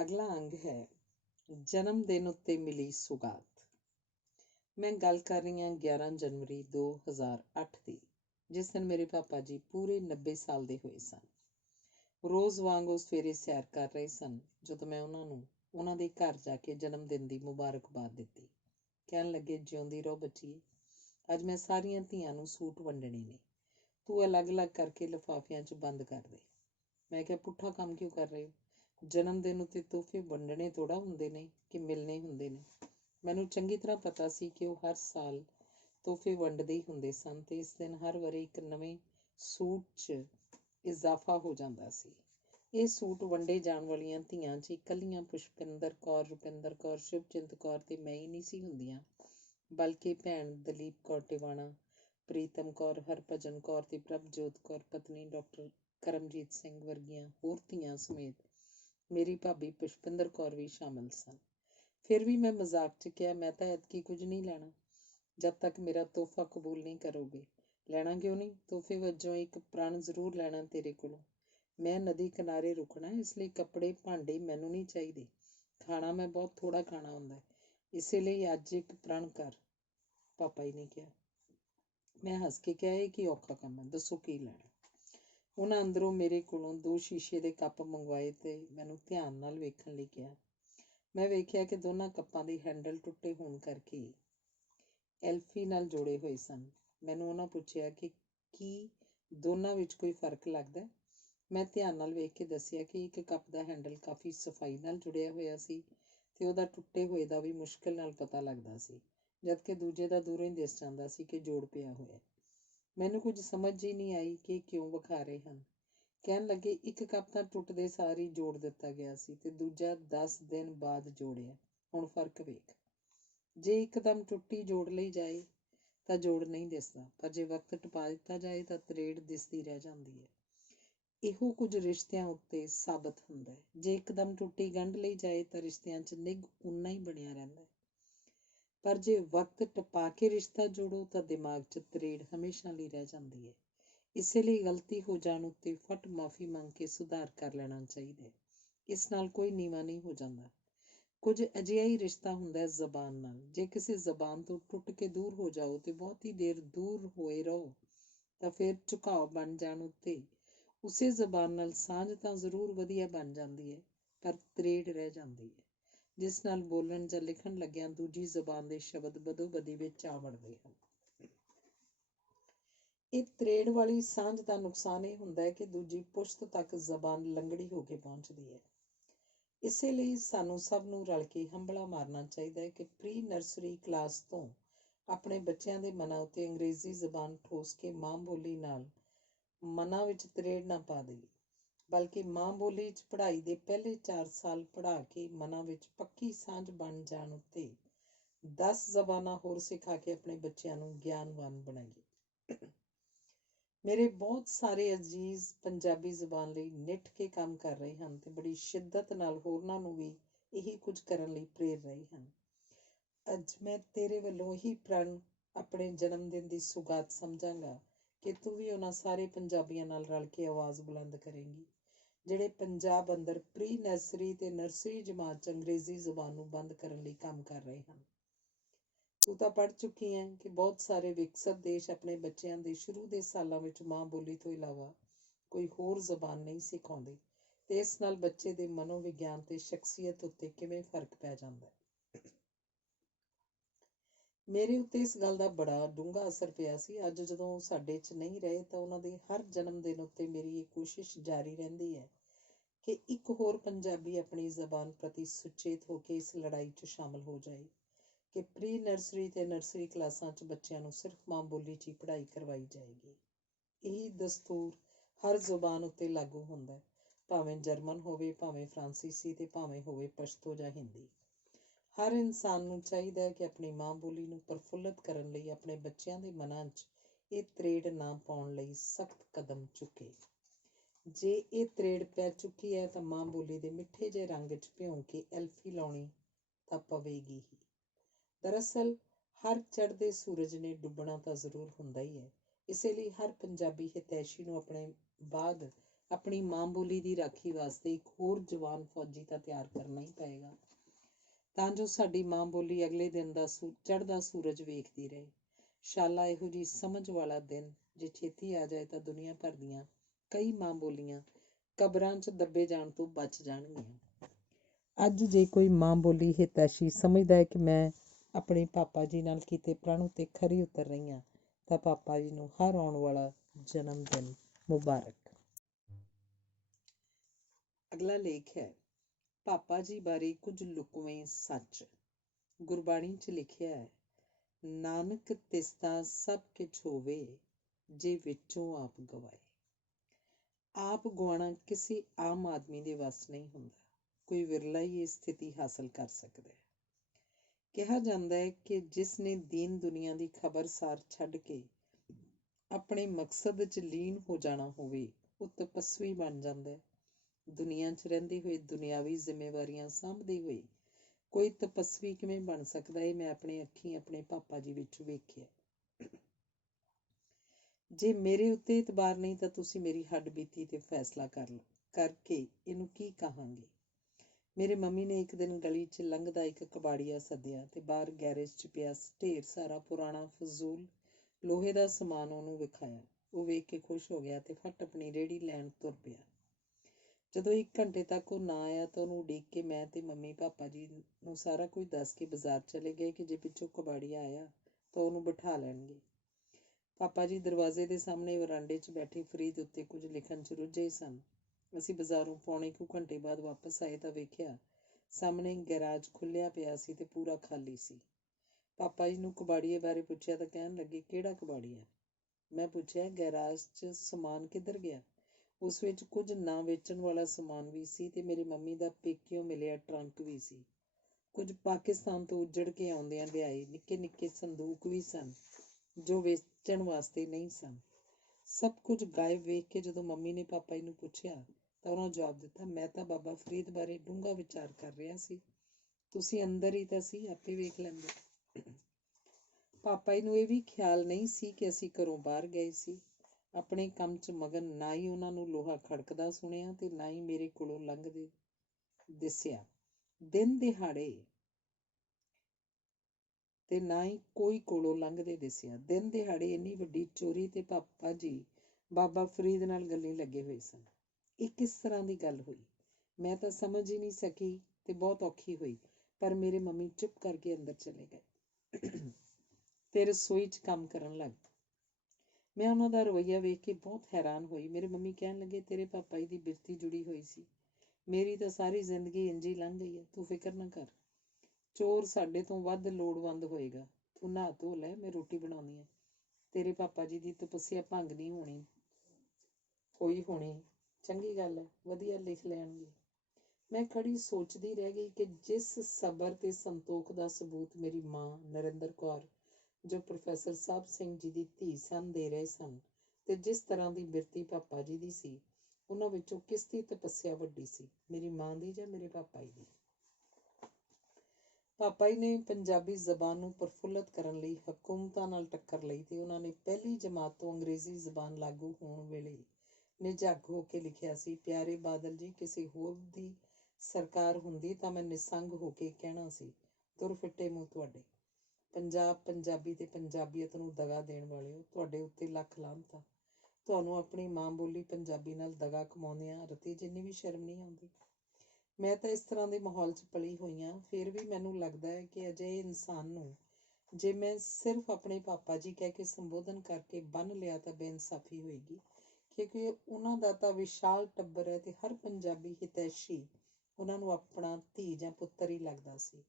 ਅਗਲਾ ਅੰਗ ਹੈ ਜਨਮ ਦਿਨ ਉੱਤੇ ਮਿਲੀ ਸੁਗਾਤ। ਮੈਂ ਗੱਲ ਕਰ ਰਹੀ ਹਾਂ 11 ਜਨਵਰੀ 2008 ਦੀ, ਜਿਸ ਦਿਨ ਮੇਰੇ ਪਾਪਾ ਜੀ ਪੂਰੇ 90 ਸਾਲ ਦੇ ਹੋਏ ਸਨ। ਰੋਜ਼ ਵਾਂਗ ਉਹ ਸਵੇਰੇ ਸੈਰ ਕਰ ਰਹੇ ਸਨ ਜਦੋਂ ਮੈਂ ਉਹਨਾਂ ਨੂੰ ਉਹਨਾਂ ਦੇ ਘਰ ਜਾ ਕੇ ਜਨਮ ਦਿਨ ਦੀ ਮੁਬਾਰਕਬਾਦ ਦਿੱਤੀ। ਕਹਿਣ ਲੱਗੇ, ਜਿਉਂਦੀ ਰਹੋ ਬੱਚੀਏ, ਅੱਜ ਮੈਂ ਸਾਰੀਆਂ ਧੀਆਂ ਨੂੰ ਸੂਟ ਵੰਡਣੇ ਨੇ, ਤੂੰ ਅਲੱਗ-ਅਲੱਗ ਕਰਕੇ ਲਿਫਾਫਿਆਂ 'ਚ ਬੰਦ ਕਰ ਦੇ। ਮੈਂ ਕਿਹਾ, ਪੁੱਠਾ ਕੰਮ ਕਿਉਂ ਕਰ ਰਹੇ ਹੋ? ਜਨਮ ਦਿਨ ਉੱਤੇ ਤੋਹਫੇ ਵੰਡਣੇ ਥੋੜ੍ਹਾ ਹੁੰਦੇ ਨੇ ਕਿ ਮਿਲਣੇ ਹੁੰਦੇ ਨੇ। ਮੈਨੂੰ ਚੰਗੀ ਤਰ੍ਹਾਂ ਪਤਾ ਸੀ ਕਿ ਉਹ ਹਰ ਸਾਲ ਤੋਹਫੇ ਵੰਡਦੇ ਹੀ ਹੁੰਦੇ ਸਨ ਤੇ ਇਸ ਦਿਨ ਹਰ ਵਾਰੀ ਇੱਕ ਨਵੇਂ ਸੂਟ 'ਚ ਇਜ਼ਾਫਾ ਹੋ ਜਾਂਦਾ ਸੀ। ਇਹ ਸੂਟ ਵੰਡੇ ਜਾਣ ਵਾਲੀਆਂ ਧੀਆਂ 'ਚ ਇਕੱਲੀਆਂ ਪੁਸ਼ਪਿੰਦਰ ਕੌਰ, ਰੁਪਿੰਦਰ ਕੌਰ, ਸ਼ੁਭਚਿੰਤ ਕੌਰ ਤੇ ਮੈਂ ਹੀ ਨਹੀਂ ਸੀ ਹੁੰਦੀਆਂ, ਬਲਕਿ ਭੈਣ ਦਲੀਪ ਕੌਰ ਟਿਵਾਣਾ, ਪ੍ਰੀਤਮ ਕੌਰ, ਹਰਭਜਨ ਕੌਰ ਤੇ ਪ੍ਰਭਜੋਤ ਕੌਰ, ਪਤਨੀ ਡਾਕਟਰ ਕਰਮਜੀਤ ਸਿੰਘ ਵਰਗੀਆਂ ਹੋਰ ਧੀਆਂ ਸਮੇਤ ਮੇਰੀ ਭਾਬੀ ਪੁਸ਼ਪਿੰਦਰ ਕੌਰ ਵੀ ਸ਼ਾਮਲ ਸਨ। ਫਿਰ ਵੀ ਮੈਂ ਮਜ਼ਾਕ 'ਚ ਕਿਹਾ, ਮੈਂ ਤਾਂ ਐਤਕੀ ਕੁਝ ਨਹੀਂ ਲੈਣਾ ਜਦ ਤੱਕ ਮੇਰਾ ਤੋਹਫਾ ਕਬੂਲ ਨਹੀਂ ਕਰੋਗੇ। ਲੈਣਾ ਕਿਉਂ ਨਹੀਂ? ਤੋਹਫੇ ਵਜੋਂ ਇੱਕ ਪ੍ਰਣ ਜ਼ਰੂਰ ਲੈਣਾ ਤੇਰੇ ਕੋਲੋਂ। ਮੈਂ ਨਦੀ ਕਿਨਾਰੇ ਰੁਕਣਾ, ਇਸ ਲਈ ਕੱਪੜੇ ਭਾਂਡੇ ਮੈਨੂੰ ਨਹੀਂ ਚਾਹੀਦੇ। ਖਾਣਾ ਮੈਂ ਬਹੁਤ ਥੋੜ੍ਹਾ ਖਾਣਾ ਹੁੰਦਾ, ਇਸੇ ਲਈ ਅੱਜ ਇੱਕ ਪ੍ਰਣ ਕਰ, ਪਾਪਾ ਜੀ ਨੇ ਕਿਹਾ। ਮੈਂ ਹੱਸ ਕੇ ਕਿਹਾ, ਇਹ ਕੀ ਔਖਾ ਕੰਮ ਹੈ, ਦੱਸੋ ਕੀ ਲੈਣਾ। ਉਹਨਾਂ ਅੰਦਰੋਂ ਮੇਰੇ ਕੋਲੋਂ 2 ਸ਼ੀਸ਼ੇ ਦੇ ਕੱਪ ਮੰਗਵਾਏ ਤੇ ਮੈਨੂੰ ਧਿਆਨ ਨਾਲ ਵੇਖਣ ਲਈ ਕਿਹਾ। ਮੈਂ ਵੇਖਿਆ ਕਿ ਦੋਨਾਂ ਕੱਪਾਂ ਦੇ ਹੈਂਡਲ ਟੁੱਟੇ ਹੋਣ ਕਰਕੇ ਐਲਫੀ ਨਾਲ ਜੋੜੇ ਹੋਏ ਸਨ। ਮੈਨੂੰ ਉਹਨਾਂ ਪੁੱਛਿਆ ਕਿ ਕੀ ਦੋਨਾਂ ਵਿੱਚ ਕੋਈ ਫਰਕ ਲੱਗਦਾ? ਮੈਂ ਧਿਆਨ ਨਾਲ ਵੇਖ ਕੇ ਦੱਸਿਆ ਕਿ ਇੱਕ ਕੱਪ ਦਾ ਹੈਂਡਲ ਕਾਫੀ ਸਫਾਈ ਨਾਲ ਜੁੜਿਆ ਹੋਇਆ ਸੀ ਤੇ ਉਹਦਾ ਟੁੱਟੇ ਹੋਏ ਦਾ ਵੀ ਮੁਸ਼ਕਿਲ ਨਾਲ ਪਤਾ ਲੱਗਦਾ ਸੀ, ਜਦਕਿ ਦੂਜੇ ਦਾ ਦੂਰੋਂ ਹੀ ਦਿਸ ਜਾਂਦਾ ਸੀ ਕਿ ਜੋੜ ਪਿਆ ਹੋਇਆ। ਮੈਨੂੰ ਕੁਝ ਸਮਝ ਹੀ ਨਹੀਂ ਆਈ ਕਿ ਕਿਉਂ ਵਿਖਾ ਰਹੇ ਹਨ। ਕਹਿਣ ਲੱਗੇ, ਇੱਕ ਕੱਪ ਤਾਂ ਟੁੱਟਦੇ ਸਾਰ ਹੀ ਜੋੜ ਦਿੱਤਾ ਗਿਆ ਸੀ ਤੇ ਦੂਜਾ 10 ਦਿਨ ਬਾਅਦ ਜੋੜਿਆ, ਹੁਣ ਫਰਕ ਵੇਖ। ਜੇ ਇੱਕਦਮ ਟੁੱਟੀ ਜੋੜ ਲਈ ਜਾਏ ਤਾਂ ਜੋੜ ਨਹੀਂ ਦਿਸਦਾ, ਪਰ ਜੇ ਵਕਤ ਟਪਾ ਦਿੱਤਾ ਜਾਏ ਤਾਂ ਤਰੇੜ ਦਿਸਦੀ ਰਹਿ ਜਾਂਦੀ ਹੈ। ਇਹੋ ਕੁਝ ਰਿਸ਼ਤਿਆਂ ਉੱਤੇ ਸਾਬਤ ਹੁੰਦਾ ਹੈ। ਜੇ ਇੱਕਦਮ ਟੁੱਟੀ ਗੰਢ ਲਈ ਜਾਏ ਤਾਂ ਰਿਸ਼ਤਿਆਂ 'ਚ ਨਿੱਘ ਓਨਾ ਹੀ ਬਣਿਆ ਰਹਿੰਦਾ ਹੈ, ਪਰ ਜੇ ਵਕਤ ਟਪਾ ਕੇ ਰਿਸ਼ਤਾ ਜੋੜੋ ਤਾਂ ਦਿਮਾਗ 'ਚ ਤਰੇੜ ਹਮੇਸ਼ਾ ਲਈ ਰਹਿ ਜਾਂਦੀ ਹੈ। ਇਸੇ ਲਈ ਗਲਤੀ ਹੋ ਜਾਣ ਉੱਤੇ ਫਟ ਮਾਫੀ ਮੰਗ ਕੇ ਸੁਧਾਰ ਕਰ ਲੈਣਾ ਚਾਹੀਦਾ ਹੈ। ਇਸ ਨਾਲ ਕੋਈ ਨੀਵਾਂ ਨਹੀਂ ਹੋ ਜਾਂਦਾ। ਕੁਝ ਅਜਿਹਾ ਹੀ ਰਿਸ਼ਤਾ ਹੁੰਦਾ ਹੈ ਜ਼ਬਾਨ ਨਾਲ। ਜੇ ਕਿਸੇ ਜ਼ਬਾਨ ਤੋਂ ਟੁੱਟ ਕੇ ਦੂਰ ਹੋ ਜਾਓ ਤੇ ਬਹੁਤੀ ਦੇਰ ਦੂਰ ਹੋਏ ਰਹੋ ਤਾਂ ਫਿਰ ਝੁਕਾਅ ਬਣ ਜਾਣ ਉੱਤੇ ਉਸੇ ਜ਼ਬਾਨ ਨਾਲ ਸਾਂਝ ਤਾਂ ਜ਼ਰੂਰ ਵਧੀਆ ਬਣ ਜਾਂਦੀ ਹੈ, ਪਰ ਤਰੇੜ ਰਹਿ ਜਾਂਦੀ ਹੈ, ਜਿਸ ਨਾਲ ਬੋਲਣ ਜਾਂ ਲਿਖਣ ਲੱਗਿਆਂ ਦੂਜੀ ਜ਼ਬਾਨ ਦੇ ਸ਼ਬਦ ਬਦੋ-ਬਦੀ ਵਿੱਚ ਆ ਵੜਦੇ ਹਨ। ਇਹ ਤਰੇੜ ਵਾਲੀ ਸਾਂਝ ਦਾ ਨੁਕਸਾਨ ਇਹ ਹੁੰਦਾ ਹੈ ਕਿ ਦੂਜੀ ਪੁਸ਼ਤ ਤੱਕ ਜ਼ਬਾਨ ਲੰਗੜੀ ਹੋ ਕੇ ਪਹੁੰਚਦੀ ਹੈ। ਇਸੇ ਲਈ ਸਾਨੂੰ ਸਭ ਨੂੰ ਰਲ ਕੇ ਹੰਭਲਾ ਮਾਰਨਾ ਚਾਹੀਦਾ ਹੈ ਕਿ ਪ੍ਰੀ ਨਰਸਰੀ ਕਲਾਸ ਤੋਂ ਆਪਣੇ ਬੱਚਿਆਂ ਦੇ ਮਨਾਂ ਉੱਤੇ ਅੰਗਰੇਜ਼ੀ ਜ਼ਬਾਨ ਠੋਸ ਕੇ ਮਾਂ ਬੋਲੀ ਨਾਲ ਮਨਾਂ ਵਿੱਚ ਤਰੇੜ ਨਾ ਪਾ ਦੇਈਏ, ਬਲਕਿ ਮਾਂ ਬੋਲੀ 'ਚ ਪੜ੍ਹਾਈ ਦੇ ਪਹਿਲੇ 4 ਸਾਲ ਪੜ੍ਹਾ ਕੇ ਮਨਾਂ ਵਿੱਚ ਪੱਕੀ ਸਾਂਝ ਬਣ ਜਾਣ ਉੱਤੇ 10 ਜ਼ਬਾਨਾਂ ਹੋਰ ਸਿਖਾ ਕੇ ਆਪਣੇ ਬੱਚਿਆਂ ਨੂੰ ਗਿਆਨਵਾਨ ਬਣਾਈਏ। ਮੇਰੇ ਬਹੁਤ ਸਾਰੇ ਅਜ਼ੀਜ਼ ਪੰਜਾਬੀ ਜ਼ਬਾਨ ਲਈ ਨਿੱਠ ਕੇ ਕੰਮ ਕਰ ਰਹੇ ਹਨ ਤੇ ਬੜੀ ਸ਼ਿੱਦਤ ਨਾਲ ਹੋਰਨਾਂ ਨੂੰ ਵੀ ਇਹੀ ਕੁਝ ਕਰਨ ਲਈ ਪ੍ਰੇਰ ਰਹੇ ਹਨ। ਅੱਜ ਮੈਂ ਤੇਰੇ ਵੱਲੋਂ ਇਹੀ ਪ੍ਰਣ ਆਪਣੇ ਜਨਮ ਦਿਨ ਦੀ ਸੁਗਾਤ ਸਮਝਾਂਗਾ ਕਿ ਤੂੰ ਵੀ ਉਹਨਾਂ ਸਾਰੇ ਪੰਜਾਬੀਆਂ ਨਾਲ ਰਲ ਕੇ ਆਵਾਜ਼ ਬੁਲੰਦ ਕਰੇਂਗੀ ਜਿਹੜੇ ਪੰਜਾਬ ਅੰਦਰ ਪ੍ਰੀ ਨਰਸਰੀ ਤੇ ਨਰਸਰੀ ਜਮਾਤ 'ਚ ਅੰਗਰੇਜ਼ੀ ਜ਼ਬਾਨ ਨੂੰ ਬੰਦ ਕਰਨ ਲਈ ਕੰਮ ਕਰ ਰਹੇ ਹਨ। ਤੂੰ ਤਾਂ ਪੜ੍ਹ ਚੁੱਕੀ ਹੈ ਕਿ ਬਹੁਤ ਸਾਰੇ ਵਿਕਸਿਤ ਦੇਸ਼ ਆਪਣੇ ਬੱਚਿਆਂ ਦੇ ਸ਼ੁਰੂ ਦੇ ਸਾਲਾਂ ਵਿੱਚ ਮਾਂ ਬੋਲੀ ਤੋਂ ਇਲਾਵਾ ਕੋਈ ਹੋਰ ਜ਼ਬਾਨ ਨਹੀਂ ਸਿਖਾਉਂਦੇ ਤੇ ਇਸ ਨਾਲ ਬੱਚੇ ਦੇ ਮਨੋਵਿਗਿਆਨ ਤੇ ਸ਼ਖਸੀਅਤ ਉੱਤੇ ਕਿਵੇਂ ਫਰਕ ਪੈ ਜਾਂਦਾ ਹੈ। ਮੇਰੇ ਉੱਤੇ ਇਸ ਗੱਲ ਦਾ ਬੜਾ ਡੂੰਘਾ ਅਸਰ ਪਿਆ ਸੀ। ਅੱਜ ਜਦੋਂ ਉਹ ਸਾਡੇ 'ਚ ਨਹੀਂ ਰਹੇ ਤਾਂ ਉਹਨਾਂ ਦੇ ਹਰ ਜਨਮ ਦਿਨ ਉੱਤੇ ਮੇਰੀ ਇਹ ਕੋਸ਼ਿਸ਼ ਜਾਰੀ ਰਹਿੰਦੀ ਹੈ ਕਿ ਇੱਕ ਹੋਰ ਪੰਜਾਬੀ ਆਪਣੀ ਜ਼ਬਾਨ ਪ੍ਰਤੀ ਸੁਚੇਤ ਹੋ ਕੇ ਇਸ ਲੜਾਈ 'ਚ ਸ਼ਾਮਲ ਹੋ ਜਾਏ ਕਿ ਪ੍ਰੀ ਨਰਸਰੀ ਤੇ ਨਰਸਰੀ ਕਲਾਸਾਂ 'ਚ ਬੱਚਿਆਂ ਨੂੰ ਸਿਰਫ ਮਾਂ ਬੋਲੀ 'ਚ ਹੀ ਪੜ੍ਹਾਈ ਕਰਵਾਈ ਜਾਏਗੀ। ਇਹੀ ਦਸਤੂਰ ਹਰ ਜ਼ੁਬਾਨ ਉੱਤੇ ਲਾਗੂ ਹੁੰਦਾ ਹੈ, ਭਾਵੇਂ ਜਰਮਨ ਹੋਵੇ, ਭਾਵੇਂ ਫਰਾਂਸੀਸੀ ਤੇ ਭਾਵੇਂ ਹੋਵੇ ਪਸ਼ਤੋ ਜਾਂ ਹਿੰਦੀ। ਹਰ ਇਨਸਾਨ ਨੂੰ ਚਾਹੀਦਾ ਹੈ ਕਿ ਆਪਣੀ ਮਾਂ ਬੋਲੀ ਨੂੰ ਪ੍ਰਫੁੱਲਤ ਕਰਨ ਲਈ ਆਪਣੇ ਬੱਚਿਆਂ ਦੇ ਮਨਾਂ 'ਚ ਇਹ ਤਰੇੜ ਨਾ ਪਾਉਣ ਲਈ ਸਖਤ ਕਦਮ ਚੁੱਕੇ। ਜੇ ਇਹ ਤਰੇੜ ਪੈ ਚੁੱਕੀ ਹੈ ਤਾਂ ਮਾਂ ਬੋਲੀ ਦੇ ਮਿੱਠੇ ਜਿਹੇ ਰੰਗ 'ਚ ਭਿਉਂ ਕੇ ਐਲਫੀ ਲਾਉਣੀ ਤਾਂ ਪਵੇਗੀ ਹੀ। ਦਰਅਸਲ ਹਰ ਚੜ੍ਹਦੇ ਸੂਰਜ ਨੇ ਡੁੱਬਣਾ ਤਾਂ ਜ਼ਰੂਰ ਹੁੰਦਾ ਹੀ ਹੈ। ਇਸੇ ਲਈ ਹਰ ਪੰਜਾਬੀ ਹਿਤੈਸ਼ੀ ਨੂੰ ਆਪਣੇ ਬਾਅਦ ਆਪਣੀ ਮਾਂ ਬੋਲੀ ਦੀ ਰਾਖੀ ਵਾਸਤੇ ਇੱਕ ਹੋਰ ਜਵਾਨ ਫੌਜੀ ਤਾਂ ਤਿਆਰ ਕਰਨਾ ਹੀ ਪਏਗਾ, ਤਾਂ ਜੋ ਸਾਡੀ ਮਾਂ ਬੋਲੀ ਅਗਲੇ ਦਿਨ ਦਾ ਚੜ੍ਹਦਾ ਸੂਰਜ ਵੇਖਦੀ ਰਹੇ। ਸ਼ਾਲਾ ਇਹੋ ਜਿਹੀ ਸਮਝ ਵਾਲਾ ਦਿਨ ਜੇ ਛੇਤੀ ਆ ਜਾਏ ਤਾਂ ਦੁਨੀਆ ਭਰ ਦੀਆਂ ਕਈ ਮਾਂ ਬੋਲੀਆਂ ਕਬਰਾਂ 'ਚ ਦੱਬੇ ਜਾਣ ਤੋਂ ਬਚ ਜਾਣਗੀਆਂ। ਅੱਜ ਜੇ ਕੋਈ ਮਾਂ ਬੋਲੀ ਹਿਤੈਸ਼ੀ ਸਮਝਦਾ ਹੈ ਕਿ ਮੈਂ ਆਪਣੇ ਪਾਪਾ ਜੀ ਨਾਲ ਕੀਤੇ ਪ੍ਰਣ ਉੱਤੇ ਖਰੀ ਉਤਰ ਰਹੀ ਹਾਂ, ਤਾਂ ਪਾਪਾ ਜੀ ਨੂੰ ਹਰ ਆਉਣ ਵਾਲਾ ਜਨਮ ਦਿਨ ਮੁਬਾਰਕ। ਅਗਲਾ ਲੇਖ ਹੈ ਪਾਪਾ ਜੀ ਬਾਰੇ ਕੁਝ ਲੁਕਵੇਂ ਸੱਚ। ਗੁਰਬਾਣੀ 'ਚ ਲਿਖਿਆ ਹੈ, ਨਾਨਕ ਤਿਸਦਾ ਸਭ ਕਿਛ ਹੋਵੇ, ਜੇ ਵਿੱਚੋਂ ਆਪ ਗਵਾਏ। ਆਪ ਗਵਾਉਣਾ ਕਿਸੇ ਆਮ ਆਦਮੀ ਦੇ ਵੱਸ ਨਹੀਂ ਹੁੰਦਾ। ਕੋਈ ਵਿਰਲਾ ਹੀ ਇਹ ਸਥਿਤੀ ਹਾਸਲ ਕਰ ਸਕਦਾ ਹੈ। ਕਿਹਾ ਜਾਂਦਾ ਹੈ ਕਿ ਜਿਸ ਨੇ ਦੀਨ ਦੁਨੀਆ ਦੀ ਖਬਰਸਾਰ ਛੱਡ ਕੇ ਆਪਣੇ ਮਕਸਦ 'ਚ ਲੀਨ ਹੋ ਜਾਣਾ ਹੋਵੇ, ਉਹ ਤਪੱਸਵੀ ਬਣ ਜਾਂਦਾ ਹੈ। ਦੁਨੀਆ 'ਚ ਰਹਿੰਦੇ ਹੋਏ ਦੁਨਿਆਵੀ ਜ਼ਿੰਮੇਵਾਰੀਆਂ ਸਾਂਭਦੇ ਹੋਏ ਕੋਈ ਤਪੱਸਵੀ ਕਿਵੇਂ ਬਣ ਸਕਦਾ, ਇਹ ਮੈਂ ਆਪਣੇ ਅੱਖੀਂ ਆਪਣੇ ਪਾਪਾ ਜੀ ਵਿੱਚ ਵੇਖਿਆ। ਜੇ ਮੇਰੇ ਉੱਤੇ ਇਤਬਾਰ ਨਹੀਂ ਤਾਂ ਤੁਸੀਂ ਮੇਰੀ ਹੱਡਬੀਤੀ 'ਤੇ ਫੈਸਲਾ ਕਰਕੇ ਇਹਨੂੰ ਕੀ ਕਹਾਂਗੇ। ਮੇਰੇ ਮੰਮੀ ਨੇ ਇੱਕ ਦਿਨ ਗਲੀ 'ਚ ਲੰਘਦਾ ਇੱਕ ਕਬਾੜੀਆ ਸੱਦਿਆ ਤੇ ਬਾਹਰ ਗੈਰੇਜ 'ਚ ਪਿਆ ਢੇਰ ਸਾਰਾ ਪੁਰਾਣਾ ਫਜ਼ੂਲ ਲੋਹੇ ਦਾ ਸਮਾਨ ਉਹਨੂੰ ਵਿਖਾਇਆ। ਉਹ ਵੇਖ ਕੇ ਖੁਸ਼ ਹੋ ਗਿਆ ਤੇ ਫਟ ਆਪਣੀ ਰੇਹੜੀ ਲੈਣ ਤੁਰ ਪਿਆ। ਜਦੋਂ 1 ਘੰਟੇ ਤੱਕ ਉਹ ਨਾ ਆਇਆ ਤਾਂ ਉਹਨੂੰ ਉਡੀਕ ਕੇ ਮੈਂ ਤੇ ਮੰਮੀ ਪਾਪਾ ਜੀ ਨੂੰ ਸਾਰਾ ਕੁਝ ਦੱਸ ਕੇ ਬਾਜ਼ਾਰ ਚਲੇ ਗਏ ਕਿ ਜੇ ਪਿੱਛੋਂ ਕਬਾੜੀਆ ਆਇਆ ਤਾਂ ਉਹਨੂੰ ਬਿਠਾ ਲੈਣਗੇ। ਪਾਪਾ ਜੀ ਦਰਵਾਜ਼ੇ ਦੇ ਸਾਹਮਣੇ ਵਰਾਂਡੇ 'ਚ ਬੈਠੇ ਫਰੀਦ ਉੱਤੇ ਕੁਝ ਲਿਖਣ 'ਚ ਰੁੱਝੇ ਸਨ। ਅਸੀਂ ਬਾਜ਼ਾਰੋਂ ਪੌਣੇ ਕੁ ਘੰਟੇ ਬਾਅਦ ਵਾਪਸ ਆਏ ਤਾਂ ਵੇਖਿਆ ਸਾਹਮਣੇ ਗੈਰਾਜ ਖੁੱਲ੍ਹਿਆ ਪਿਆ ਸੀ ਤੇ ਪੂਰਾ ਖਾਲੀ ਸੀ। ਪਾਪਾ ਜੀ ਨੂੰ ਕਬਾੜੀਏ ਬਾਰੇ ਪੁੱਛਿਆ ਤਾਂ ਕਹਿਣ ਲੱਗੇ, ਕਿਹੜਾ ਕਬਾੜੀਆ? ਮੈਂ ਪੁੱਛਿਆ, ਗੈਰਾਜ 'ਚ ਸਮਾਨ ਕਿੱਧਰ ਗਿਆ? ਉਸ ਵਿੱਚ ਕੁਝ ਨਾ ਵੇਚਣ ਵਾਲਾ ਸਮਾਨ ਵੀ ਸੀ ਤੇ ਮੇਰੀ ਮੰਮੀ ਦਾ ਪੇਕਿਓਂ ਮਿਲਿਆ ਟਰੰਕ ਵੀ ਸੀ। ਕੁਝ ਪਾਕਿਸਤਾਨ ਤੋਂ ਉੱਜੜ ਕੇ ਆਉਂਦਿਆਂ ਲਿਆਏ ਨਿੱਕੇ ਨਿੱਕੇ ਸੰਦੂਕ ਵੀ ਸਨ ਜੋ ਵੇਚਣ ਵਾਸਤੇ ਨਹੀਂ ਸਨ। ਸਭ ਕੁਝ ਗਾਇਬ ਵੇਖ ਕੇ ਜਦੋਂ ਮੰਮੀ ਨੇ ਪਾਪਾ ਜੀ ਨੂੰ ਪੁੱਛਿਆ ਤਾਂ ਉਹਨਾਂ ਜਵਾਬ ਦਿੱਤਾ, ਮੈਂ ਤਾਂ ਬਾਬਾ ਫਰੀਦ ਬਾਰੇ ਡੂੰਘਾ ਵਿਚਾਰ ਕਰ ਰਿਹਾ ਸੀ। ਤੁਸੀਂ ਅੰਦਰ ਹੀ ਤਾਂ ਸੀ, ਆਪੇ ਵੇਖ ਲੈਂਦੇ। ਪਾਪਾ ਜੀ ਨੂੰ ਇਹ ਵੀ ਖਿਆਲ ਨਹੀਂ ਸੀ ਕਿ ਅਸੀਂ ਘਰੋਂ ਬਾਹਰ ਗਏ ਸੀ। ਆਪਣੇ ਕੰਮ 'ਚ ਮਗਨ ਨਾ ਹੀ ਉਹਨਾਂ ਨੂੰ ਲੋਹਾ ਖੜਕਦਾ ਸੁਣਿਆ ਤੇ ਨਾ ਹੀ ਮੇਰੇ ਕੋਲੋਂ ਲੰਘਦੇ ਦਿਸਿਆ। ਦਿਨ ਦਿਹਾੜੇ ਤੇ ਨਾ ਹੀ ਕੋਈ ਕੋਲੋਂ ਲੰਘਦੇ ਦਿਸਿਆ। ਦਿਨ ਦਿਹਾੜੇ ਇੰਨੀ ਵੱਡੀ ਚੋਰੀ ਤੇ ਪਾਪਾ ਜੀ ਬਾਬਾ ਫਰੀਦ ਨਾਲ ਗੱਲੇ ਲੱਗੇ ਹੋਏ ਸਨ। ਇਹ ਕਿਸ ਤਰ੍ਹਾਂ ਦੀ ਗੱਲ ਹੋਈ? ਮੈਂ ਤਾਂ ਸਮਝ ਹੀ ਨਹੀਂ ਸਕੀ ਤੇ ਬਹੁਤ ਔਖੀ ਹੋਈ, ਪਰ ਮੇਰੇ ਮੰਮੀ ਚੁੱਪ ਕਰਕੇ ਅੰਦਰ ਚਲੇ ਗਏ ਤੇ ਰਸੋਈ 'ਚ ਕੰਮ ਕਰਨ ਲੱਗ ਪਏ। ਮੈਂ ਉਹਨਾਂ ਦਾ ਰਵੱਈਆ ਵੇਖ ਕੇ ਬਹੁਤ ਹੈਰਾਨ ਹੋਈ। ਮੇਰੇ ਮੰਮੀ ਕਹਿਣ ਲੱਗੇ, ਤੇਰੇ ਪਾਪਾ ਜੀ ਦੀ ਬਿਰਤੀ ਜੁੜੀ ਹੋਈ ਸੀ। ਮੇਰੀ ਤਾਂ ਸਾਰੀ ਜ਼ਿੰਦਗੀ ਇੰਝ ਹੀ ਲੰਘ ਗਈ ਹੈ। ਤੂੰ ਫਿਕਰ ਨਾ ਕਰ। ਚੋਰ ਸਾਡੇ ਤੋਂ ਵੱਧ ਲੋੜਵੰਦ ਹੋਏਗਾ। ਤੂੰ ਨਹਾ ਧੋ ਲੈ, ਮੈਂ ਰੋਟੀ ਬਣਾਉਂਦੀ ਹਾਂ। ਤੇਰੇ ਪਾਪਾ ਜੀ ਦੀ ਤਪੱਸਿਆ ਭੰਗ ਨਹੀਂ ਹੋਣੀ। ਚੰਗੀ ਗੱਲ ਹੈ, ਵਧੀਆ ਲਿਖ ਲੈਣਗੇ। ਮੈਂ ਖੜੀ ਸੋਚਦੀ ਰਹਿ ਗਈ ਕਿ ਜਿਸ ਸਬਰ ਤੇ ਸੰਤੋਖ ਦਾ ਸਬੂਤ ਮੇਰੀ ਮਾਂ ਨਰਿੰਦਰ ਕੌਰ, ਜੋ ਪ੍ਰੋਫੈਸਰ ਸਾਹਿਬ ਸਿੰਘ ਜੀ ਦੀ ਧੀ ਸਨ, ਦੇ ਰਹੇ ਸਨ, ਤੇ ਜਿਸ ਤਰ੍ਹਾਂ ਦੀ ਬਿਰਤੀ ਪਾਪਾ ਜੀ ਦੀ ਸੀ, ਉਹਨਾਂ ਵਿੱਚੋਂ ਕਿਸ ਦੀ ਤਪੱਸਿਆ ਵੱਡੀ ਸੀ, ਮੇਰੀ ਮਾਂ ਦੀ ਜਾਂ ਮੇਰੇ ਪਾਪਾ ਜੀ ਦੀ? ਪਾਪਾ ਜੀ ਨੇ ਪੰਜਾਬੀ ਜ਼ਬਾਨ ਨੂੰ ਪ੍ਰਫੁੱਲਤ ਕਰਨ ਲਈ ਹਕੂਮਤਾਂ ਨਾਲ ਟੱਕਰ ਲਈ ਤੇ ਉਹਨਾਂ ਨੇ ਪਹਿਲੀ ਜਮਾਤ ਤੋਂ ਅੰਗਰੇਜ਼ੀ ਜ਼ਬਾਨ ਲਾਗੂ ਹੋਣ ਵੇਲੇ ਨਿਝੱਗ ਹੋ ਕੇ ਲਿਖਿਆ ਸੀ, ਪਿਆਰੇ ਬਾਦਲ ਜੀ, ਕਿਸੇ ਹੋਰ ਦੀ ਸਰਕਾਰ ਹੁੰਦੀ ਤਾਂ ਮੈਂ ਨਿਸੰਗ ਹੋ ਕੇ ਕਹਿਣਾ ਸੀ, ਤੁਰ ਫਿੱਟੇ ਮੂੰਹ ਤੁਹਾਡੇ। ਪੰਜਾਬ, ਪੰਜਾਬੀ ਤੇ ਪੰਜਾਬੀਅਤ ਨੂੰ ਦਗਾ ਦੇਣ ਵਾਲਿਓ, ਤੁਹਾਡੇ ਉੱਤੇ ਲੱਖ ਲਾਹਨਤਾਂ। ਤੁਹਾਨੂੰ ਆਪਣੀ ਮਾਂ ਬੋਲੀ ਪੰਜਾਬੀ ਨਾਲ ਦਗਾ ਕਮਾਉਂਦਿਆਂ ਰਤੀ ਜਿੰਨੀ ਵੀ ਸ਼ਰਮ ਨਹੀਂ ਆਉਂਦੀ। ਮੈਂ ਤਾਂ ਇਸ ਤਰ੍ਹਾਂ ਦੇ ਮਾਹੌਲ 'ਚ ਪਲੀ ਹੋਈ ਹਾਂ, ਫਿਰ ਵੀ ਮੈਨੂੰ ਲੱਗਦਾ ਹੈ ਕਿ ਅਜਿਹੇ ਇਨਸਾਨ ਨੂੰ ਜੇ ਮੈਂ ਸਿਰਫ ਆਪਣੇ ਪਾਪਾ ਜੀ ਕਹਿ ਕੇ ਸੰਬੋਧਨ ਕਰਕੇ ਬੰਨ੍ਹ ਲਿਆ ਤਾਂ ਬੇਇਨਸਾਫੀ ਹੋਏਗੀ, ਕਿਉਂਕਿ ਉਹਨਾਂ ਦਾ ਤਾਂ ਵਿਸ਼ਾਲ ਟੱਬਰ ਹੈ ਤੇ ਹਰ ਪੰਜਾਬੀ ਹਿਤੈਸ਼ੀ ਉਹਨਾਂ ਨੂੰ ਆਪਣਾ ਧੀ ਜਾਂ ਪੁੱਤਰ ਹੀ ਲੱਗਦਾ ਸੀ।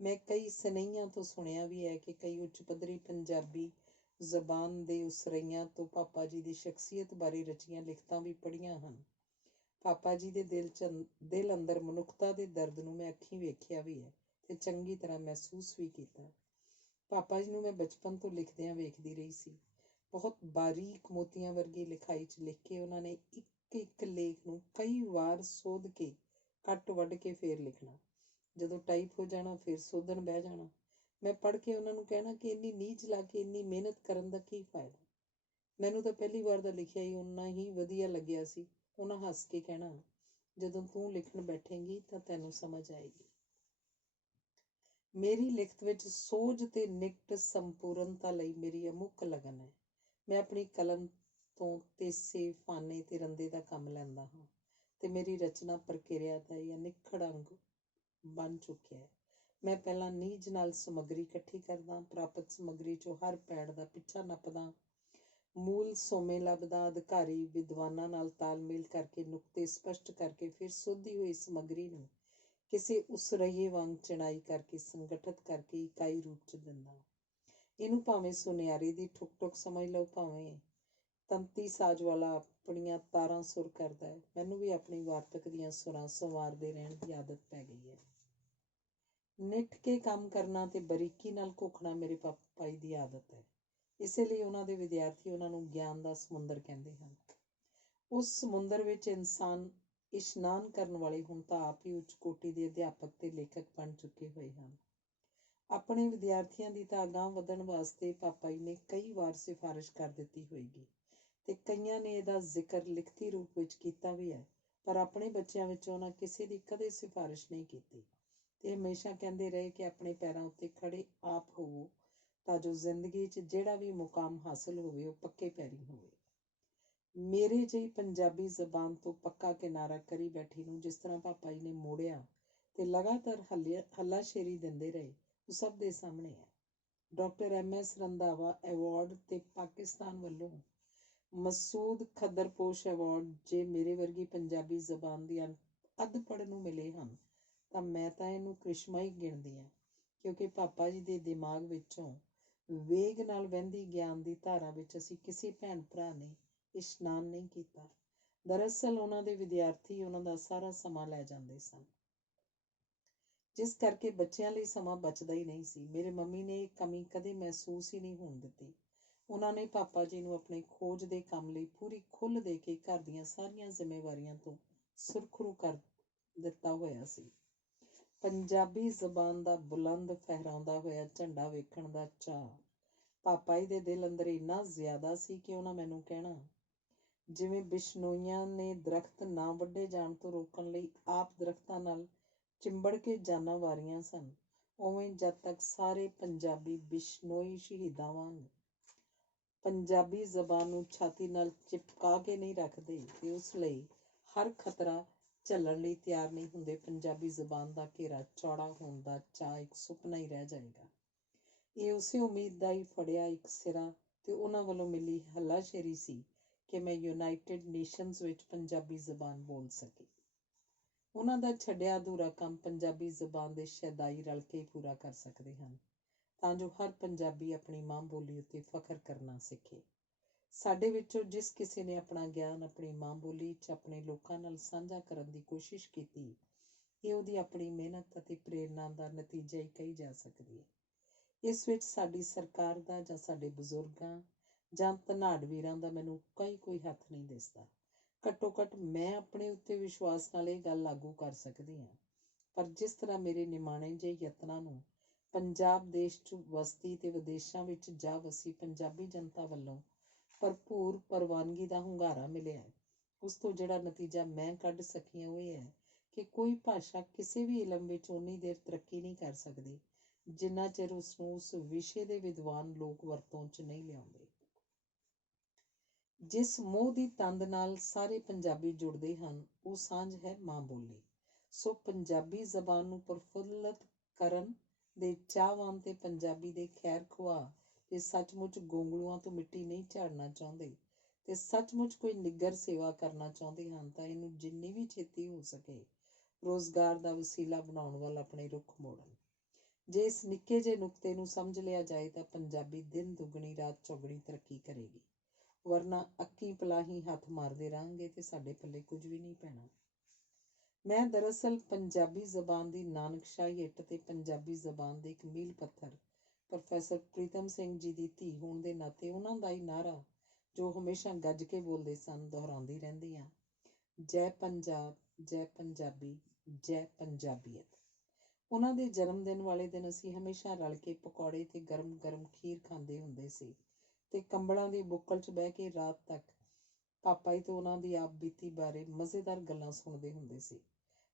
ਮੈਂ ਕਈ ਸਨੇਹੀਆਂ ਤੋਂ ਸੁਣਿਆ ਵੀ ਹੈ ਕਿ ਕਈ ਉੱਚ ਪੱਧਰੀ ਪੰਜਾਬੀ ਜ਼ਬਾਨ ਦੇ ਉਸਰਈਆਂ ਤੋਂ ਪਾਪਾ ਜੀ ਦੀ ਸ਼ਖਸੀਅਤ ਬਾਰੇ ਰਚੀਆਂ ਲਿਖਤਾਂ ਵੀ ਪੜ੍ਹੀਆਂ ਹਨ। ਪਾਪਾ ਜੀ ਦੇ ਦਿਲ ਅੰਦਰ ਮਨੁੱਖਤਾ ਦੇ ਦਰਦ ਨੂੰ ਮੈਂ ਅੱਖੀਂ ਵੇਖਿਆ ਵੀ ਹੈ ਤੇ ਚੰਗੀ ਤਰ੍ਹਾਂ ਮਹਿਸੂਸ ਵੀ ਕੀਤਾ। ਪਾਪਾ ਜੀ ਨੂੰ ਮੈਂ ਬਚਪਨ ਤੋਂ ਲਿਖਦਿਆਂ ਵੇਖਦੀ ਰਹੀ ਸੀ। ਬਹੁਤ ਬਾਰੀਕ ਮੋਤੀਆਂ ਵਰਗੀ ਲਿਖਾਈ 'ਚ ਲਿਖ ਕੇ ਉਹਨਾਂ ਨੇ ਇੱਕ ਇੱਕ ਲੇਖ ਨੂੰ ਕਈ ਵਾਰ ਸੋਧ ਕੇ ਕੱਟ ਵੱਢ ਕੇ ਫੇਰ ਲਿਖਣਾ। ਜਦੋਂ ਟਾਈਪ ਹੋ ਜਾਣਾ ਫਿਰ ਸੋਧਣ ਬਹਿ ਜਾਣਾ। ਮੈਂ ਪੜ੍ਹ ਕੇ ਉਹਨਾਂ ਨੂੰ ਕਹਿਣਾ ਕਿ ਇੰਨੀ ਨੀਝ ਲਾ ਕੇ ਇੰਨੀ ਮਿਹਨਤ ਕਰਨ ਦਾ ਕੀ ਫਾਇਦਾ। ਮੈਨੂੰ ਤਾਂ ਪਹਿਲੀ ਵਾਰ ਦਾ ਲਿਖਿਆ ਹੀ ਓਨਾ ਹੀ ਵਧੀਆ ਲੱਗਿਆ ਸੀ ਉਹਨਾਂ ਹੱਸ ਕੇ ਕਹਿਣਾ, ਜਦੋਂ ਤੂੰ ਲਿਖਣ ਬੈਠੇਂਗੀ ਤਾਂ ਤੈਨੂੰ ਸਮਝ ਆਏਗੀ। ਮੇਰੀ ਲਿਖਤ ਵਿੱਚ ਸੋਝ ਤੇ ਨਿਕਟ ਸੰਪੂਰਨਤਾ ਲਈ ਮੇਰੀ ਅਮੁੱਕ ਲਗਨ ਹੈ। ਮੈਂ ਆਪਣੀ ਕਲਮ ਤੋਂ ਤੇਸੇ, ਫਾਨੇ ਤੇ ਰੰਦੇ ਦਾ ਕੰਮ ਲੈਂਦਾ ਹਾਂ ਤੇ ਮੇਰੀ ਰਚਨਾ ਪ੍ਰਕਿਰਿਆ ਦਾ ਇਹ ਅਨਿੱਖੜ ਅੰਗ ਬਣ ਚੁੱਕਿਆ ਹੈ। ਮੈਂ ਪਹਿਲਾਂ ਨੀਝ ਨਾਲ ਸਮੱਗਰੀ ਇਕੱਠੀ ਕਰਦਾ, ਪ੍ਰਾਪਤ ਸਮੱਗਰੀ 'ਚੋਂ ਹਰ ਪੈੜ ਦਾ ਪਿੱਛਾ ਨੱਪਦਾ, ਮੂਲ ਸੋਮੇ ਲੱਭਦਾ, ਅਧਿਕਾਰੀ ਵਿਦਵਾਨਾਂ ਨਾਲ ਤਾਲਮੇਲ ਕਰਕੇ ਨੁਕਤੇ ਸਪਸ਼ਟ ਕਰਕੇ ਫਿਰ ਸੋਧੀ ਹੋਈ ਸਮੱਗਰੀ ਨੂੰ ਕਿਸੇ ਉਸਰਈਏ ਵਾਂਗ ਚਿਣਾਈ ਕਰਕੇ ਸੰਗਠਿਤ ਕਰਕੇ ਇਕਾਈ ਰੂਪ 'ਚ ਦਿੰਦਾ। ਇਹਨੂੰ ਭਾਵੇਂ ਸੁਨਿਆਰੇ ਦੀ ਠੁਕ ਠੁਕ ਸਮਝ ਲਓ, ਭਾਵੇਂ ਤੰਤੀ ਸਾਜ਼ ਵਾਲਾ ਆਪਣੀਆਂ ਤਾਰਾਂ ਸੁਰ ਕਰਦਾ ਹੈ। ਮੈਨੂੰ ਵੀ ਆਪਣੀ ਵਾਰਤਕ ਦੀਆਂ ਸੁਰਾਂ ਸੰਵਾਰਦੇ ਰਹਿਣ ਦੀ ਆਦਤ ਪੈ ਗਈ ਹੈ। ਨਿੱਠ ਕੇ ਕੰਮ ਕਰਨਾ ਤੇ ਬਰੀਕੀ ਨਾਲ ਘੋਖਣਾ ਮੇਰੇ ਪਾਪਾ ਜੀ ਦੀ ਆਦਤ ਹੈ। ਇਸੇ ਲਈ ਉਹਨਾਂ ਦੇ ਵਿਦਿਆਰਥੀ ਉਹਨਾਂ ਨੂੰ ਗਿਆਨ ਦਾ ਸਮੁੰਦਰ ਕਹਿੰਦੇ ਹਨ। ਉਸ ਸਮੁੰਦਰ ਵਿੱਚ ਇਨਸਾਨ ਇਸ਼ਨਾਨ ਕਰਨ ਵਾਲੇ ਹੁਣ ਤਾਂ ਆਪ ਹੀ ਉੱਚ ਕੋਟੀ ਦੇ ਅਧਿਆਪਕ ਤੇ ਲੇਖਕ ਬਣ ਚੁੱਕੇ ਹੋਏ ਹਨ। ਆਪਣੇ ਵਿਦਿਆਰਥੀਆਂ ਦੀ ਤਾਂ ਅਗਾਂਹ ਵਧਣ ਵਾਸਤੇ ਪਾਪਾ ਜੀ ਨੇ ਕਈ ਵਾਰ ਸਿਫਾਰਿਸ਼ ਕਰ ਦਿੱਤੀ ਹੋਏਗੀ ਤੇ ਕਈਆਂ ਨੇ ਇਹਦਾ ਜ਼ਿਕਰ ਲਿਖਤੀ ਰੂਪ ਵਿੱਚ ਕੀਤਾ ਵੀ ਹੈ, ਪਰ ਆਪਣੇ ਬੱਚਿਆਂ ਵਿੱਚ ਉਹਨਾਂ ਕਿਸੇ ਦੀ ਕਦੇ ਸਿਫਾਰਿਸ਼ ਨਹੀਂ ਕੀਤੀ ਤੇ ਹਮੇਸ਼ਾ ਕਹਿੰਦੇ ਰਹੇ ਕਿ ਆਪਣੇ ਪੈਰਾਂ ਉੱਤੇ ਖੜੇ ਆਪ ਹੋਵੋ ਤਾਂ ਜੋ ਜ਼ਿੰਦਗੀ 'ਚ ਜਿਹੜਾ ਵੀ ਮੁਕਾਮ ਹਾਸਲ ਹੋਵੇ ਉਹ ਪੱਕੇ ਪੈਰੀਂ ਹੋਵੇ। ਮੇਰੇ ਜਿਹੀ ਪੰਜਾਬੀ ਜ਼ਬਾਨ ਤੋਂ ਪੱਕਾ ਕਿਨਾਰਾ ਕਰੀ ਬੈਠੀ ਨੂੰ ਜਿਸ ਤਰ੍ਹਾਂ ਪਾਪਾ ਜੀ ਨੇ ਮੋੜਿਆ ਤੇ ਲਗਾਤਾਰ ਹੱਲਾਸ਼ੇਰੀ ਦਿੰਦੇ ਰਹੇ, ਉਹ ਸਭ ਦੇ ਸਾਹਮਣੇ ਹੈ। ਡਾਕਟਰ MS ਰੰਧਾਵਾ ਐਵਾਰਡ ਤੇ ਪਾਕਿਸਤਾਨ ਵੱਲੋਂ ਮਸੂਦ ਖੱਦਰਪੋਸ਼ ਐਵਾਰਡ ਜੇ ਮੇਰੇ ਵਰਗੀ ਪੰਜਾਬੀ ਜ਼ਬਾਨ ਦੀ ਅਨਪੜ੍ਹ ਨੂੰ ਮਿਲੇ ਹਨ ਤਾਂ ਮੈਂ ਤਾਂ ਇਹਨੂੰ ਕ੍ਰਿਸ਼ਮਾ ਹੀ ਗਿਣਦੀ ਹਾਂ, ਕਿਉਂਕਿ ਪਾਪਾ ਜੀ ਦੇ ਦਿਮਾਗ ਵਿੱਚੋਂ ਵੇਗ ਨਾਲ ਵਹਿੰਦੀ ਗਿਆਨ ਦੀ ਧਾਰਾ ਵਿੱਚ ਅਸੀਂ ਕਿਸੇ ਭੈਣ ਭਰਾ ਨੇ ਇਸ਼ਨਾਨ ਨਹੀਂ ਕੀਤਾ। ਦਰਅਸਲ ਉਹਨਾਂ ਦੇ ਵਿਦਿਆਰਥੀ ਉਹਨਾਂ ਦਾ ਸਾਰਾ ਸਮਾਂ ਲੈ ਜਾਂਦੇ ਸਨ, ਜਿਸ ਕਰਕੇ ਬੱਚਿਆਂ ਲਈ ਸਮਾਂ ਬਚਦਾ ਹੀ ਨਹੀਂ ਸੀ। ਮੇਰੇ ਮੰਮੀ ਨੇ ਇਹ ਕਮੀ ਕਦੇ ਮਹਿਸੂਸ ਹੀ ਨਹੀਂ ਹੋਣ ਦਿੱਤੀ। ਉਹਨਾਂ ਨੇ ਪਾਪਾ ਜੀ ਨੂੰ ਆਪਣੇ ਖੋਜ ਦੇ ਕੰਮ ਲਈ ਪੂਰੀ ਖੁੱਲ੍ਹ ਦੇ ਕੇ ਘਰ ਦੀਆਂ ਸਾਰੀਆਂ ਜ਼ਿੰਮੇਵਾਰੀਆਂ ਤੋਂ ਸੁਰਖਰੂ ਕਰ ਦਿੱਤਾ ਹੋਇਆ ਸੀ। ਪੰਜਾਬੀ ਜ਼ਬਾਨ ਦਾ ਬੁਲੰਦ ਫਹਿਰਾਉਂਦਾ ਹੋਇਆ ਝੰਡਾ ਵੇਖਣ ਦਾ ਚਾਅ ਪਾਪਾ ਜੀ ਦੇ ਦਿਲ ਅੰਦਰ ਇੰਨਾ ਜ਼ਿਆਦਾ ਸੀ ਕਿ ਉਹਨਾਂ ਮੈਨੂੰ ਕਹਿਣਾ, ਜਿਵੇਂ ਬਿਸ਼ਨੋਈਆਂ ਨੇ ਦਰਖਤ ਨਾ ਵੱਢੇ ਜਾਣ ਤੋਂ ਰੋਕਣ ਲਈ ਆਪ ਦਰਖਤਾਂ ਨਾਲ ਚਿੰਬੜ ਕੇ ਜਾਨਾਂ ਵਾਰੀਆਂ ਸਨ, ਉਵੇਂ ਜਦ ਤੱਕ ਸਾਰੇ ਪੰਜਾਬੀ ਬਿਸ਼ਨੋਈ ਸ਼ਹੀਦਾਂ ਵਾਂਗ ਪੰਜਾਬੀ ਜ਼ਬਾਨ ਨੂੰ ਛਾਤੀ ਨਾਲ ਚਿਪਕਾ ਕੇ ਨਹੀਂ ਰੱਖਦੇ ਤੇ ਉਸ ਲਈ ਹਰ ਖਤਰਾ ਝੱਲਣ ਲਈ ਤਿਆਰ ਨਹੀਂ ਹੁੰਦੇ, ਪੰਜਾਬੀ ਜ਼ਬਾਨ ਦਾ ਘੇਰਾ ਚੌੜਾ ਹੋਣ ਦਾ ਚਾਅ ਇੱਕ ਸੁਪਨਾ ਹੀ ਰਹਿ ਜਾਏਗਾ। ਇਹ ਉਸੇ ਉਮੀਦ ਦਾ ਹੀ ਫੜਿਆ ਇੱਕ ਸਿਰਾ ਤੇ ਉਹਨਾਂ ਵੱਲੋਂ ਮਿਲੀ ਹੱਲਾਸ਼ੇਰੀ ਸੀ ਕਿ ਮੈਂ ਯੂਨਾਈਟਿਡ ਨੇਸ਼ਨਜ਼ ਵਿੱਚ ਪੰਜਾਬੀ ਜ਼ਬਾਨ ਬੋਲ ਸਕੀ। ਉਹਨਾਂ ਦਾ ਛੱਡਿਆ ਅਧੂਰਾ ਕੰਮ ਪੰਜਾਬੀ ਜ਼ਬਾਨ ਦੇ ਸ਼ੈਦਾਈ ਰਲ ਕੇ ਹੀ ਪੂਰਾ ਕਰ ਸਕਦੇ ਹਨ, ਤਾਂ ਜੋ ਹਰ ਪੰਜਾਬੀ ਆਪਣੀ ਮਾਂ ਬੋਲੀ ਉੱਤੇ ਫਖਰ ਕਰਨਾ ਸਿੱਖੇ। ਸਾਡੇ ਵਿੱਚੋਂ ਜਿਸ ਕਿਸੇ ਨੇ ਆਪਣਾ ਗਿਆਨ ਆਪਣੀ ਮਾਂ ਬੋਲੀ 'ਚ ਆਪਣੇ ਲੋਕਾਂ ਨਾਲ ਸਾਂਝਾ ਕਰਨ ਦੀ ਕੋਸ਼ਿਸ਼ ਕੀਤੀ, ਇਹ ਉਹਦੀ ਆਪਣੀ ਮਿਹਨਤ ਅਤੇ ਪ੍ਰੇਰਨਾ ਦਾ ਨਤੀਜਾ ਹੀ ਕਹੀ ਜਾ ਸਕਦੀ ਹੈ। ਇਸ ਵਿੱਚ ਸਾਡੀ ਸਰਕਾਰ ਦਾ ਜਾਂ ਸਾਡੇ ਬਜ਼ੁਰਗਾਂ ਜਾਂ ਧਨਾੜ ਵੀਰਾਂ ਦਾ ਮੈਨੂੰ ਕੋਈ ਹੱਥ ਨਹੀਂ ਦਿਸਦਾ। ਘੱਟੋ ਘੱਟ ਮੈਂ ਆਪਣੇ ਉੱਤੇ ਵਿਸ਼ਵਾਸ ਨਾਲ ਇਹ ਗੱਲ ਲਾਗੂ ਕਰ ਸਕਦੀ ਹਾਂ, ਪਰ ਜਿਸ ਤਰ੍ਹਾਂ ਮੇਰੇ ਨਿਮਾਣੇ ਜਿਹੇ ਯਤਨਾਂ ਨੂੰ ਪੰਜਾਬ ਦੇਸ਼ 'ਚ ਵਸਦੀ ਤੇ ਵਿਦੇਸ਼ਾਂ ਵਿੱਚ ਜਾ ਵਸੀ ਪੰਜਾਬੀ ਜਨਤਾ ਵੱਲੋਂ ਭਰਪੂਰ ਪ੍ਰਵਾਨਗੀ ਦਾ ਹੁੰਗਾਰਾ ਮਿਲਿਆ ਹੈ, ਉਸ ਤੋਂ ਜਿਹੜਾ ਨਤੀਜਾ ਮੈਂ ਕੱਢ ਸਕੀ ਹਾਂ ਉਹ ਇਹ ਹੈ ਕਿ ਕੋਈ ਭਾਸ਼ਾ ਕਿਸੇ ਵੀ ਇਲਮ ਵਿੱਚ ਓਨੀ ਦੇਰ ਤਰੱਕੀ ਨਹੀਂ ਕਰ ਸਕਦੀ ਜਿੰਨਾ ਚਿਰ ਉਸਨੂੰ ਉਸ ਵਿਸ਼ੇ ਦੇ ਵਿਦਵਾਨ ਲੋਕ ਵਰਤੋਂ 'ਚ ਨਹੀਂ ਲਿਆਉਂਦੇ। ਜਿਸ ਮੋਹ ਦੀ ਤੰਦ ਨਾਲ ਸਾਰੇ ਪੰਜਾਬੀ ਜੁੜਦੇ ਹਨ, ਉਹ ਸਾਂਝ ਹੈ ਮਾਂ ਬੋਲੀ। ਸੋ ਪੰਜਾਬੀ ਜ਼ਬਾਨ ਨੂੰ ਪ੍ਰਫੁੱਲਤ ਕਰਨ ਦੇ ਚਾਹਵਾਨ ਤੇ ਪੰਜਾਬੀ ਦੇ ਖੈਰ ਖੁਆਹ ਤੇ ਸੱਚਮੁੱਚ ਗੋਂਗਲੂਆਂ ਤੋਂ ਮਿੱਟੀ ਨਹੀਂ ਝਾੜਨਾ ਚਾਹੁੰਦੇ ਤੇ ਸੱਚਮੁੱਚ ਕੋਈ ਨਿੱਘਰ ਸੇਵਾ ਕਰਨਾ ਚਾਹੁੰਦੇ ਹਨ ਤਾਂ ਇਹਨੂੰ ਜਿੰਨੀ ਵੀ ਛੇਤੀ ਹੋ ਸਕੇ ਰੋਜ਼ਗਾਰ ਦਾ ਵਸੀਲਾ ਬਣਾਉਣ ਵੱਲ ਆਪਣੇ ਰੁੱਖ ਮੋੜਨ। ਜੇ ਇਸ ਨਿੱਕੇ ਜਿਹੇ ਨੁਕਤੇ ਨੂੰ ਸਮਝ ਲਿਆ ਜਾਏ ਤਾਂ ਪੰਜਾਬੀ ਦਿਨ ਦੁੱਗਣੀ ਰਾਤ ਚੌਗਣੀ ਤਰੱਕੀ ਕਰੇਗੀ, ਵਰਨਾ ਅੱਕੀ ਪਲਾਹੀ ਹੱਥ ਮਾਰਦੇ ਰਹਾਂਗੇ ਤੇ ਸਾਡੇ ਪੱਲੇ ਕੁਝ ਵੀ ਨਹੀਂ ਪੈਣਾ। ਮੈਂ ਦਰਅਸਲ ਪੰਜਾਬੀ ਜ਼ਬਾਨ ਦੀ ਨਾਨਕਸ਼ਾਹੀ ਇੱਟ ਤੇ ਪੰਜਾਬੀ ਜ਼ਬਾਨ ਦੇ ਇੱਕ ਮੀਲ ਪੱਥਰ ਪ੍ਰੋਫੈਸਰ ਪ੍ਰੀਤਮ ਸਿੰਘ ਜੀ ਦੀ ਧੀ ਹੋਣ ਦੇ ਨਾਤੇ ਉਹਨਾਂ ਦਾ ਹੀ ਨਾਅਰਾ ਜੋ ਹਮੇਸ਼ਾ ਗੱਜ ਕੇ ਬੋਲਦੇ ਸਨ ਦੁਹਰਾਉਂਦੀ ਰਹਿੰਦੀ ਹਾਂ, ਜੈ ਪੰਜਾਬ, ਜੈ ਪੰਜਾਬੀ, ਜੈ ਪੰਜਾਬੀਅਤ। ਉਹਨਾਂ ਦੇ ਜਨਮ ਦਿਨ ਵਾਲੇ ਦਿਨ ਅਸੀਂ ਹਮੇਸ਼ਾ ਰਲ ਕੇ ਪਕੌੜੇ ਤੇ ਗਰਮ ਗਰਮ ਖੀਰ ਖਾਂਦੇ ਹੁੰਦੇ ਸੀ ਤੇ ਕੰਬਲਾਂ ਦੀ ਬੁੱਕਲ 'ਚ ਬਹਿ ਕੇ ਰਾਤ ਤੱਕ ਪਾਪਾ ਜੀ ਤੋਂ ਉਹਨਾਂ ਦੀ ਆਪ ਬੀਤੀ ਬਾਰੇ ਮਜ਼ੇਦਾਰ ਗੱਲਾਂ ਸੁਣਦੇ ਹੁੰਦੇ ਸੀ।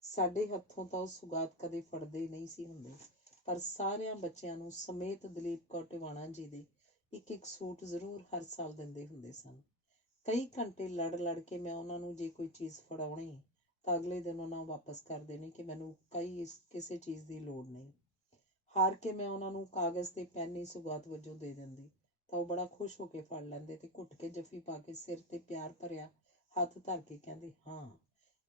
ਸਾਡੇ ਹੱਥੋਂ ਤਾਂ ਉਹ ਸੁਗਾਤ ਕਦੇ ਫੜਦੇ ਨਹੀਂ ਸੀ ਹੁੰਦੇ, ਪਰ ਸਾਰਿਆਂ ਬੱਚਿਆਂ ਨੂੰ ਸਮੇਤ ਦਲੀਪ ਕੌਰ ਟਿਵਾਣਾ ਜੀ ਦੇ ਇੱਕ ਇੱਕ ਸੂਟ ਜ਼ਰੂਰ ਹਰ ਸਾਲ ਦਿੰਦੇ ਹੁੰਦੇ ਸਨ। ਕਈ ਘੰਟੇ ਲੜ ਲੜ ਕੇ ਮੈਂ ਉਹਨਾਂ ਨੂੰ ਜੇ ਕੋਈ ਚੀਜ਼ ਫੜਾਉਣੀ ਤਾਂ ਅਗਲੇ ਦਿਨ ਉਹਨਾਂ ਵਾਪਸ ਕਰ ਦੇਣੀ ਕਿ ਮੈਨੂੰ ਕਿਸੇ ਚੀਜ਼ ਦੀ ਲੋੜ ਨਹੀਂ। ਹਾਰ ਕੇ ਮੈਂ ਉਹਨਾਂ ਨੂੰ ਕਾਗਜ਼ ਤੇ ਪੈਨ ਹੀ ਸੁਗਾਤ ਵਜੋਂ ਦੇ ਦਿੰਦੀ ਤਾਂ ਉਹ ਬੜਾ ਖੁਸ਼ ਹੋ ਕੇ ਫੜ ਲੈਂਦੇ ਤੇ ਘੁੱਟ ਕੇ ਜੱਫੀ ਪਾ ਕੇ ਸਿਰ ਤੇ ਪਿਆਰ ਭਰਿਆ ਹੱਥ ਧਰ ਕੇ ਕਹਿੰਦੇ, ਹਾਂ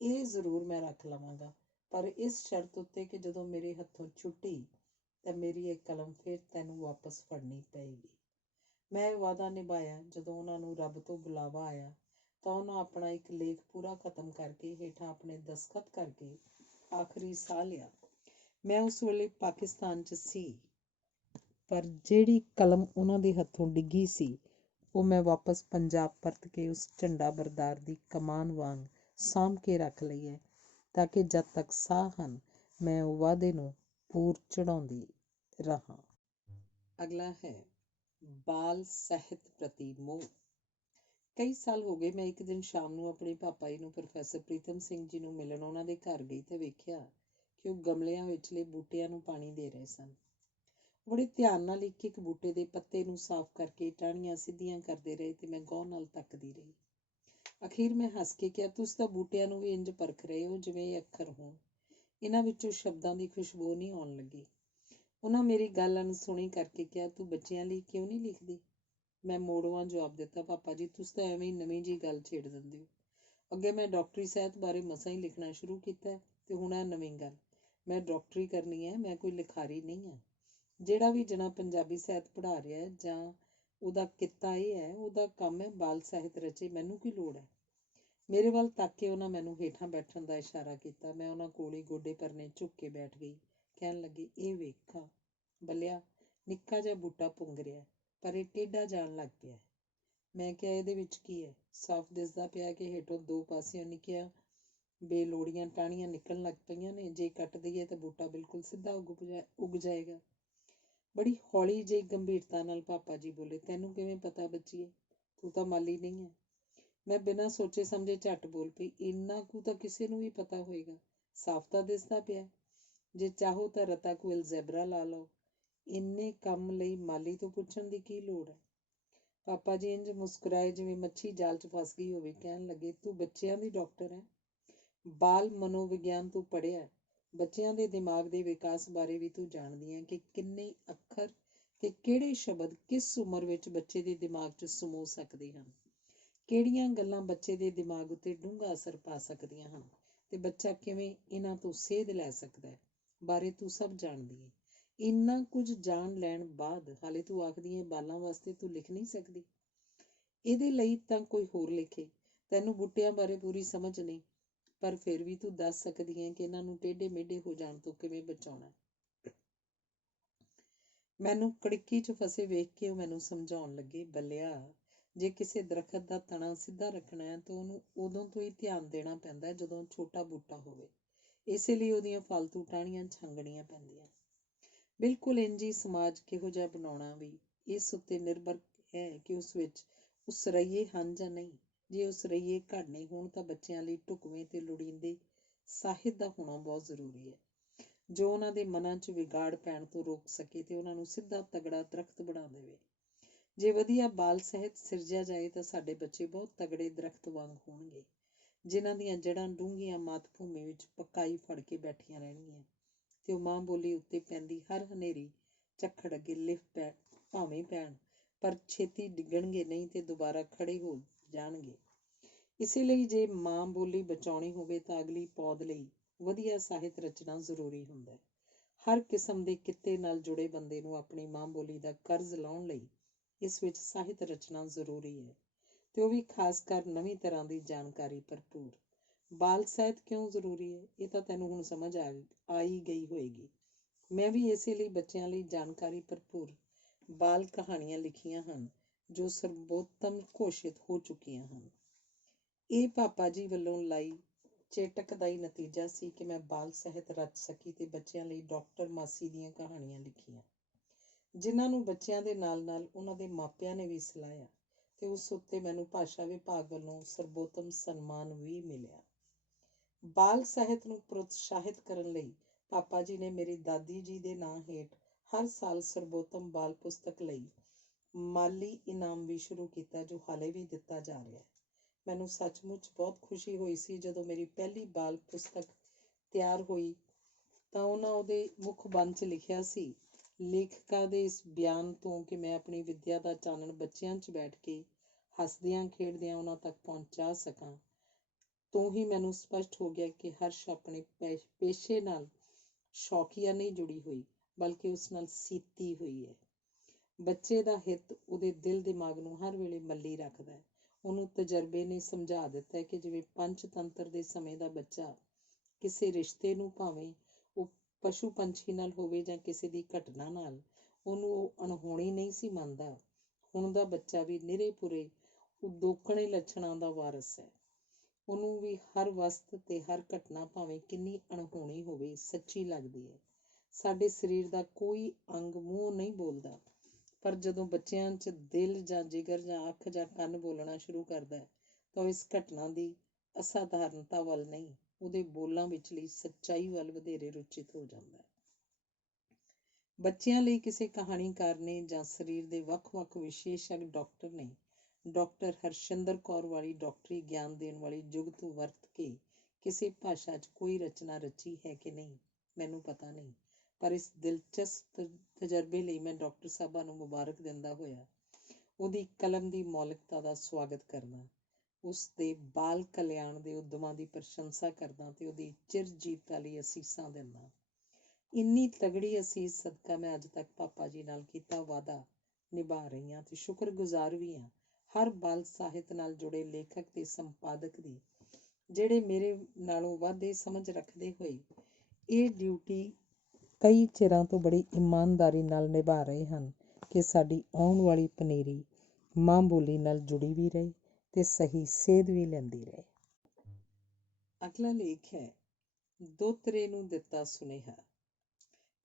ਇਹ ਜ਼ਰੂਰ ਮੈਂ ਰੱਖ ਲਵਾਂਗਾ, ਪਰ ਇਸ ਸ਼ਰਤ ਉੱਤੇ ਕਿ ਜਦੋਂ ਮੇਰੇ ਹੱਥੋਂ ਛੁੱਟੀ ਤਾਂ ਮੇਰੀ ਇਹ ਕਲਮ ਫਿਰ ਤੈਨੂੰ ਵਾਪਸ ਫੜਨੀ ਪਏਗੀ। ਮੈਂ ਇਹ ਵਾਅਦਾ ਨਿਭਾਇਆ। ਜਦੋਂ ਉਹਨਾਂ ਨੂੰ ਰੱਬ ਤੋਂ ਬੁਲਾਵਾ ਆਇਆ ਤਾਂ ਉਹਨਾਂ ਆਪਣਾ ਇੱਕ ਲੇਖ ਪੂਰਾ ਖਤਮ ਕਰਕੇ ਹੇਠਾਂ ਆਪਣੇ ਦਸਖਤ ਕਰਕੇ ਆਖਰੀ ਸਾਹ ਲਿਆ। ਮੈਂ ਉਸ ਵੇਲੇ ਪਾਕਿਸਤਾਨ 'ਚ ਸੀ, ਪਰ ਜਿਹੜੀ ਕਲਮ ਉਹਨਾਂ ਦੇ ਹੱਥੋਂ ਡਿੱਗੀ ਸੀ ਉਹ ਮੈਂ ਵਾਪਸ ਪੰਜਾਬ ਪਰਤ ਕੇ ਉਸ ਝੰਡਾ ਬਰਦਾਰ ਦੀ ਕਮਾਨ ਵਾਂਗ ਸਾਂਭ ਕੇ ਰੱਖ ਲਈ ਹੈ, ਤਾਂ ਕਿ ਜਦ ਤੱਕ ਸਾਹ ਹਨ ਮੈਂ ਉਹ ਵਾਅਦੇ ਨੂੰ ਪੂਰ ਚੜ੍ਹਾਉਂਦੀ ਰਹਾਂ। ਅਗਲਾ ਹੈ ਬਾਲ ਸਾਹਿਤ ਪ੍ਰਤੀ ਮੋਹ। ਕਈ ਸਾਲ ਹੋ ਗਏ ਮੈਂ ਇੱਕ ਦਿਨ ਸ਼ਾਮ ਨੂੰ ਆਪਣੇ ਪਾਪਾ ਜੀ ਨੂੰ ਪ੍ਰੋਫੈਸਰ ਪ੍ਰੀਤਮ ਸਿੰਘ ਜੀ ਨੂੰ ਮਿਲਣ ਉਹਨਾਂ ਦੇ ਘਰ ਗਈ ਤੇ ਵੇਖਿਆ ਕਿ ਉਹ ਗਮਲਿਆਂ ਵਿਚਲੇ ਬੂਟਿਆਂ ਨੂੰ ਪਾਣੀ ਦੇ ਰਹੇ ਸਨ। ਬੜੇ ਧਿਆਨ ਨਾਲ ਇੱਕ ਇੱਕ ਬੂਟੇ ਦੇ ਪੱਤੇ ਨੂੰ ਸਾਫ਼ ਕਰਕੇ ਟਾਹਣੀਆਂ ਸਿੱਧੀਆਂ ਕਰਦੇ ਰਹੇ ਤੇ ਮੈਂ ਗੌਰ ਨਾਲ ਤੱਕਦੀ ਰਹੀ। ਅਖੀਰ ਮੈਂ ਹੱਸ ਕੇ ਕਿਹਾ, ਤੁਸੀਂ ਤਾਂ ਬੂਟਿਆਂ ਨੂੰ ਵੀ ਇੰਜ ਪਰਖ ਰਹੇ ਹੋ ਜਿਵੇਂ ਇਹ ਅੱਖਰ ਹੋਣ, ਇਹਨਾਂ ਵਿੱਚੋਂ ਸ਼ਬਦਾਂ ਦੀ ਖੁਸ਼ਬੂ ਨਹੀਂ ਆਉਣ ਲੱਗੀ। ਉਹਨਾਂ ਮੇਰੀ ਗੱਲ ਅਣਸੁਣੀ ਕਰਕੇ ਕਿਹਾ, ਤੂੰ ਬੱਚਿਆਂ ਲਈ ਕਿਉਂ ਨਹੀਂ ਲਿਖਦੀ? ਮੈਂ ਮੋੜਵਾਂ ਜਵਾਬ ਦਿੱਤਾ, ਪਾਪਾ ਜੀ ਤੁਸੀਂ ਤਾਂ ਐਵੇਂ ਹੀ ਨਵੀਂ ਜਿਹੀ ਗੱਲ ਛੇੜ ਦਿੰਦੇ ਹੋ। ਅੱਗੇ ਮੈਂ ਡਾਕਟਰੀ ਸਾਹਿਤ ਬਾਰੇ ਮਸਾਂ ਹੀ ਲਿਖਣਾ ਸ਼ੁਰੂ ਕੀਤਾ ਤੇ ਹੁਣ ਇਹ ਨਵੀਂ ਗੱਲ। ਮੈਂ ਡਾਕਟਰੀ ਕਰਨੀ ਹੈ, ਮੈਂ ਕੋਈ ਲਿਖਾਰੀ ਨਹੀਂ ਹਾਂ। ਜਿਹੜਾ ਵੀ ਜਣਾ ਪੰਜਾਬੀ ਸਾਹਿਤ ਪੜ੍ਹਾ ਰਿਹਾ ਜਾਂ ਉਹਦਾ ਕਿੱਤਾ ਇਹ ਹੈ, ਉਹਦਾ ਕੰਮ ਹੈ ਬਾਲ ਸਾਹਿਤ ਰਚੇ, ਮੈਨੂੰ ਕੀ ਲੋੜ ਹੈ? ਮੇਰੇ ਵੱਲ ਤੱਕ ਕੇ ਉਹਨਾਂ ਮੈਨੂੰ ਹੇਠਾਂ ਬੈਠਣ ਦਾ ਇਸ਼ਾਰਾ ਕੀਤਾ। ਮੈਂ ਉਹਨਾਂ ਕੋਲ ਹੀ ਗੋਡੇ ਪਰਨੇ ਝੁੱਕ ਕੇ ਬੈਠ ਗਈ। ਕਹਿਣ ਲੱਗੀ, ਇਹ ਵੇਖਾਂ ਬੱਲਿਆ, ਨਿੱਕਾ ਜਿਹਾ ਬੂਟਾ ਪੁੰਗ ਰਿਹਾ, ਪਰ ਇਹ ਟੇਢਾ ਜਾਣ ਲੱਗ ਪਿਆ। ਮੈਂ ਕਿਹਾ, ਇਹਦੇ ਵਿੱਚ ਕੀ ਹੈ? ਸਾਫ਼ ਦਿਸਦਾ ਪਿਆ ਕਿ ਹੇਠੋਂ ਦੋ ਪਾਸਿਓਂ ਨਿੱਕੀਆਂ ਬੇਲੋੜੀਆਂ ਟਾਹਣੀਆਂ ਨਿਕਲਣ ਲੱਗ ਪਈਆਂ ਨੇ। ਜੇ ਕੱਟ ਦਈਏ ਤਾਂ ਬੂਟਾ ਬਿਲਕੁਲ ਸਿੱਧਾ ਉੱਗ ਜਾਏਗਾ। ਬੜੀ ਹੌਲੀ ਜਿਹੀ ਗੰਭੀਰਤਾ ਨਾਲ ਪਾਪਾ ਜੀ ਬੋਲੇ, ਤੈਨੂੰ ਕਿਵੇਂ ਪਤਾ ਬੱਚੀਏ? ਤੂੰ ਤਾਂ ਮਾਲੀ ਨਹੀਂ ਹੈ। ਮੈਂ ਬਿਨਾਂ ਸੋਚੇ ਸਮਝੇ ਝੱਟ ਬੋਲ ਪਈ, ਇੰਨਾ ਕੁ ਤਾਂ ਕਿਸੇ ਨੂੰ ਵੀ ਪਤਾ ਹੋਏਗਾ, ਸਾਫ਼ ਤਾਂ ਦਿਸਦਾ ਪਿਆ। ਜੇ ਚਾਹੋ ਤਾਂ ਰਤਾ ਕੋ ਅਲਜੈਬਰਾ ਲਾ ਲਓ। ਇੰਨੇ ਕੰਮ ਲਈ ਮਾਲੀ ਤੋਂ ਪੁੱਛਣ ਦੀ ਕੀ ਲੋੜ ਹੈ? ਪਾਪਾ ਜੀ ਇੰਝ ਮੁਸਕਰਾਏ ਜਿਵੇਂ ਮੱਛੀ ਜਾਲ 'ਚ ਫਸ ਗਈ ਹੋਵੇ। ਕਹਿਣ ਲੱਗੇ, ਤੂੰ ਬੱਚਿਆਂ ਦੀ ਡਾਕਟਰ ਹੈ, ਬਾਲ ਮਨੋਵਿਗਿਆਨ ਤੂੰ ਪੜ੍ਹਿਆ, ਬੱਚਿਆਂ ਦੇ ਦਿਮਾਗ ਦੇ ਵਿਕਾਸ ਬਾਰੇ ਵੀ ਤੂੰ ਜਾਣਦੀ ਹੈ ਕਿ ਕਿੰਨੇ ਅੱਖਰ ਤੇ ਕਿਹੜੇ ਸ਼ਬਦ ਕਿਸ ਉਮਰ ਵਿੱਚ ਬੱਚੇ ਦੇ ਦਿਮਾਗ 'ਚ ਸਮੋ ਸਕਦੇ ਹਨ, ਕਿਹੜੀਆਂ ਗੱਲਾਂ ਬੱਚੇ ਦੇ ਦਿਮਾਗ ਉੱਤੇ ਡੂੰਘਾ ਅਸਰ ਪਾ ਸਕਦੀਆਂ ਹਨ ਤੇ ਬੱਚਾ ਕਿਵੇਂ ਇਹਨਾਂ ਤੋਂ ਸੇਧ ਲੈ ਸਕਦਾ ਹੈ, ਬਾਰੇ ਤੂੰ ਸਭ ਜਾਣਦੀ ਹੈ। ਇੰਨਾ ਕੁਝ ਜਾਣ ਲੈਣ ਬਾਅਦ ਹਾਲੇ ਤੂੰ ਆਖਦੀ ਹੈ ਬਾਲਾਂ ਵਾਸਤੇ ਤੂੰ ਲਿਖ ਨਹੀਂ ਸਕਦੀ? ਇਹਦੇ ਲਈ ਤਾਂ ਕੋਈ ਹੋਰ ਲਿਖੇ। ਤੈਨੂੰ ਬੂਟਿਆਂ ਬਾਰੇ ਪੂਰੀ ਸਮਝ ਨਹੀਂ, ਪਰ ਫਿਰ ਵੀ ਤੂੰ ਦੱਸ ਸਕਦੀ ਹੈ ਕਿ ਇਹਨਾਂ ਨੂੰ ਟੇਢੇ ਮੇਢੇ ਹੋ ਜਾਣ ਤੋਂ ਕਿਵੇਂ ਬਚਾਉਣਾ। ਮੈਨੂੰ ਕੜਕੀ 'ਚ ਫਸੇ ਵੇਖ ਕੇ ਉਹ ਮੈਨੂੰ ਸਮਝਾਉਣ ਲੱਗੇ, ਬੱਲਿਆ, ਜੇ ਕਿਸੇ ਦਰਖਤ ਦਾ ਤਣਾ ਸਿੱਧਾ ਰੱਖਣਾ ਹੈ ਤਾਂ ਉਹਨੂੰ ਉਦੋਂ ਤੋਂ ਹੀ ਧਿਆਨ ਦੇਣਾ ਪੈਂਦਾ ਜਦੋਂ ਛੋਟਾ ਬੂਟਾ ਹੋਵੇ। ਇਸੇ ਲਈ ਉਹਦੀਆਂ ਫਾਲਤੂ ਟਾਹਣੀਆਂ ਛਾਂਗਣੀਆਂ ਪੈਂਦੀਆਂ। ਬਿਲਕੁਲ ਇੰਝ ਹੀ ਸਮਾਜ ਕਿਹੋ ਜਿਹਾ ਬਣਾਉਣਾ ਵੀ ਇਸ ਉੱਤੇ ਨਿਰਭਰ ਹੈ ਕਿ ਉਸ ਵਿੱਚ ਉਸਰਈਏ ਹਨ ਜਾਂ ਨਹੀਂ। ਜੇ ਉਸਰਈਏ ਘੜਨੇ ਹੋਣ ਤਾਂ ਬੱਚਿਆਂ ਲਈ ਢੁਕਵੇਂ ਤੇ ਲੋੜੀਂਦੇ ਸਾਹਿਤ ਦਾ ਹੋਣਾ ਬਹੁਤ ਜ਼ਰੂਰੀ ਹੈ, ਜੋ ਉਹਨਾਂ ਦੇ ਮਨਾਂ 'ਚ ਵਿਗਾੜ ਪੈਣ ਤੋਂ ਰੋਕ ਸਕੇ ਤੇ ਉਹਨਾਂ ਨੂੰ ਸਿੱਧਾ ਤਗੜਾ ਦਰਖਤ ਬਣਾ ਦੇਵੇ। ਜੇ ਵਧੀਆ ਬਾਲ ਸਾਹਿਤ ਸਿਰਜਿਆ ਜਾਏ ਤਾਂ ਸਾਡੇ ਬੱਚੇ ਬਹੁਤ ਤਗੜੇ ਦਰਖਤ ਵਾਂਗ ਹੋਣਗੇ, ਜਿਨ੍ਹਾਂ ਦੀਆਂ ਜੜ੍ਹਾਂ ਡੂੰਘੀਆਂ ਮਾਤ ਭੂਮੀ ਵਿੱਚ ਪਕਾਈ ਫੜ ਕੇ ਬੈਠੀਆਂ ਰਹਿਣਗੀਆਂ ਤੇ ਉਹ ਮਾਂ ਬੋਲੀ ਉੱਤੇ ਪੈਂਦੀ ਹਰ ਹਨੇਰੀ ਝੱਖੜ ਅੱਗੇ ਭਾਵੇਂ ਪੈਣ, ਪਰ ਛੇਤੀ ਡਿੱਗਣਗੇ ਨਹੀਂ ਤੇ ਦੁਬਾਰਾ ਖੜੇ ਹੋ ਜਾਣਗੇ। ਇਸੇ ਲਈ ਜੇ ਮਾਂ ਬੋਲੀ ਬਚਾਉਣੀ ਹੋਵੇ ਤਾਂ ਅਗਲੀ ਪੌਦ ਲਈ ਵਧੀਆ ਸਾਹਿਤ ਰਚਨਾ ਜ਼ਰੂਰੀ ਹੁੰਦਾ ਹੈ। ਹਰ ਕਿਸਮ ਦੇ ਕਿੱਤੇ ਨਾਲ ਜੁੜੇ ਬੰਦੇ ਨੂੰ ਆਪਣੀ ਮਾਂ ਬੋਲੀ ਦਾ ਕਰਜ਼ ਲਾਉਣ ਲਈ ਇਸ ਵਿੱਚ ਸਾਹਿਤ ਰਚਨਾ ਜ਼ਰੂਰੀ ਹੈ, ਤੇ ਉਹ ਵੀ ਖਾਸ ਕਰ ਨਵੀਂ ਤਰ੍ਹਾਂ ਦੀ ਜਾਣਕਾਰੀ ਭਰਪੂਰ। ਬਾਲ ਸਾਹਿਤ ਕਿਉਂ ਜ਼ਰੂਰੀ ਹੈ, ਇਹ ਤਾਂ ਤੈਨੂੰ ਹੁਣ ਸਮਝ ਆ ਹੀ ਗਈ ਹੋਏਗੀ। ਮੈਂ ਵੀ ਇਸੇ ਲਈ ਬੱਚਿਆਂ ਲਈ ਜਾਣਕਾਰੀ ਭਰਪੂਰ ਬਾਲ ਕਹਾਣੀਆਂ ਲਿਖੀਆਂ ਹਨ ਜੋ ਸਰਬੋਤਮ ਘੋਸ਼ਿਤ ਹੋ ਚੁੱਕੀਆਂ ਹਨ। ਇਹ ਪਾਪਾ ਜੀ ਵੱਲੋਂ ਲਾਈ ਚੇਟਕ ਦਾ ਹੀ ਨਤੀਜਾ ਸੀ ਕਿ ਮੈਂ ਬਾਲ ਸਾਹਿਤ ਰਚ ਸਕੀ ਤੇ ਬੱਚਿਆਂ ਲਈ ਡਾਕਟਰ ਮਾਸੀ ਦੀਆਂ ਕਹਾਣੀਆਂ ਲਿਖੀਆਂ, ਜਿਨ੍ਹਾਂ ਨੂੰ ਬੱਚਿਆਂ ਦੇ ਨਾਲ ਨਾਲ ਉਹਨਾਂ ਦੇ ਮਾਪਿਆਂ ਨੇ ਵੀ ਸਲਾਹਿਆ ਤੇ ਉਸ ਉੱਤੇ ਮੈਨੂੰ ਭਾਸ਼ਾ ਵਿਭਾਗ ਵੱਲੋਂ ਸਰਬੋਤਮ ਸਨਮਾਨ ਵੀ ਮਿਲਿਆ। ਬਾਲ ਸਾਹਿਤ ਨੂੰ ਪ੍ਰੋਤਸ਼ਾਹਿਤ ਕਰਨ ਲਈ ਪਾਪਾ ਜੀ ਨੇ ਮੇਰੀ ਦਾਦੀ ਜੀ ਦੇ ਨਾਂ ਹੇਠ ਹਰ ਸਾਲ ਸਰਬੋਤਮ ਬਾਲ ਪੁਸਤਕ ਲਈ ਮਾਲੀ ਇਨਾਮ ਵੀ ਸ਼ੁਰੂ ਕੀਤਾ, ਜੋ ਹਾਲੇ ਵੀ ਦਿੱਤਾ ਜਾ ਰਿਹਾ ਹੈ। ਮੈਨੂੰ ਸੱਚਮੁੱਚ ਬਹੁਤ ਖੁਸ਼ੀ ਹੋਈ ਸੀ ਜਦੋਂ ਮੇਰੀ ਪਹਿਲੀ ਬਾਲ ਪੁਸਤਕ ਤਿਆਰ ਹੋਈ ਤਾਂ ਉਹਨਾਂ ਉਹਦੇ ਮੁੱਖ ਬੰਦ 'ਚ ਲਿਖਿਆ ਸੀ, ਲੇਖਿਕਾ ਦੇ ਇਸ ਬਿਆਨ ਤੋਂ ਕਿ ਮੈਂ ਆਪਣੀ ਵਿੱਦਿਆ ਦਾ ਚਾਨਣ ਬੱਚਿਆਂ 'ਚ ਬੈਠ ਕੇ ਹੱਸਦਿਆਂ ਖੇਡਦਿਆਂ ਉਹਨਾਂ ਤੱਕ ਪਹੁੰਚਾ ਸਕਾਂ, ਤੋਂ ਹੀ ਮੈਨੂੰ ਸਪਸ਼ਟ ਹੋ ਗਿਆ ਕਿ ਹਰਸ਼ ਆਪਣੇ ਪੇਸ਼ੇ ਨਾਲ ਸ਼ੌਕੀਆ ਨਹੀਂ ਜੁੜੀ ਹੋਈ, ਬਲਕਿ ਉਸ ਨਾਲ ਸੀਤੀ ਹੋਈ ਹੈ। ਬੱਚੇ ਦਾ ਹਿੱਤ ਉਹਦੇ ਦਿਲ ਦਿਮਾਗ ਨੂੰ ਹਰ ਵੇਲੇ ਮੱਲੀ ਰੱਖਦਾ ਹੈ। ਉਹਨੂੰ ਤਜਰਬੇ ਨੇ ਸਮਝਾ ਦਿੱਤਾ ਹੈ ਕਿ ਜਿਵੇਂ ਪੰਚਤੰਤਰ ਦੇ ਸਮੇਂ ਦਾ ਬੱਚਾ ਕਿਸੇ ਰਿਸ਼ਤੇ ਨੂੰ, ਭਾਵੇਂ ਉਹ ਪਸ਼ੂ ਪੰਛੀ ਨਾਲ ਹੋਵੇ ਜਾਂ ਕਿਸੇ ਦੀ ਘਟਨਾ ਨਾਲ, ਉਹਨੂੰ ਉਹ ਅਣਹੋਣੀ ਨਹੀਂ ਸੀ ਮੰਨਦਾ, ਹੁਣ ਦਾ ਬੱਚਾ ਵੀ ਨਿਰੇ ਪੁਰੇ ਉਦੋਕਣੇ ਲੱਛਣਾਂ ਦਾ ਵਾਰਸ ਹੈ। ਉਹਨੂੰ ਵੀ ਹਰ ਵਸਤ ਤੇ ਹਰ ਘਟਨਾ, ਭਾਵੇਂ ਕਿੰਨੀ ਅਣਹੋਣੀ ਹੋਵੇ, ਸੱਚੀ ਲੱਗਦੀ ਹੈ। ਸਾਡੇ ਸਰੀਰ ਦਾ ਕੋਈ ਅੰਗ ਮੂੰਹੋਂ ਨਹੀਂ ਬੋਲਦਾ, ਪਰ ਜਦੋਂ ਬੱਚਿਆਂ 'ਚ ਦਿਲ ਜਾਂ ਜਿਗਰ ਜਾਂ ਅੱਖ ਜਾਂ ਕੰਨ ਬੋਲਣਾ ਸ਼ੁਰੂ ਕਰਦਾ ਹੈ ਤਾਂ ਉਹ ਇਸ ਘਟਨਾ ਦੀ ਅਸਾਧਾਰਨਤਾ ਵੱਲ ਨਹੀਂ, ਉਹਦੇ ਬੋਲਾਂ ਵਿਚਲੀ ਸੱਚਾਈ ਵੱਲ ਵਧੇਰੇ ਰੁਚਿਤ ਹੋ ਜਾਂਦਾ ਹੈ। ਬੱਚਿਆਂ ਲਈ ਕਿਸੇ ਕਹਾਣੀਕਾਰ ਨੇ ਜਾਂ ਸਰੀਰ ਦੇ ਵੱਖ-ਵੱਖ ਵਿਸ਼ੇਸ਼ੱਗ ਡਾਕਟਰ ਨੇ ਡਾਕਟਰ ਹਰਸ਼ਿੰਦਰ ਕੌਰ ਵਾਲੀ ਡਾਕਟਰੀ ਗਿਆਨ ਦੇਣ ਵਾਲੀ ਜੁਗਤ ਵਰਤ ਕੇ ਕਿਸੇ ਭਾਸ਼ਾ 'ਚ ਕੋਈ ਰਚਨਾ ਰਚੀ ਹੈ ਕਿ ਨਹੀਂ, ਮੈਨੂੰ ਪਤਾ ਨਹੀਂ, ਪਰ ਇਸ ਦਿਲਚਸਪ ਤਜਰਬੇ ਲਈ ਮੈਂ ਡਾਕਟਰ ਸਾਹਿਬਾਂ ਨੂੰ ਮੁਬਾਰਕ ਦਿੰਦਾ ਹੋਇਆ ਉਹਦੀ ਕਲਮ ਦੀ ਮੌਲਿਕਤਾ ਦਾ ਸਵਾਗਤ ਕਰਦਾ, ਉਸ ਦੇ ਬਾਲ ਕਲਿਆਣ ਦੇ ਉਦਮਾਂ ਦੀ ਪ੍ਰਸ਼ੰਸਾ ਕਰਦਾ ਤੇ ਉਹਦੀ ਚਿਰਜੀਵਤਾ ਲਈ ਅਸੀਸਾਂ ਦਿੰਦਾ। ਇੰਨੀ ਤਗੜੀ ਅਸੀਸ ਸਦਕਾ ਮੈਂ ਅੱਜ ਤੱਕ ਪਾਪਾ ਜੀ ਨਾਲ ਕੀਤਾ ਵਾਅਦਾ ਨਿਭਾ ਰਹੀ ਹਾਂ ਤੇ ਸ਼ੁਕਰਗੁਜ਼ਾਰ ਵੀ ਹਾਂ ਹਰ ਬਾਲ ਸਾਹਿਤ ਨਾਲ ਜੁੜੇ ਲੇਖਕ ਤੇ ਸੰਪਾਦਕ ਦੀ, ਜਿਹੜੇ ਮੇਰੇ ਨਾਲੋਂ ਵੱਧ ਇਹ ਸਮਝ ਰੱਖਦੇ ਹੋਏ ਇਹ ਡਿਊਟੀ ਕਈ ਚਿਰਾਂ ਤੋਂ ਬੜੀ ਇਮਾਨਦਾਰੀ ਨਾਲ ਨਿਭਾ ਰਹੇ ਹਨ ਕਿ ਸਾਡੀ ਆਉਣ ਵਾਲੀ ਪਨੀਰੀ ਮਾਂ ਬੋਲੀ ਨਾਲ ਜੁੜੀ ਵੀ ਰਹੇ ਤੇ ਸਹੀ ਸੇਧ ਵੀ ਲੈਂਦੀ ਰਹੇ। ਅਗਲਾ ਲੇਖ ਹੈ, ਦੋਤਰੇ ਨੂੰ ਦਿੱਤਾ ਸੁਨੇਹਾ।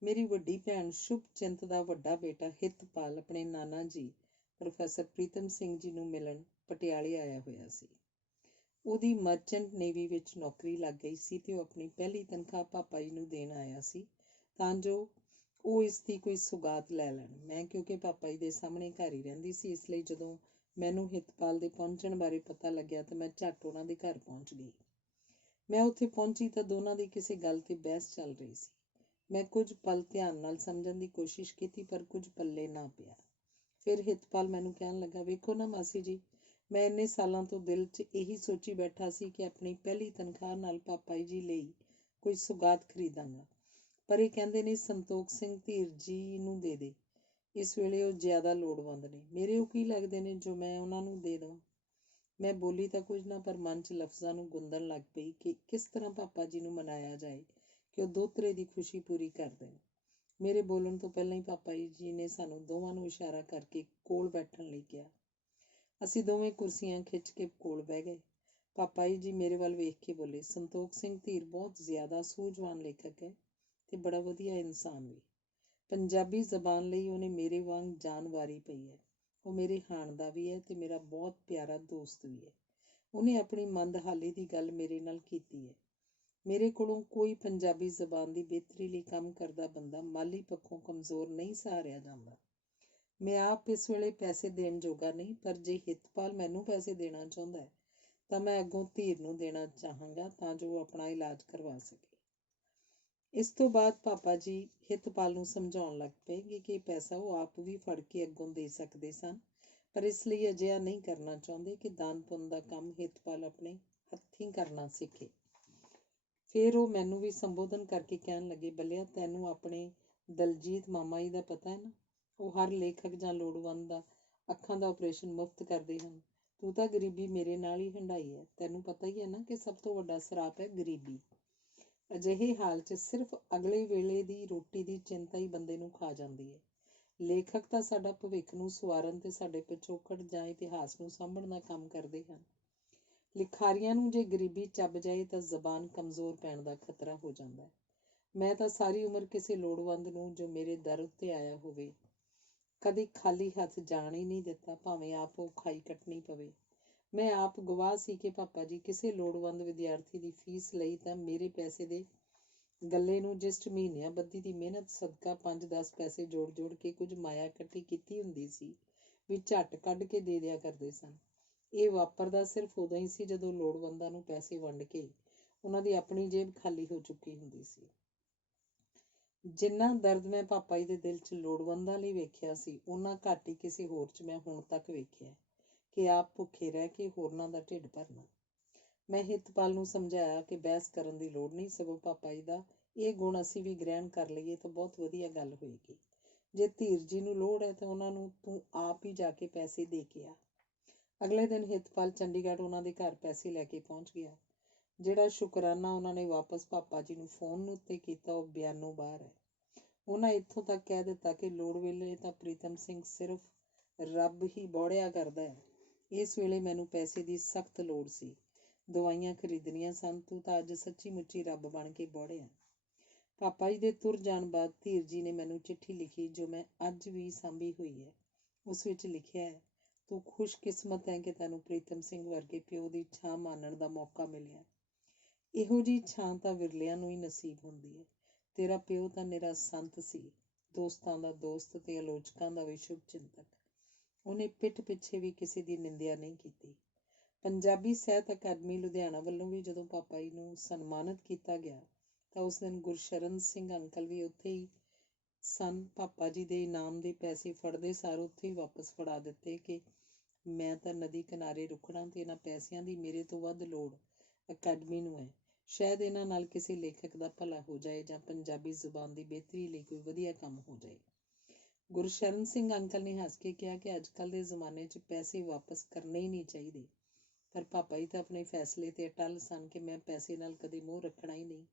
ਮੇਰੀ ਵੱਡੀ ਭੈਣ ਸ਼ੁਭਚਿੰਤ ਦਾ ਵੱਡਾ ਬੇਟਾ ਹਿਤਪਾਲ ਆਪਣੇ ਨਾਨਾ ਜੀ ਪ੍ਰੋਫੈਸਰ ਪ੍ਰੀਤਮ ਸਿੰਘ ਜੀ ਨੂੰ ਮਿਲਣ ਪਟਿਆਲੇ ਆਇਆ ਹੋਇਆ ਸੀ। ਉਹਦੀ ਮਰਚੈਂਟ ਨੇਵੀ ਵਿੱਚ ਨੌਕਰੀ ਲੱਗ ਗਈ ਸੀ ਤੇ ਉਹ ਆਪਣੀ ਪਹਿਲੀ ਤਨਖਾਹ ਪਾਪਾ ਜੀ ਨੂੰ ਦੇਣ ਆਇਆ ਸੀ ਤਾਂ ਜੋ ਉਹ ਇਸ ਦੀ ਕੋਈ ਸੁਗਾਤ ਲੈ ਲੈਣ। ਮੈਂ ਕਿਉਂਕਿ ਪਾਪਾ ਜੀ ਦੇ ਸਾਹਮਣੇ ਘਰ ਹੀ ਰਹਿੰਦੀ ਸੀ, ਇਸ ਲਈ ਜਦੋਂ ਮੈਨੂੰ ਹਿਤਪਾਲ ਦੇ ਪਹੁੰਚਣ ਬਾਰੇ ਪਤਾ ਲੱਗਿਆ ਤਾਂ ਮੈਂ ਝੱਟ ਉਹਨਾਂ ਦੇ ਘਰ ਪਹੁੰਚ ਗਈ। ਮੈਂ ਉੱਥੇ ਪਹੁੰਚੀ ਤਾਂ ਦੋਨਾਂ ਦੀ ਕਿਸੇ ਗੱਲ ਤੇ ਬਹਿਸ ਚੱਲ ਰਹੀ ਸੀ। ਮੈਂ ਕੁਝ ਪਲ ਧਿਆਨ ਨਾਲ ਸਮਝਣ ਦੀ ਕੋਸ਼ਿਸ਼ ਕੀਤੀ, ਪਰ ਕੁਝ ਪੱਲੇ ਨਾ ਪਿਆ। ਫਿਰ ਹਿਤਪਾਲ ਮੈਨੂੰ ਕਹਿਣ ਲੱਗਾ, ਵੇਖੋ ਨਾ ਮਾਸੀ ਜੀ, ਮੈਂ ਇੰਨੇ ਸਾਲਾਂ ਤੋਂ ਦਿਲ 'ਚ ਇਹੀ ਸੋਚੀ ਬੈਠਾ ਸੀ ਕਿ ਆਪਣੀ ਪਹਿਲੀ ਤਨਖਾਹ ਨਾਲ ਪਾਪਾ ਜੀ ਲਈ ਕੋਈ ਸੁਗਾਤ ਖਰੀਦਾਂਗਾ, ਪਰ ਇਹ ਕਹਿੰਦੇ ਨੇ ਸੰਤੋਖ ਸਿੰਘ ਧੀਰ ਜੀ ਨੂੰ ਦੇ ਦੇ, ਇਸ ਵੇਲੇ ਉਹ ਜ਼ਿਆਦਾ ਲੋੜਵੰਦ ਨੇ। ਮੇਰੇ ਉਹ ਕੀ ਲੱਗਦੇ ਨੇ ਜੋ ਮੈਂ ਉਹਨਾਂ ਨੂੰ ਦੇ ਦੇਵਾਂ। ਮੈਂ ਬੋਲੀ ਤਾਂ ਕੁਝ ਨਾ, ਪਰ ਮਨ 'ਚ ਲਫ਼ਜ਼ਾਂ ਨੂੰ ਗੁੰਦਣ ਲੱਗ ਪਈ ਕਿ ਕਿਸ ਤਰ੍ਹਾਂ ਪਾਪਾ ਜੀ ਨੂੰ ਮਨਾਇਆ ਜਾਏ ਕਿ ਉਹ ਦੋਤਰੇ ਦੀ ਖੁਸ਼ੀ ਪੂਰੀ ਕਰ ਦੇਣ। ਮੇਰੇ ਬੋਲਣ ਤੋਂ ਪਹਿਲਾਂ ਹੀ ਪਾਪਾ ਜੀ ਨੇ ਸਾਨੂੰ ਦੋਵਾਂ ਨੂੰ ਇਸ਼ਾਰਾ ਕਰਕੇ ਕੋਲ ਬੈਠਣ ਲਈ ਕਿਹਾ। ਅਸੀਂ ਦੋਵੇਂ ਕੁਰਸੀਆਂ ਖਿੱਚ ਕੇ ਕੋਲ ਬਹਿ ਗਏ। ਪਾਪਾ ਜੀ ਮੇਰੇ ਵੱਲ ਵੇਖ ਕੇ ਬੋਲੇ, ਸੰਤੋਖ ਸਿੰਘ ਧੀਰ ਬਹੁਤ ਜ਼ਿਆਦਾ ਸੂਝਵਾਨ ਲੇਖਕ ਹੈ ਤੇ ਬੜਾ ਵਧੀਆ ਇਨਸਾਨ ਵੀ। ਪੰਜਾਬੀ ਜ਼ਬਾਨ ਲਈ ਉਹਨੇ ਮੇਰੇ ਵਾਂਗ ਜਾਨ ਵਾਰੀ ਪਈ ਹੈ। ਉਹ ਮੇਰੇ ਹਾਣ ਦਾ ਵੀ ਹੈ ਤੇ ਮੇਰਾ ਬਹੁਤ ਪਿਆਰਾ ਦੋਸਤ ਵੀ ਹੈ। ਉਹਨੇ ਆਪਣੀ ਮੰਦਹਾਲੀ ਦੀ ਗੱਲ ਮੇਰੇ ਨਾਲ ਕੀਤੀ ਹੈ। ਮੇਰੇ ਕੋਲੋਂ ਕੋਈ ਪੰਜਾਬੀ ਜ਼ਬਾਨ ਦੀ ਬਿਹਤਰੀ ਲਈ ਕੰਮ ਕਰਦਾ ਬੰਦਾ ਮਾਲੀ ਪੱਖੋਂ ਕਮਜ਼ੋਰ ਨਹੀਂ ਸਹਾਰਿਆ ਜਾਂਦਾ। ਮੈਂ ਆਪ ਇਸ ਵੇਲੇ ਪੈਸੇ ਦੇਣ ਜੋਗਾ ਨਹੀਂ, ਪਰ ਜੇ ਹਿਤਪਾਲ ਮੈਨੂੰ ਪੈਸੇ ਦੇਣਾ ਚਾਹੁੰਦਾ ਹੈ ਤਾਂ ਮੈਂ ਅੱਗੋਂ ਧੀਰ ਨੂੰ ਦੇਣਾ ਚਾਹਾਂਗਾ ਤਾਂ ਜੋ ਉਹ ਆਪਣਾ ਇਲਾਜ ਕਰਵਾ ਸਕੇ। ਇਸ ਤੋਂ ਬਾਅਦ ਪਾਪਾ ਜੀ ਹਿਤਪਾਲ ਨੂੰ ਸਮਝਾਉਣ ਲੱਗ ਪਏ ਕਿ ਇਹ ਪੈਸਾ ਉਹ ਆਪ ਵੀ ਫੜ ਕੇ ਅੱਗੋਂ ਦੇ ਸਕਦੇ ਸਨ, ਪਰ ਇਸ ਲਈ ਅਜਿਹਾ ਨਹੀਂ ਕਰਨਾ ਚਾਹੁੰਦੇ ਕਿ ਦਾਨ ਪੁੰਨ ਦਾ ਕੰਮ ਹਿਤਪਾਲ ਆਪਣੇ ਹੱਥੀਂ ਕਰਨਾ ਸਿੱਖੇ। ਫਿਰ ਉਹ ਮੈਨੂੰ ਵੀ ਸੰਬੋਧਨ ਕਰਕੇ ਕਹਿਣ ਲੱਗੇ, ਬੱਲਿਆ, ਤੈਨੂੰ ਆਪਣੇ ਦਲਜੀਤ ਮਾਮਾ ਜੀ ਦਾ ਪਤਾ ਹੈ ਨਾ, ਉਹ ਹਰ ਲੇਖਕ ਜਾਂ ਲੋੜਵੰਦ ਦਾ ਅੱਖਾਂ ਦਾ ਆਪਰੇਸ਼ਨ ਮੁਫਤ ਕਰਦੇ ਹਨ। ਤੂੰ ਤਾਂ ਗਰੀਬੀ ਮੇਰੇ ਨਾਲ ਹੀ ਹੰਢਾਈ ਹੈ। ਤੈਨੂੰ ਪਤਾ ਹੀ ਹੈ ਨਾ ਕਿ ਸਭ ਤੋਂ ਵੱਡਾ ਸਰਾਪ ਹੈ ਗਰੀਬੀ। ਅਜਿਹੇ ਹਾਲ 'ਚ ਸਿਰਫ ਅਗਲੇ ਵੇਲੇ ਦੀ ਰੋਟੀ ਦੀ ਚਿੰਤਾ ਹੀ ਬੰਦੇ ਨੂੰ ਖਾ ਜਾਂਦੀ ਹੈ। ਲੇਖਕ ਤਾਂ ਸਾਡਾ ਭਵਿੱਖ ਨੂੰ ਸਵਾਰਨ ਤੇ ਸਾਡੇ ਪਿਛੋਕੜ ਜਾਂ ਇਤਿਹਾਸ ਨੂੰ ਸਾਂਭਣ ਦਾ ਕੰਮ ਕਰਦੇ ਹਨ। ਲਿਖਾਰੀਆਂ ਨੂੰ ਜੇ ਗਰੀਬੀ ਚੱਬ ਜਾਏ ਤਾਂ ਜ਼ਬਾਨ ਕਮਜ਼ੋਰ ਪੈਣ ਦਾ ਖਤਰਾ ਹੋ ਜਾਂਦਾ ਹੈ। ਮੈਂ ਤਾਂ ਸਾਰੀ ਉਮਰ ਕਿਸੇ ਲੋੜਵੰਦ ਨੂੰ ਜੋ ਮੇਰੇ ਦਰ ਉੱਤੇ ਆਇਆ ਹੋਵੇ ਕਦੇ ਖਾਲੀ ਹੱਥ ਜਾਣ ਹੀ ਨਹੀਂ ਦਿੱਤਾ, ਭਾਵੇਂ ਆਪ ਉਹ ਖਾਈ ਕੱਟਣੀ ਪਵੇ। ਮੈਂ ਆਪ ਗਵਾਹ ਸੀ ਕਿ ਪਾਪਾ ਜੀ ਕਿਸੇ ਲੋੜਵੰਦ ਵਿਦਿਆਰਥੀ ਦੀ ਫੀਸ ਲਈ ਤਾਂ ਮੇਰੇ ਪੈਸੇ ਦੇ ਗੱਲੇ ਨੂੰ ਜਿਸ ਮਹੀਨਿਆਂ ਬੱਧੀ ਦੀ ਮਿਹਨਤ ਸਦਕਾ 5-10 ਪੈਸੇ ਜੋੜ ਕੇ ਕੁਝ ਮਾਇਆ ਇਕੱਠੀ ਕੀਤੀ ਹੁੰਦੀ ਸੀ ਵੀ ਝੱਟ ਕੱਢ ਕੇ ਦੇ ਦਿਆ ਕਰਦੇ ਸਨ। ਇਹ ਵਾਪਰਦਾ ਸਿਰਫ ਉਦੋਂ ਹੀ ਸੀ ਜਦੋਂ ਲੋੜਵੰਦਾਂ ਨੂੰ ਪੈਸੇ ਵੰਡ ਕੇ ਉਹਨਾਂ ਦੀ ਆਪਣੀ ਜੇਬ ਖਾਲੀ ਹੋ ਚੁੱਕੀ ਹੁੰਦੀ ਸੀ। ਜਿੰਨਾ ਦਰਦ ਮੈਂ ਪਾਪਾ ਜੀ ਦੇ ਦਿਲ 'ਚ ਲੋੜਵੰਦਾਂ ਲਈ ਵੇਖਿਆ ਸੀ, ਓਨਾ ਘੱਟ ਹੀ ਕਿਸੇ ਹੋਰ 'ਚ ਮੈਂ ਹੁਣ ਤੱਕ ਵੇਖਿਆ ਕਿ ਆਪ ਭੁੱਖੇ ਰਹਿ ਕੇ ਹੋਰਨਾਂ ਦਾ ਢਿੱਡ ਭਰਨਾ। ਮੈਂ ਹਿਤਪਾਲ ਨੂੰ ਸਮਝਾਇਆ ਕਿ ਬਹਿਸ ਕਰਨ ਦੀ ਲੋੜ ਨਹੀਂ, ਸਗੋਂ ਪਾਪਾ ਜੀ ਦਾ ਇਹ ਗੁਣ ਅਸੀਂ ਵੀ ਗ੍ਰਹਿਣ ਕਰ ਲਈਏ ਤਾਂ ਬਹੁਤ ਵਧੀਆ ਗੱਲ ਹੋਏਗੀ। ਜੇ ਧੀਰ ਜੀ ਨੂੰ ਲੋੜ ਹੈ ਤਾਂ ਉਹਨਾਂ ਨੂੰ ਤੂੰ ਆਪ ਹੀ ਜਾ ਕੇ ਪੈਸੇ ਦੇ ਕੇ ਆ। ਅਗਲੇ ਦਿਨ ਹਿਤਪਾਲ ਚੰਡੀਗੜ੍ਹ ਉਹਨਾਂ ਦੇ ਘਰ ਪੈਸੇ ਲੈ ਕੇ ਪਹੁੰਚ ਗਿਆ। ਜਿਹੜਾ ਸ਼ੁਕਰਾਨਾ ਉਹਨਾਂ ਨੇ ਵਾਪਸ ਪਾਪਾ ਜੀ ਨੂੰ ਫੋਨ ਉੱਤੇ ਕੀਤਾ, ਉਹ ਬਿਆਨੋਂ ਬਾਹਰ ਹੈ। ਉਹਨਾਂ ਇੱਥੋਂ ਤੱਕ ਕਹਿ ਦਿੱਤਾ ਕਿ ਲੋੜ ਵੇਲੇ ਤਾਂ ਪ੍ਰੀਤਮ ਸਿੰਘ ਸਿਰਫ ਰੱਬ ਹੀ ਬੋੜਿਆ ਕਰਦਾ ਹੈ। ਇਸ ਵੇਲੇ ਮੈਨੂੰ ਪੈਸੇ ਦੀ ਸਖਤ ਲੋੜ ਸੀ, ਦਵਾਈਆਂ ਖਰੀਦਣੀਆਂ ਸਨ। ਤੂੰ ਤਾਂ ਅੱਜ ਸੱਚੀ ਮੁੱਚੀ ਰੱਬ ਬਣ ਕੇ ਬੋੜਿਆ। ਪਾਪਾ ਜੀ ਦੇ ਤੁਰ ਜਾਣ ਬਾਅਦ ਧੀਰ ਜੀ ਨੇ ਮੈਨੂੰ ਚਿੱਠੀ ਲਿਖੀ, ਜੋ ਮੈਂ ਅੱਜ ਵੀ ਸਾਂਭੀ ਹੋਈ ਹੈ। ਉਸ ਵਿੱਚ ਲਿਖਿਆ ਹੈ, ਤੂੰ ਖੁਸ਼ਕਿਸਮਤ ਹੈ ਕਿ ਤੈਨੂੰ ਪ੍ਰੀਤਮ ਸਿੰਘ ਵਰਗੇ ਪਿਓ ਦੀ ਛਾਂ ਮਾਣਨ ਦਾ ਮੌਕਾ ਮਿਲਿਆ। ਇਹੋ ਜਿਹੀ ਛਾਂ ਤਾਂ ਵਿਰਲਿਆਂ ਨੂੰ ਹੀ ਨਸੀਬ ਹੁੰਦੀ ਹੈ। ਤੇਰਾ ਪਿਓ ਤਾਂ ਨਿਰਾ ਸੰਤ ਸੀ, ਦੋਸਤਾਂ ਦਾ ਦੋਸਤ ਤੇ ਆਲੋਚਕਾਂ ਦਾ ਵੀ ਸ਼ੁਭ ਚਿੰਤਕ। ਉਹਨੇ ਪਿੱਠ ਪਿੱਛੇ ਵੀ ਕਿਸੇ ਦੀ ਨਿੰਦਿਆ ਨਹੀਂ ਕੀਤੀ। ਪੰਜਾਬੀ ਸਾਹਿਤ ਅਕਾਦਮੀ ਲੁਧਿਆਣਾ ਵੱਲੋਂ ਵੀ ਜਦੋਂ ਪਾਪਾ ਜੀ ਨੂੰ ਸਨਮਾਨਿਤ ਕੀਤਾ ਗਿਆ ਤਾਂ ਉਸ ਦਿਨ ਗੁਰਸ਼ਰਨ ਸਿੰਘ ਅੰਕਲ ਵੀ ਉੱਥੇ ਹੀ ਸਨ। ਪਾਪਾ ਜੀ ਦੇ ਇਨਾਮ ਦੇ ਪੈਸੇ ਫੜਦੇ ਸਾਰ ਉੱਥੇ ਹੀ ਵਾਪਸ ਫੜਾ ਦਿੱਤੇ ਕਿ ਮੈਂ ਤਾਂ ਨਦੀ ਕਿਨਾਰੇ ਰੁਕਣਾ ਤੇ ਇਹਨਾਂ ਪੈਸਿਆਂ ਦੀ ਮੇਰੇ ਤੋਂ ਵੱਧ ਲੋੜ ਅਕਾਦਮੀ ਨੂੰ ਹੈ। ਸ਼ਾਇਦ ਇਹਨਾਂ ਨਾਲ ਕਿਸੇ ਲੇਖਕ ਦਾ ਭਲਾ ਹੋ ਜਾਏ ਜਾਂ ਪੰਜਾਬੀ ਜ਼ੁਬਾਨ ਦੀ ਬਿਹਤਰੀ ਲਈ ਕੋਈ ਵਧੀਆ ਕੰਮ ਹੋ ਜਾਏ। ਗੁਰਸ਼ਰਨ ਸਿੰਘ ਅੰਕਲ ਨੇ ਹੱਸ ਕੇ ਕਿਹਾ ਕਿ ਅੱਜ ਕੱਲ੍ਹ ਦੇ ਜ਼ਮਾਨੇ 'ਚ ਪੈਸੇ ਵਾਪਸ ਕਰਨੇ ਹੀ ਨਹੀਂ ਚਾਹੀਦੇ। ਪਰ ਪਾਪਾ ਜੀ ਤਾਂ ਆਪਣੇ ਫੈਸਲੇ 'ਤੇ ਅਟੱਲ ਸਨ ਕਿ ਮੈਂ ਪੈਸੇ ਨਾਲ ਕਦੇ ਮੋਹ ਰੱਖਣਾ ਹੀ ਨਹੀਂ।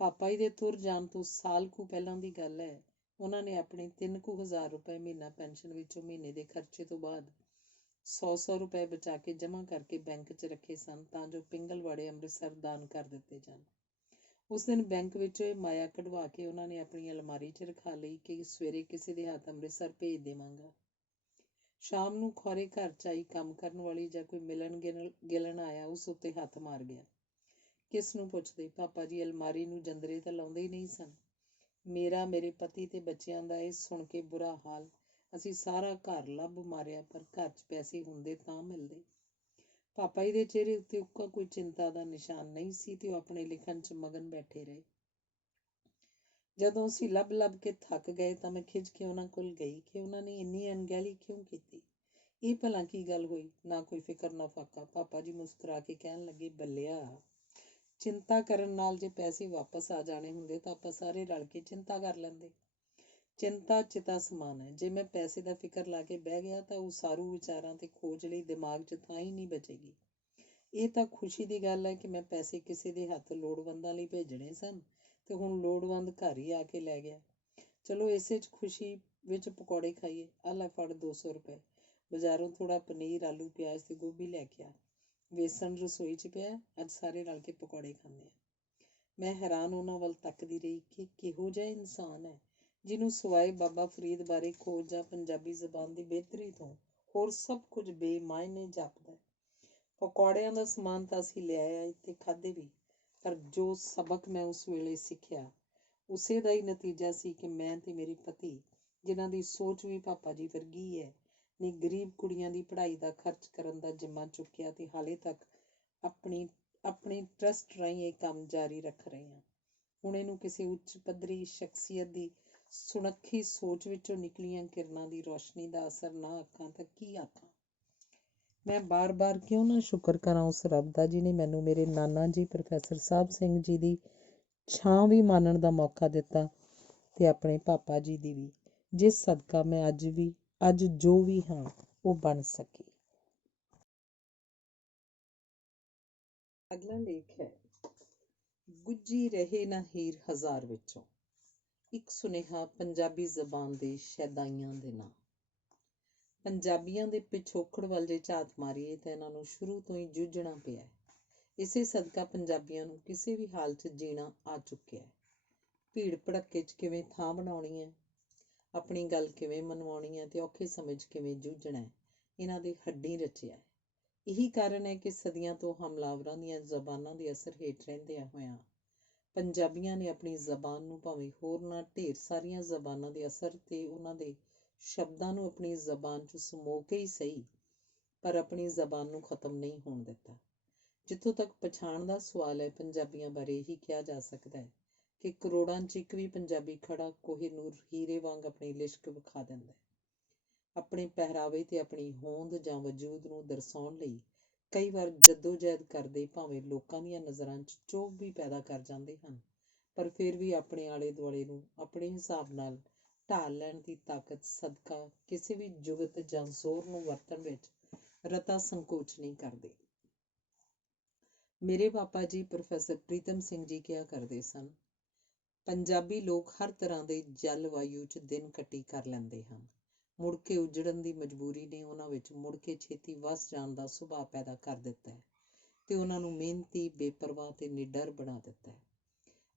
ਪਾਪਾ ਜੀ ਦੇ ਤੁਰ ਜਾਣ ਤੋਂ ਸਾਲ ਕੁ ਪਹਿਲਾਂ ਦੀ ਗੱਲ ਹੈ। ਉਹਨਾਂ ਨੇ ਆਪਣੇ 3,000 ਰੁਪਏ ਮਹੀਨਾ ਪੈਨਸ਼ਨ ਵਿੱਚੋਂ ਮਹੀਨੇ ਦੇ ਖਰਚੇ ਤੋਂ ਬਾਅਦ 100 ਰੁਪਏ ਬਚਾ ਕੇ ਜਮ੍ਹਾਂ ਕਰਕੇ ਬੈਂਕ 'ਚ ਰੱਖੇ ਸਨ ਤਾਂ ਜੋ ਪਿੰਗਲਵਾੜੇ ਅੰਮ੍ਰਿਤਸਰ ਦਾਨ ਕਰ ਦਿੱਤੇ ਜਾਣ। ਉਸ ਦਿਨ ਬੈਂਕ ਵਿੱਚੋਂ ਇਹ ਮਾਇਆ ਕਢਵਾ ਕੇ ਉਹਨਾਂ ਨੇ ਆਪਣੀ ਅਲਮਾਰੀ 'ਚ ਰਖਾ ਲਈ ਕਿ ਸਵੇਰੇ ਕਿਸੇ ਦੇ ਹੱਥ ਅੰਮ੍ਰਿਤਸਰ ਭੇਜ ਦੇਵਾਂਗਾ। ਸ਼ਾਮ ਨੂੰ ਖੌਰੇ ਘਰ 'ਚ ਆਈ ਕੰਮ ਕਰਨ ਵਾਲੀ ਜਾਂ ਕੋਈ ਮਿਲਣ ਗਿਲਣ ਆਇਆ, ਉਸ ਉੱਤੇ ਹੱਥ ਮਾਰ ਗਿਆ। ਕਿਸ ਨੂੰ ਪੁੱਛਦੇ? ਪਾਪਾ ਜੀ ਅਲਮਾਰੀ ਨੂੰ ਜੰਦਰੇ ਤਾਂ ਲਾਉਂਦੇ ਹੀ ਨਹੀਂ ਸਨ। ਮੇਰਾ, ਮੇਰੇ ਪਤੀ ਤੇ ਬੱਚਿਆਂ ਦਾ ਇਹ ਸੁਣ ਕੇ ਬੁਰਾ ਹਾਲ। ਅਸੀਂ ਸਾਰਾ ਘਰ ਲੱਭ ਮਾਰਿਆ, ਪਰ ਘਰ 'ਚ ਪੈਸੇ ਹੁੰਦੇ ਤਾਂ ਮਿਲਦੇ। ਪਾਪਾ ਜੀ ਦੇ ਚਿਹਰੇ ਉੱਤੇ ਉੱਕਾ ਕੋਈ ਚਿੰਤਾ ਦਾ ਨਿਸ਼ਾਨ ਨਹੀਂ ਸੀ ਤੇ ਉਹ ਆਪਣੇ ਲਿਖਣ 'ਚ ਮਗਨ ਬੈਠੇ ਰਹੇ। ਜਦੋਂ ਅਸੀਂ ਲੱਭ ਕੇ ਥੱਕ ਗਏ ਤਾਂ ਮੈਂ ਖਿਝ ਕੇ ਉਹਨਾਂ ਕੋਲ ਗਈ ਕਿ ਉਹਨਾਂ ਨੇ ਇੰਨੀ ਅਣਗਹਿਲੀ ਕਿਉਂ ਕੀਤੀ। ਇਹ ਭਲਾ ਕੀ ਗੱਲ ਹੋਈ? ਨਾ ਕੋਈ ਫਿਕਰ ਨਾ ਫਾਕਾ। ਪਾਪਾ ਜੀ ਮੁਸਕਰਾ ਕੇ ਕਹਿਣ ਲੱਗੇ, ਬੱਲਿਆ, ਚਿੰਤਾ ਕਰਨ ਨਾਲ ਜੇ ਪੈਸੇ ਵਾਪਸ ਆ ਜਾਣੇ ਹੁੰਦੇ ਤਾਂ ਆਪਾਂ ਸਾਰੇ ਰਲ ਕੇ ਚਿੰਤਾ ਕਰ ਲੈਂਦੇ। ਚਿੰਤਾ ਚਿਤਾ ਸਮਾਨ ਹੈ। ਜੇ ਮੈਂ ਪੈਸੇ ਦਾ ਫਿਕਰ ਲਾ ਕੇ ਬਹਿ ਗਿਆ ਤਾਂ ਉਸਾਰੂ ਵਿਚਾਰਾਂ ਤੇ ਖੋਜ ਲਈ ਦਿਮਾਗ 'ਚ ਥਾਂ ਹੀ ਨਹੀਂ ਬਚੇਗੀ। ਇਹ ਤਾਂ ਖੁਸ਼ੀ ਦੀ ਗੱਲ ਹੈ ਕਿ ਮੈਂ ਪੈਸੇ ਕਿਸੇ ਦੇ ਹੱਥ ਲੋੜਵੰਦਾਂ ਲਈ ਭੇਜਣੇ ਸਨ ਤੇ ਹੁਣ ਲੋੜਵੰਦ ਘਰ ਹੀ ਆ ਕੇ ਲੈ ਗਿਆ। ਚਲੋ ਇਸੇ 'ਚ ਖੁਸ਼ੀ ਵਿੱਚ ਪਕੌੜੇ ਖਾਈਏ। ਆਹ ਲੈ ਫੜ 200 ਰੁਪਏ। ਬਾਜ਼ਾਰੋਂ ਥੋੜ੍ਹਾ ਪਨੀਰ, ਆਲੂ, ਪਿਆਜ਼ ਤੇ ਗੋਭੀ ਲੈ ਕੇ ਆ। ਵੇਸਣ ਰਸੋਈ 'ਚ ਪਿਆ, ਅੱਜ ਸਾਰੇ ਰਲ ਕੇ ਪਕੌੜੇ ਖਾਂਦੇ ਆ। ਮੈਂ ਹੈਰਾਨ ਉਹਨਾਂ ਵੱਲ ਤੱਕਦੀ ਰਹੀ ਕਿ ਕਿਹੋ ਜਿਹਾ ਇਨਸਾਨ ਹੈ ਜਿਹਨੂੰ ਸਿਵਾਏ ਬਾਬਾ ਫਰੀਦ ਬਾਰੇ ਖੋਜ ਜਾਂ ਪੰਜਾਬੀ ਜ਼ਬਾਨ ਦੀ ਬਿਹਤਰੀ ਤੋਂ ਹੋਰ ਸਭ ਕੁਝ ਬੇਮਾਇਨੇ ਜਾਪਦਾ। ਪਕੌੜਿਆਂ ਦਾ ਸਮਾਨ ਤਾਂ ਅਸੀਂ ਲੈ ਆਏ ਤੇ ਖਾਧੇ ਵੀ, ਪਰ ਜੋ ਸਬਕ ਮੈਂ ਉਸ ਵੇਲੇ ਸਿੱਖਿਆ ਉਸੇ ਦਾ ਹੀ ਨਤੀਜਾ ਸੀ ਕਿ ਮੈਂ ਤੇ ਮੇਰੇ ਪਤੀ, ਜਿਨ੍ਹਾਂ ਦੀ ਸੋਚ ਵੀ ਪਾਪਾ ਜੀ ਵਰਗੀ ਹੈ, ਨੇ ਗਰੀਬ ਕੁੜੀਆਂ ਦੀ ਪੜ੍ਹਾਈ ਦਾ ਖਰਚ ਕਰਨ ਦਾ ਜ਼ਿੰਮਾ ਚੁੱਕਿਆ ਤੇ ਹਾਲੇ ਤੱਕ ਆਪਣੇ ਟਰਸਟ ਰਾਹੀਂ ਇਹ ਕੰਮ ਜਾਰੀ ਰੱਖ ਰਹੇ ਹਾਂ। ਹੁਣ ਇਹਨੂੰ ਕਿਸੇ ਉੱਚ ਪੱਧਰੀ ਸ਼ਖਸੀਅਤ ਦੀ ਸੁਨੱਖੀ ਸੋਚ ਵਿੱਚੋਂ ਨਿਕਲੀਆਂ ਕਿਰਨਾਂ ਦੀ ਰੌਸ਼ਨੀ ਦਾ ਅਸਰ ਨਾ ਆਖਾਂ ਤਾਂ ਕੀ ਆਖਾਂ। ਮੈਂ ਬਾਰ-ਬਾਰ ਕਿਉਂ ਨਾ ਸ਼ੁਕਰ ਕਰਾਂ ਉਸ ਰੱਬ ਦਾ ਜਿਹਨੇ ਮੈਨੂੰ ਮੇਰੇ ਨਾਨਾ ਜੀ ਪ੍ਰੋਫੈਸਰ ਸਾਹਿਬ ਸਿੰਘ ਜੀ ਦੀ ਛਾਂ ਵੀ ਮਾਣਨ ਦਾ ਮੌਕਾ ਦਿੱਤਾ ਤੇ ਆਪਣੇ ਪਾਪਾ ਜੀ ਦੀ ਵੀ, ਜਿਸ ਸਦਕਾ ਮੈਂ ਅੱਜ ਜੋ ਵੀ ਹਾਂ ਉਹ ਬਣ ਸਕੀ। ਅਗਲਾ ਲੇਖ ਹੈ, ਗੁੱਝੀ ਰਹੇ ਨਾ ਹੀਰ ਹਜ਼ਾਰ ਵਿੱਚੋਂ। ਇੱਕ ਸੁਨੇਹਾ ਪੰਜਾਬੀ ਜ਼ਬਾਨ ਦੇ ਸ਼ੈਦਾਈਆਂ ਦੇ ਨਾਂ। ਪੰਜਾਬੀਆਂ ਦੇ ਪਿਛੋਕੜ ਵੱਲ ਜੇ ਝਾਤ ਮਾਰੀਏ ਤਾਂ ਇਹਨਾਂ ਨੂੰ ਸ਼ੁਰੂ ਤੋਂ ਹੀ ਜੂਝਣਾ ਪਿਆ। ਇਸੇ ਸਦਕਾ ਪੰਜਾਬੀਆਂ ਨੂੰ ਕਿਸੇ ਵੀ ਹਾਲ 'ਚ ਜੀਣਾ ਆ ਚੁੱਕਿਆ। ਭੀੜ ਭੜੱਕੇ 'ਚ ਕਿਵੇਂ ਥਾਂ ਬਣਾਉਣੀ ਹੈ, ਆਪਣੀ ਗੱਲ ਕਿਵੇਂ ਮਨਵਾਉਣੀ ਹੈ ਤੇ ਔਖੇ ਸਮੇਂ 'ਚ ਕਿਵੇਂ ਜੂਝਣਾ ਹੈ, ਇਹਨਾਂ ਦੇ ਹੱਡੀ ਰਚਿਆ ਹੈ। ਇਹੀ ਕਾਰਨ ਹੈ ਕਿ ਸਦੀਆਂ ਤੋਂ ਹਮਲਾਵਰਾਂ ਦੀਆਂ ਜ਼ਬਾਨਾਂ ਦੇ ਅਸਰ ਹੇਠ ਰਹਿੰਦਿਆਂ ਹੋਇਆਂ ਪੰਜਾਬੀਆਂ ਨੇ ਆਪਣੀ ਜ਼ਬਾਨ ਨੂੰ ਭਾਵੇਂ ਹੋਰਨਾਂ ਢੇਰ ਸਾਰੀਆਂ ਜ਼ਬਾਨਾਂ ਦੇ ਅਸਰ ਤੇ ਉਹਨਾਂ ਦੇ ਸ਼ਬਦਾਂ ਨੂੰ ਆਪਣੀ ਜ਼ਬਾਨ 'ਚ ਸਮੋ ਕੇ ਹੀ ਸਹੀ, ਪਰ ਆਪਣੀ ਜ਼ਬਾਨ ਨੂੰ ਖਤਮ ਨਹੀਂ ਹੋਣ ਦਿੱਤਾ। ਜਿੱਥੋਂ ਤੱਕ ਪਛਾਣ ਦਾ ਸਵਾਲ ਹੈ, ਪੰਜਾਬੀਆਂ ਬਾਰੇ ਇਹੀ ਕਿਹਾ ਜਾ ਸਕਦਾ ਹੈ ਕਿ ਕਰੋੜਾਂ 'ਚ ਇੱਕ ਵੀ ਪੰਜਾਬੀ ਖੜਾ ਕੋਹਿਨੂਰ ਹੀਰੇ ਵਾਂਗ ਆਪਣੀ ਲਿਸ਼ਕ ਵਿਖਾ ਦਿੰਦਾ ਹੈ। ਆਪਣੇ ਪਹਿਰਾਵੇ ਤੇ ਆਪਣੀ ਹੋਂਦ ਜਾਂ ਵਜੂਦ ਨੂੰ ਦਰਸਾਉਣ ਲਈ ਕਈ ਵਾਰ ਜੱਦੋ-ਜਹਿਦ ਕਰਦੇ ਭਾਵੇਂ ਲੋਕਾਂ ਦੀਆਂ ਨਜ਼ਰਾਂ 'ਚ ਚੋਭ ਵੀ ਪੈਦਾ ਕਰ ਜਾਂਦੇ ਹਨ, ਪਰ ਫਿਰ ਵੀ ਆਪਣੇ ਆਲੇ ਦੁਆਲੇ ਨੂੰ ਆਪਣੇ ਹਿਸਾਬ ਨਾਲ ਢਾਲ ਲੈਣ ਦੀ ਤਾਕਤ ਸਦਕਾ ਕਿਸੇ ਵੀ ਜੁਗਤ ਜਾਂ ਜ਼ੋਰ ਨੂੰ ਵਰਤਣ ਵਿੱਚ ਰਤਾ ਸੰਕੋਚ ਨਹੀਂ ਕਰਦੇ। ਮੇਰੇ ਪਾਪਾ ਜੀ ਪ੍ਰੋਫੈਸਰ ਪ੍ਰੀਤਮ ਸਿੰਘ ਜੀ ਕਿਹਾ ਕਰਦੇ ਸਨ, ਪੰਜਾਬੀ ਲੋਕ ਹਰ ਤਰ੍ਹਾਂ ਦੇ ਜਲਵਾਯੂ 'ਚ ਦਿਨ ਕੱਟੀ ਕਰ ਲੈਂਦੇ ਹਨ। ਮੁੜ ਕੇ ਉਜੜਨ ਦੀ ਮਜਬੂਰੀ ਨੇ ਉਹਨਾਂ ਵਿੱਚ ਮੁੜ ਕੇ ਛੇਤੀ ਵਸ ਜਾਣ ਦਾ ਸੁਭਾਅ ਪੈਦਾ ਕਰ ਦਿੱਤਾ ਹੈ ਤੇ ਉਹਨਾਂ ਨੂੰ ਮਿਹਨਤੀ, ਬੇਪਰਵਾਹ ਤੇ ਨਿਡਰ ਬਣਾ ਦਿੱਤਾ ਹੈ।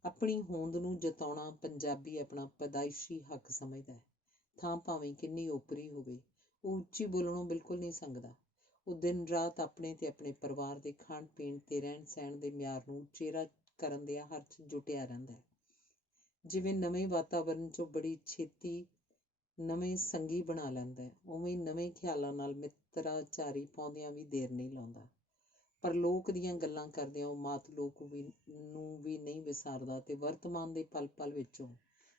ਆਪਣੀ ਹੋਂਦ ਨੂੰ ਜਤਾਉਣਾ ਪੰਜਾਬੀ ਆਪਣਾ ਪੈਦਾਇਸ਼ੀ ਹੱਕ ਸਮਝਦਾ ਹੈ। ਥਾਂ ਭਾਵੇਂ ਕਿੰਨੀ ਓਪਰੀ ਹੋਵੇ, ਉਹ ਉੱਚੀ ਬੋਲਣੋਂ ਬਿਲਕੁਲ ਨਹੀਂ ਸੰਗਦਾ। ਉਹ ਦਿਨ ਰਾਤ ਆਪਣੇ ਤੇ ਆਪਣੇ ਪਰਿਵਾਰ ਦੇ ਖਾਣ ਪੀਣ ਤੇ ਰਹਿਣ ਸਹਿਣ ਦੇ ਮਿਆਰ ਨੂੰ ਉਚੇਰਾ ਕਰਨ ਦੇ ਹਰ 'ਚ ਜੁਟਿਆ ਰਹਿੰਦਾ ਹੈ। ਜਿਵੇਂ ਨਵੇਂ ਵਾਤਾਵਰਨ 'ਚੋਂ ਬੜੀ ਛੇਤੀ ਨਵੇਂ ਸੰਗੀ ਬਣਾ ਲੈਂਦਾ ਹੈ, ਉਵੇਂ ਹੀ ਨਵੇਂ ਖਿਆਲਾਂ ਨਾਲ ਮਿੱਤਰਾਚਾਰੀ ਪਾਉਂਦਿਆਂ ਵੀ ਦੇਰ ਨਹੀਂ ਲਾਉਂਦਾ। ਪਰ ਲੋਕ ਦੀਆਂ ਗੱਲਾਂ ਕਰਦਿਆਂ ਉਹ ਮਾਤ ਲੋਕ ਨੂੰ ਵੀ ਨਹੀਂ ਵਿਸਾਰਦਾ ਤੇ ਵਰਤਮਾਨ ਦੇ ਪਲ ਪਲ ਵਿੱਚੋਂ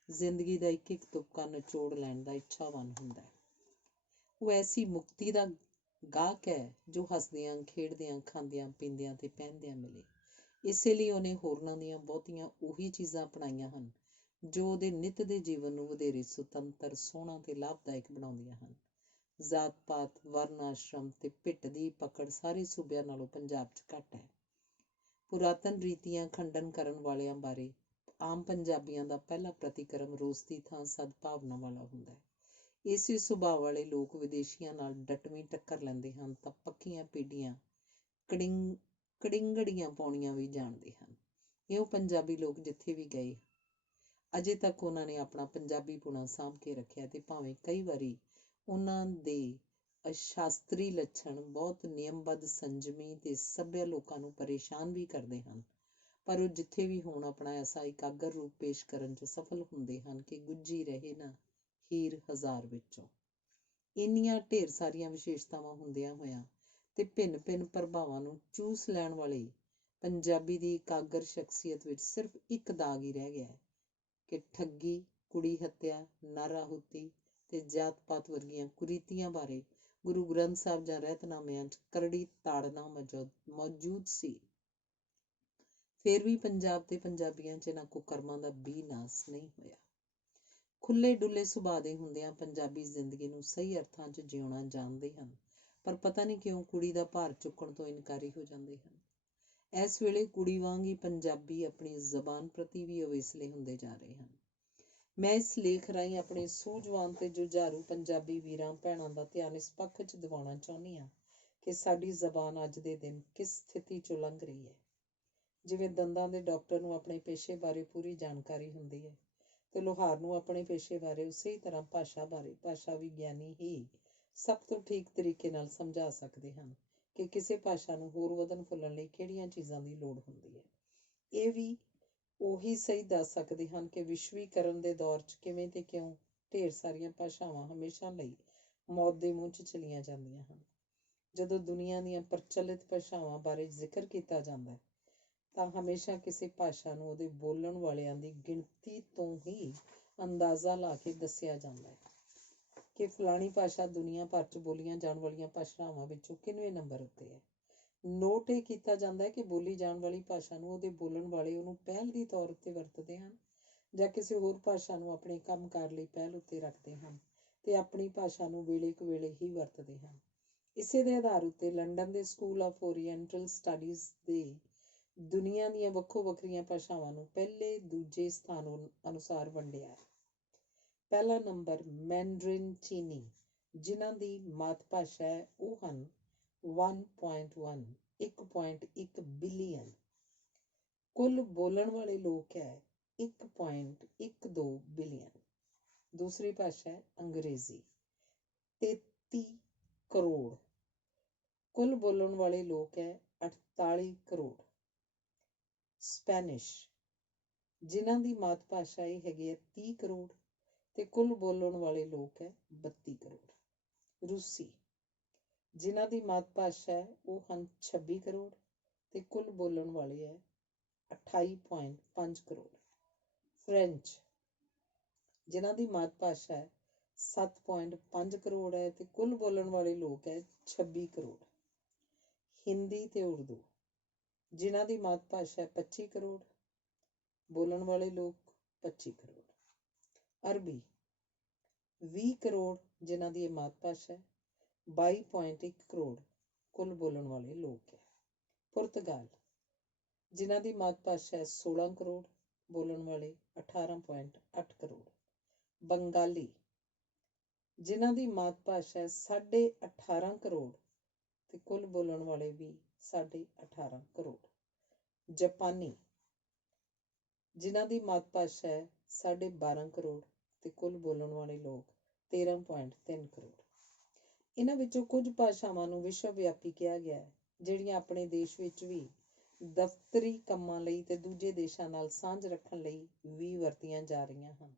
ਜ਼ਿੰਦਗੀ ਦਾ ਇੱਕ ਇੱਕ ਤੁਪਕਾ ਨਿਚੋੜ ਲੈਣ ਦਾ ਇੱਛਾਵਾਨ ਹੁੰਦਾ ਹੈ। ਉਹ ਐਸੀ ਮੁਕਤੀ ਦਾ ਗਾਹਕ ਹੈ ਜੋ ਹੱਸਦਿਆਂ, ਖੇਡਦਿਆਂ, ਖਾਂਦਿਆਂ, ਪੀਂਦਿਆਂ ਤੇ ਪਹਿਨਦਿਆਂ ਮਿਲੇ। ਇਸੇ ਲਈ ਉਹਨੇ ਹੋਰਨਾਂ ਦੀਆਂ ਬਹੁਤੀਆਂ ਉਹੀ ਚੀਜ਼ਾਂ ਅਪਣਾਈਆਂ ਹਨ ਜੋ ਉਹਦੇ ਨਿੱਤ ਦੇ ਜੀਵਨ ਨੂੰ ਵਧੇਰੇ ਸੁਤੰਤਰ, ਸੋਹਣਾ ਤੇ ਲਾਭਦਾਇਕ ਬਣਾਉਂਦੀਆਂ ਹਨ। ਜ਼ਾਤ-ਪਾਤ, ਵਰਨ, ਆਸ਼ਰਮ ਤੇ ਭਿੱਟ ਦੀ ਪਕੜ ਸਾਰੇ ਸੂਬਿਆਂ ਨਾਲੋਂ ਪੰਜਾਬ 'ਚ ਘੱਟ ਹੈ। ਪੁਰਾਤਨ ਰੀਤੀਆਂ ਖੰਡਨ ਕਰਨ ਵਾਲਿਆਂ ਬਾਰੇ ਆਮ ਪੰਜਾਬੀਆਂ ਦਾ ਪਹਿਲਾ ਪ੍ਰਤੀਕਰਮ ਰੋਸ ਦੀ ਥਾਂ ਸਦਭਾਵਨਾ ਵਾਲਾ ਹੁੰਦਾ ਹੈ। ਇਸੇ ਸੁਭਾਅ ਵਾਲੇ ਲੋਕ ਵਿਦੇਸ਼ੀਆਂ ਨਾਲ ਡਟਵੀਂ ਟੱਕਰ ਲੈਂਦੇ ਹਨ ਤਾਂ ਪੱਕੀਆਂ ਪੀਡੀਆਂ ਕੜਿੰਗੜੀਆਂ ਪਾਉਣੀਆਂ ਵੀ ਜਾਣਦੇ ਹਨ। ਇਉਂ ਪੰਜਾਬੀ ਲੋਕ ਜਿੱਥੇ ਵੀ ਗਏ, ਅਜੇ ਤੱਕ ਉਹਨਾਂ ਨੇ ਆਪਣਾ ਪੰਜਾਬੀਪੁਣਾ ਸਾਂਭ ਕੇ ਰੱਖਿਆ ਤੇ ਭਾਵੇਂ ਕਈ ਵਾਰੀ ਉਹਨਾਂ ਦੇ ਅਸ਼ਾਸਤਰੀ ਲੱਛਣ ਬਹੁਤ ਨਿਯਮਬੱਧ, ਸੰਜਮੀ ਤੇ ਸੱਭਿਅ ਲੋਕਾਂ ਨੂੰ ਪਰੇਸ਼ਾਨ ਵੀ ਕਰਦੇ ਹਨ, ਪਰ ਉਹ ਜਿੱਥੇ ਵੀ ਹੋਣ ਆਪਣਾ ਐਸਾ ਇਕਾਗਰ ਰੂਪ ਪੇਸ਼ ਕਰਨ 'ਚ ਸਫਲ ਹੁੰਦੇ ਹਨ ਕਿ ਗੁੱਝੀ ਰਹੇ ਨਾ ਹੀਰ ਹਜ਼ਾਰ ਵਿੱਚੋਂ। ਇੰਨੀਆਂ ਢੇਰ ਸਾਰੀਆਂ ਵਿਸ਼ੇਸ਼ਤਾਵਾਂ ਹੁੰਦਿਆਂ ਹੋਇਆਂ ਤੇ ਭਿੰਨ-ਭਿੰਨ ਪ੍ਰਭਾਵਾਂ ਨੂੰ ਚੂਸ ਲੈਣ ਵਾਲੇ ਪੰਜਾਬੀ ਦੀ ਇਕਾਗਰ ਸ਼ਖਸੀਅਤ ਵਿੱਚ ਸਿਰਫ ਇੱਕ ਦਾਗ ਹੀ ਰਹਿ ਗਿਆ ਹੈ ਕਿ ਠੱਗੀ, ਕੁੜੀ ਹੱਤਿਆ, ਨਰ ਆਹੂਤੀ ਤੇ ਜਾਤ-ਪਾਤ ਵਰਗੀਆਂ ਕੁਰੀਤੀਆਂ ਬਾਰੇ ਗੁਰੂ ਗ੍ਰੰਥ ਸਾਹਿਬ ਜਾਂ ਰਹਿਤਨਾਮਿਆਂ 'ਚ ਕਰੜੀ ਤਾੜਨਾ ਮੌਜੂਦ ਸੀ। ਫਿਰ ਵੀ ਪੰਜਾਬ ਤੇ ਪੰਜਾਬੀਆਂ 'ਚ ਇਹਨਾਂ ਕੁਕਰਮਾਂ ਦਾ ਬੀਨਾਸ ਨਹੀਂ ਹੋਇਆ। ਖੁੱਲ੍ਹੇ ਡੁੱਲੇ ਸੁਭਾਅ ਦੇ ਹੁੰਦਿਆਂ ਪੰਜਾਬੀ ਜ਼ਿੰਦਗੀ ਨੂੰ ਸਹੀ ਅਰਥਾਂ 'ਚ ਜਿਉਣਾ ਜਾਣਦੇ ਹਨ, ਪਰ ਪਤਾ ਨਹੀਂ ਕਿਉਂ ਕੁੜੀ ਦਾ ਭਾਰ ਚੁੱਕਣ ਤੋਂ ਇਨਕਾਰੀ ਹੋ ਜਾਂਦੇ ਹਨ। ਇਸ ਵੇਲੇ ਕੁੜੀ ਵਾਂਗ ਹੀ ਪੰਜਾਬੀ ਆਪਣੀ ਜ਼ਬਾਨ ਪ੍ਰਤੀ ਵੀ ਅਵੇਸਲੇ ਹੁੰਦੇ ਜਾ ਰਹੇ ਹਨ। ਮੈਂ ਇਸ ਲੇਖ ਰਾਹੀਂ ਆਪਣੇ ਸੂਝਵਾਨ ਤੇ ਜੁਝਾਰੂ ਪੰਜਾਬੀ ਵੀਰਾਂ ਭੈਣਾਂ ਦਾ ਧਿਆਨ ਇਸ ਪੱਖ 'ਚ ਦਿਵਾਉਣਾ ਚਾਹੁੰਦੀ ਹਾਂ ਕਿ ਸਾਡੀ ਜ਼ਬਾਨ ਅੱਜ ਦੇ ਦਿਨ ਕਿਸ ਸਥਿਤੀ 'ਚੋਂ ਲੰਘ ਰਹੀ ਹੈ। ਜਿਵੇਂ ਦੰਦਾਂ ਦੇ ਡਾਕਟਰ ਨੂੰ ਆਪਣੇ ਪੇਸ਼ੇ ਬਾਰੇ ਪੂਰੀ ਜਾਣਕਾਰੀ ਹੁੰਦੀ ਹੈ ਤੇ ਲੁਹਾਰ ਨੂੰ ਆਪਣੇ ਪੇਸ਼ੇ ਬਾਰੇ ਉਸੇ ਤਰ੍ਹਾਂ ਭਾਸ਼ਾ ਬਾਰੇ ਭਾਸ਼ਾ ਵਿਗਿਆਨੀ ਹੀ ਸਭ ਤੋਂ ਠੀਕ ਤਰੀਕੇ ਨਾਲ ਸਮਝਾ ਸਕਦੇ ਹਨ ਕਿ ਕਿਸੇ ਭਾਸ਼ਾ ਨੂੰ ਹੋਰ ਵਧਣ ਫੁੱਲਣ ਲਈ ਕਿਹੜੀਆਂ ਚੀਜ਼ਾਂ ਦੀ ਲੋੜ ਹੁੰਦੀ ਹੈ। ਇਹ ਵੀ ਉਹੀ ਸਹੀ ਦੱਸ ਸਕਦੇ ਹਨ ਕਿ ਵਿਸ਼ਵੀਕਰਨ ਦੇ ਦੌਰ 'ਚ ਕਿਵੇਂ ਤੇ ਕਿਉਂ ਢੇਰ ਸਾਰੀਆਂ ਭਾਸ਼ਾਵਾਂ ਹਮੇਸ਼ਾ ਲਈ ਮੌਤ ਦੇ ਮੂੰਹ 'ਚ ਚਲੀਆਂ ਜਾਂਦੀਆਂ ਹਨ। ਜਦੋਂ ਦੁਨੀਆ ਦੀਆਂ ਪ੍ਰਚਲਿਤ ਭਾਸ਼ਾਵਾਂ ਬਾਰੇ ਜ਼ਿਕਰ ਕੀਤਾ ਜਾਂਦਾ ਹੈ ਤਾਂ ਹਮੇਸ਼ਾ ਕਿਸੇ ਭਾਸ਼ਾ ਨੂੰ ਉਹਦੇ ਬੋਲਣ ਵਾਲਿਆਂ ਦੀ ਗਿਣਤੀ ਤੋਂ ਹੀ ਅੰਦਾਜ਼ਾ ਲਾ ਕੇ ਦੱਸਿਆ ਜਾਂਦਾ ਹੈ ਕਿ ਫਲਾਣੀ ਭਾਸ਼ਾ ਦੁਨੀਆ ਭਰ 'ਚ ਬੋਲੀਆਂ ਜਾਣ ਵਾਲੀਆਂ ਭਾਸ਼ਾਵਾਂ ਵਿੱਚੋਂ ਕਿੰਨਵੇਂ ਨੰਬਰ ਉੱਤੇ ਹੈ। ਨੋਟ ਇਹ ਕੀਤਾ ਜਾਂਦਾ ਹੈ ਕਿ ਬੋਲੀ ਜਾਣ ਵਾਲੀ ਭਾਸ਼ਾ ਨੂੰ ਉਹਦੇ ਬੋਲਣ ਵਾਲੇ ਉਹਨੂੰ ਪਹਿਲ ਦੀ ਤੌਰ ਉੱਤੇ ਵਰਤਦੇ ਹਨ ਜਾਂ ਕਿਸੇ ਹੋਰ ਭਾਸ਼ਾ ਨੂੰ ਆਪਣੇ ਕੰਮਕਾਰ ਲਈ ਪਹਿਲ ਉੱਤੇ ਰੱਖਦੇ ਹਨ ਤੇ ਆਪਣੀ ਭਾਸ਼ਾ ਨੂੰ ਵੇਲੇ ਕੁ ਵੇਲੇ ਹੀ ਵਰਤਦੇ ਹਨ। ਇਸੇ ਦੇ ਆਧਾਰ ਉੱਤੇ ਲੰਡਨ ਦੇ ਸਕੂਲ ਆਫ ਓਰੀਐਂਟਲ ਸਟੱਡੀਜ਼ ਦੇ ਦੁਨੀਆ ਦੀਆਂ ਵੱਖੋ ਵੱਖਰੀਆਂ ਭਾਸ਼ਾਵਾਂ ਨੂੰ ਪਹਿਲੇ ਦੂਜੇ ਸਥਾਨ ਅਨੁਸਾਰ ਵੰਡਿਆ ਹੈ। ਪਹਿਲਾ ਨੰਬਰ ਮੈਂਡਰਿਨ ਚੀਨੀ, ਜਿਨ੍ਹਾਂ ਦੀ ਮਾਤ ਭਾਸ਼ਾ ਹੈ, ਉਹ ਹਨ 1.1 ਬਿਲੀਅਨ। ਕੁੱਲ ਬੋਲਣ ਵਾਲੇ ਲੋਕ ਹੈ 1.12 ਬਿਲੀਅਨ। दूसरी भाषा है अंग्रेजी। 33 करोड़। कुल बोलण वाले लोग है 48 करोड़। स्पैनिश, जिन्हां दी मात भाषा ਇਹ ਹੈਗੀ ਹੈ 30 ਕਰੋੜ ਤੇ ਕੁੱਲ ਬੋਲਣ ਵਾਲੇ ਲੋਕ ਹੈ 32 ਕਰੋੜ। ਰੂਸੀ, ਜਿਨ੍ਹਾਂ ਦੀ ਮਾਤ ਭਾਸ਼ਾ ਹੈ ਉਹ ਹਨ 26 ਕਰੋੜ ਤੇ ਕੁੱਲ ਬੋਲਣ ਵਾਲੇ ਹੈ 28.5 ਕਰੋੜ। ਫ੍ਰੈਂਚ, ਜਿਨ੍ਹਾਂ ਦੀ ਮਾਤ ਭਾਸ਼ਾ ਹੈ 7.5 ਕਰੋੜ ਹੈ ਤੇ ਕੁੱਲ ਬੋਲਣ ਵਾਲੇ ਲੋਕ ਹੈ 26 ਕਰੋੜ। ਹਿੰਦੀ ਤੇ ਉਰਦੂ, ਜਿਨ੍ਹਾਂ ਦੀ ਮਾਤ ਭਾਸ਼ਾ ਹੈ 25 ਕਰੋੜ, ਬੋਲਣ ਵਾਲੇ ਲੋਕ 25 ਕਰੋੜ। ਅਰਬੀ, 20 ਕਰੋੜ ਜਿਨ੍ਹਾਂ ਦੀ ਇਹ ਮਾਤ ਭਾਸ਼ਾ ਹੈ, 22.1 ਕਰੋੜ ਕੁੱਲ ਬੋਲਣ ਵਾਲੇ ਲੋਕ ਹੈ। ਪੁਰਤਗਾਲ, ਜਿਨ੍ਹਾਂ ਦੀ ਮਾਤ ਭਾਸ਼ਾ ਹੈ 16 ਕਰੋੜ, ਬੋਲਣ ਵਾਲੇ 18.8 ਕਰੋੜ। ਬੰਗਾਲੀ, ਜਿਨ੍ਹਾਂ ਦੀ ਮਾਤ ਭਾਸ਼ਾ ਹੈ 18.5 ਕਰੋੜ ਤੇ ਕੁੱਲ ਬੋਲਣ ਵਾਲੇ ਵੀ 18.5 ਕਰੋੜ। ਜਾਪਾਨੀ, ਜਿਨ੍ਹਾਂ ਦੀ ਮਾਤ ਭਾਸ਼ਾ ਹੈ 12.5 ਕਰੋੜ ਤੇ ਕੁੱਲ ਬੋਲਣ ਵਾਲੇ ਲੋਕ 13.3 ਕਰੋੜ। ਇਹਨਾਂ ਵਿੱਚੋਂ ਕੁਝ ਭਾਸ਼ਾਵਾਂ ਨੂੰ ਵਿਸ਼ਵ ਵਿਆਪੀ ਕਿਹਾ ਗਿਆ ਹੈ, ਜਿਹੜੀਆਂ ਆਪਣੇ ਦੇਸ਼ ਵਿੱਚ ਵੀ ਦਫ਼ਤਰੀ ਕੰਮਾਂ ਲਈ ਤੇ ਦੂਜੇ ਦੇਸ਼ਾਂ ਨਾਲ ਸਾਂਝ ਰੱਖਣ ਲਈ ਵੀ ਵਰਤੀਆਂ ਜਾ ਰਹੀਆਂ ਹਨ।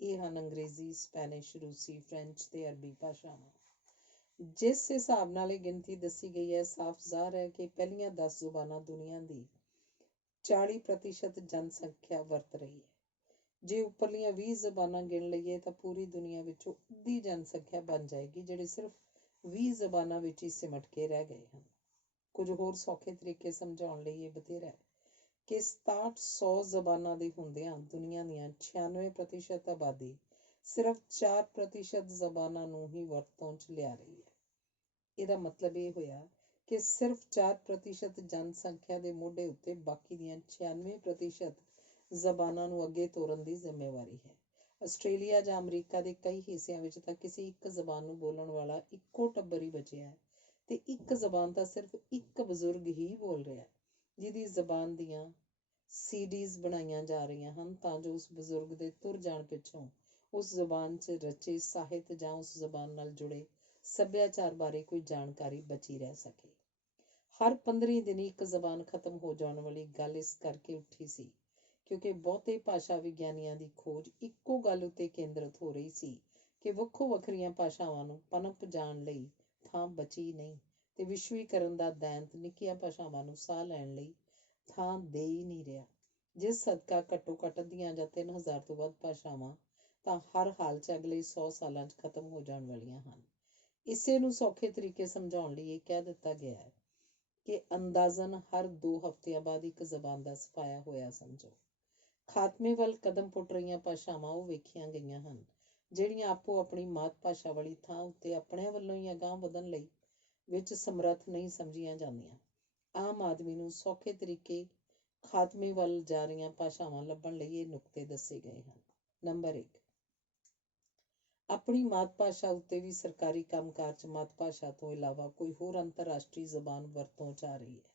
ਇਹ ਹਨ ਅੰਗਰੇਜ਼ੀ, ਸਪੈਨਿਸ਼, ਰੂਸੀ, ਫ੍ਰੈਂਚ ਤੇ ਅਰਬੀ ਭਾਸ਼ਾਵਾਂ। ਜਿਸ ਹਿਸਾਬ ਨਾਲ ਇਹ ਗਿਣਤੀ ਦੱਸੀ ਗਈ ਹੈ, ਸਾਫ਼ ਜ਼ਾਹਰ ਹੈ ਕਿ ਪਹਿਲੀਆਂ 10 ਜ਼ੁਬਾਨਾਂ ਦੁਨੀਆ ਦੀ 40% ਜਨਸੰਖਿਆ ਵਰਤ ਰਹੀ ਹੈ। ਜੇ ਉੱਪਰਲੀਆਂ 20 ਜ਼ਬਾਨਾਂ ਗਿਣ ਲਈਏ ਤਾਂ ਪੂਰੀ ਦੁਨੀਆ ਵਿੱਚੋਂ ਅੱਧੀ ਜਨਸੰਖਿਆ ਬਣ ਜਾਏਗੀ, ਜਿਹੜੇ ਸਿਰਫ 20 ਜ਼ਬਾਨਾਂ ਵਿੱਚ ਹੀ ਸਿਮਟ ਕੇ ਰਹਿ ਗਏ ਹਨ। ਕੁਝ ਹੋਰ ਸੌਖੇ ਤਰੀਕੇ ਸਮਝਾਉਣ ਲਈ ਇਹ ਬਥੇਰਾ ਹੈ ਕਿ 6700 ਜ਼ਬਾਨਾਂ ਦੇ ਹੁੰਦਿਆਂ ਦੁਨੀਆ ਦੀਆਂ 96% ਆਬਾਦੀ ਸਿਰਫ 4% ਜ਼ਬਾਨਾਂ ਨੂੰ ਹੀ ਵਰਤੋਂ 'ਚ ਲਿਆ ਰਹੀ ਹੈ। ਇਹਦਾ ਮਤਲਬ ਇਹ ਹੋਇਆ ਕਿ ਸਿਰਫ 4% ਜਨਸੰਖਿਆ ਦੇ ਮੋਢੇ ਉੱਤੇ ਬਾਕੀ ਦੀਆਂ 96% ਜ਼ਬਾਨਾਂ ਨੂੰ ਅੱਗੇ ਤੋਰਨ ਦੀ ਜ਼ਿੰਮੇਵਾਰੀ ਹੈ। ਆਸਟ੍ਰੇਲੀਆ ਜਾਂ ਅਮਰੀਕਾ ਦੇ ਕਈ ਹਿੱਸਿਆਂ ਵਿੱਚ ਤਾਂ ਕਿਸੇ ਇੱਕ ਜ਼ਬਾਨ ਨੂੰ ਬੋਲਣ ਵਾਲਾ ਇੱਕੋ ਟੱਬਰ ਹੀ ਬਚਿਆ ਹੈ ਤੇ ਇੱਕ ਜ਼ਬਾਨ ਤਾਂ ਸਿਰਫ ਇੱਕ ਬਜ਼ੁਰਗ ਹੀ ਬੋਲ ਰਿਹਾ, ਜਿਹਦੀ ਜ਼ਬਾਨ ਦੀਆਂ CDs ਬਣਾਈਆਂ ਜਾ ਰਹੀਆਂ ਹਨ ਤਾਂ ਜੋ ਉਸ ਬਜ਼ੁਰਗ ਦੇ ਤੁਰ ਜਾਣ ਪਿੱਛੋਂ ਉਸ ਜ਼ਬਾਨ 'ਚ ਰਚੇ ਸਾਹਿਤ ਜਾਂ ਉਸ ਜ਼ਬਾਨ ਨਾਲ ਜੁੜੇ ਸੱਭਿਆਚਾਰ ਬਾਰੇ ਕੋਈ ਜਾਣਕਾਰੀ ਬਚੀ ਰਹਿ ਸਕੇ। ਹਰ 15 ਦਿਨ ਇੱਕ ਜ਼ਬਾਨ ਖਤਮ ਹੋ ਜਾਣ ਵਾਲੀ ਗੱਲ ਇਸ ਕਰਕੇ ਉੱਠੀ ਸੀ ਕਿਉਂਕਿ ਬਹੁਤੇ ਭਾਸ਼ਾ ਵਿਗਿਆਨੀਆਂ ਦੀ ਖੋਜ ਇੱਕੋ ਗੱਲ ਉੱਤੇ ਕੇਂਦਰਿਤ ਹੋ ਰਹੀ ਸੀ ਕਿ ਵੱਖੋ ਵੱਖਰੀਆਂ ਭਾਸ਼ਾਵਾਂ ਨੂੰ ਪਨਪ ਜਾਣ ਲਈ ਥਾਂ ਬਚੀ ਨਹੀਂ ਤੇ ਵਿਸ਼ਵੀਕਰਨ ਦਾ ਦੈਂਤ ਨਿੱਕੀਆਂ ਭਾਸ਼ਾਵਾਂ ਨੂੰ ਸਾਹ ਲੈਣ ਲਈ ਥਾਂ ਦੇ ਹੀ ਨਹੀਂ ਰਿਹਾ, ਜਿਸ ਸਦਕਾ ਘੱਟੋ ਘੱਟ ਅੱਧੀਆਂ ਜਾਂ 3000 ਤੋਂ ਵੱਧ ਭਾਸ਼ਾਵਾਂ ਤਾਂ ਹਰ ਹਾਲ 'ਚ ਅਗਲੇ 100 ਸਾਲਾਂ 'ਚ ਖਤਮ ਹੋ ਜਾਣ ਵਾਲੀਆਂ ਹਨ। ਇਸੇ ਨੂੰ ਸੌਖੇ ਤਰੀਕੇ ਸਮਝਾਉਣ ਲਈ ਇਹ ਕਹਿ ਦਿੱਤਾ ਗਿਆ ਹੈ ਕਿ ਅੰਦਾਜ਼ਨ ਹਰ 2 ਹਫ਼ਤਿਆਂ ਬਾਅਦ ਇੱਕ ਜ਼ਬਾਨ ਦਾ ਸਫਾਇਆ ਹੋਇਆ ਸਮਝੋ। ਖਾਤਮੇ ਵੱਲ ਕਦਮ ਪੁੱਟ ਰਹੀਆਂ ਭਾਸ਼ਾਵਾਂ ਉਹ ਵੇਖੀਆਂ ਗਈਆਂ ਹਨ ਜਿਹੜੀਆਂ ਆਪੋ ਆਪਣੀ ਮਾਤ ਭਾਸ਼ਾ ਵਾਲੀ ਥਾਂ ਉੱਤੇ ਆਪਣਿਆਂ ਵੱਲੋਂ ਹੀ ਅਗਾਂਹ ਵਧਣ ਲਈ ਵਿੱਚ ਸਮਰੱਥ ਨਹੀਂ ਸਮਝੀਆਂ ਜਾਂਦੀਆਂ। ਆਮ ਆਦਮੀ ਨੂੰ ਸੌਖੇ ਤਰੀਕੇ ਖਾਤਮੇ ਵੱਲ ਜਾ ਰਹੀਆਂ ਭਾਸ਼ਾਵਾਂ ਲੱਭਣ ਲਈ ਇਹ ਨੁਕਤੇ ਦੱਸੇ ਗਏ ਹਨ। ਨੰਬਰ 1, ਆਪਣੀ ਮਾਤ ਭਾਸ਼ਾ ਉੱਤੇ ਵੀ ਸਰਕਾਰੀ ਕੰਮਕਾਰ 'ਚ ਮਾਤ ਭਾਸ਼ਾ ਤੋਂ ਇਲਾਵਾ ਕੋਈ ਹੋਰ ਅੰਤਰਰਾਸ਼ਟਰੀ ਜ਼ਬਾਨ ਵਰਤੋਂ 'ਚ ਆ ਰਹੀ ਹੈ।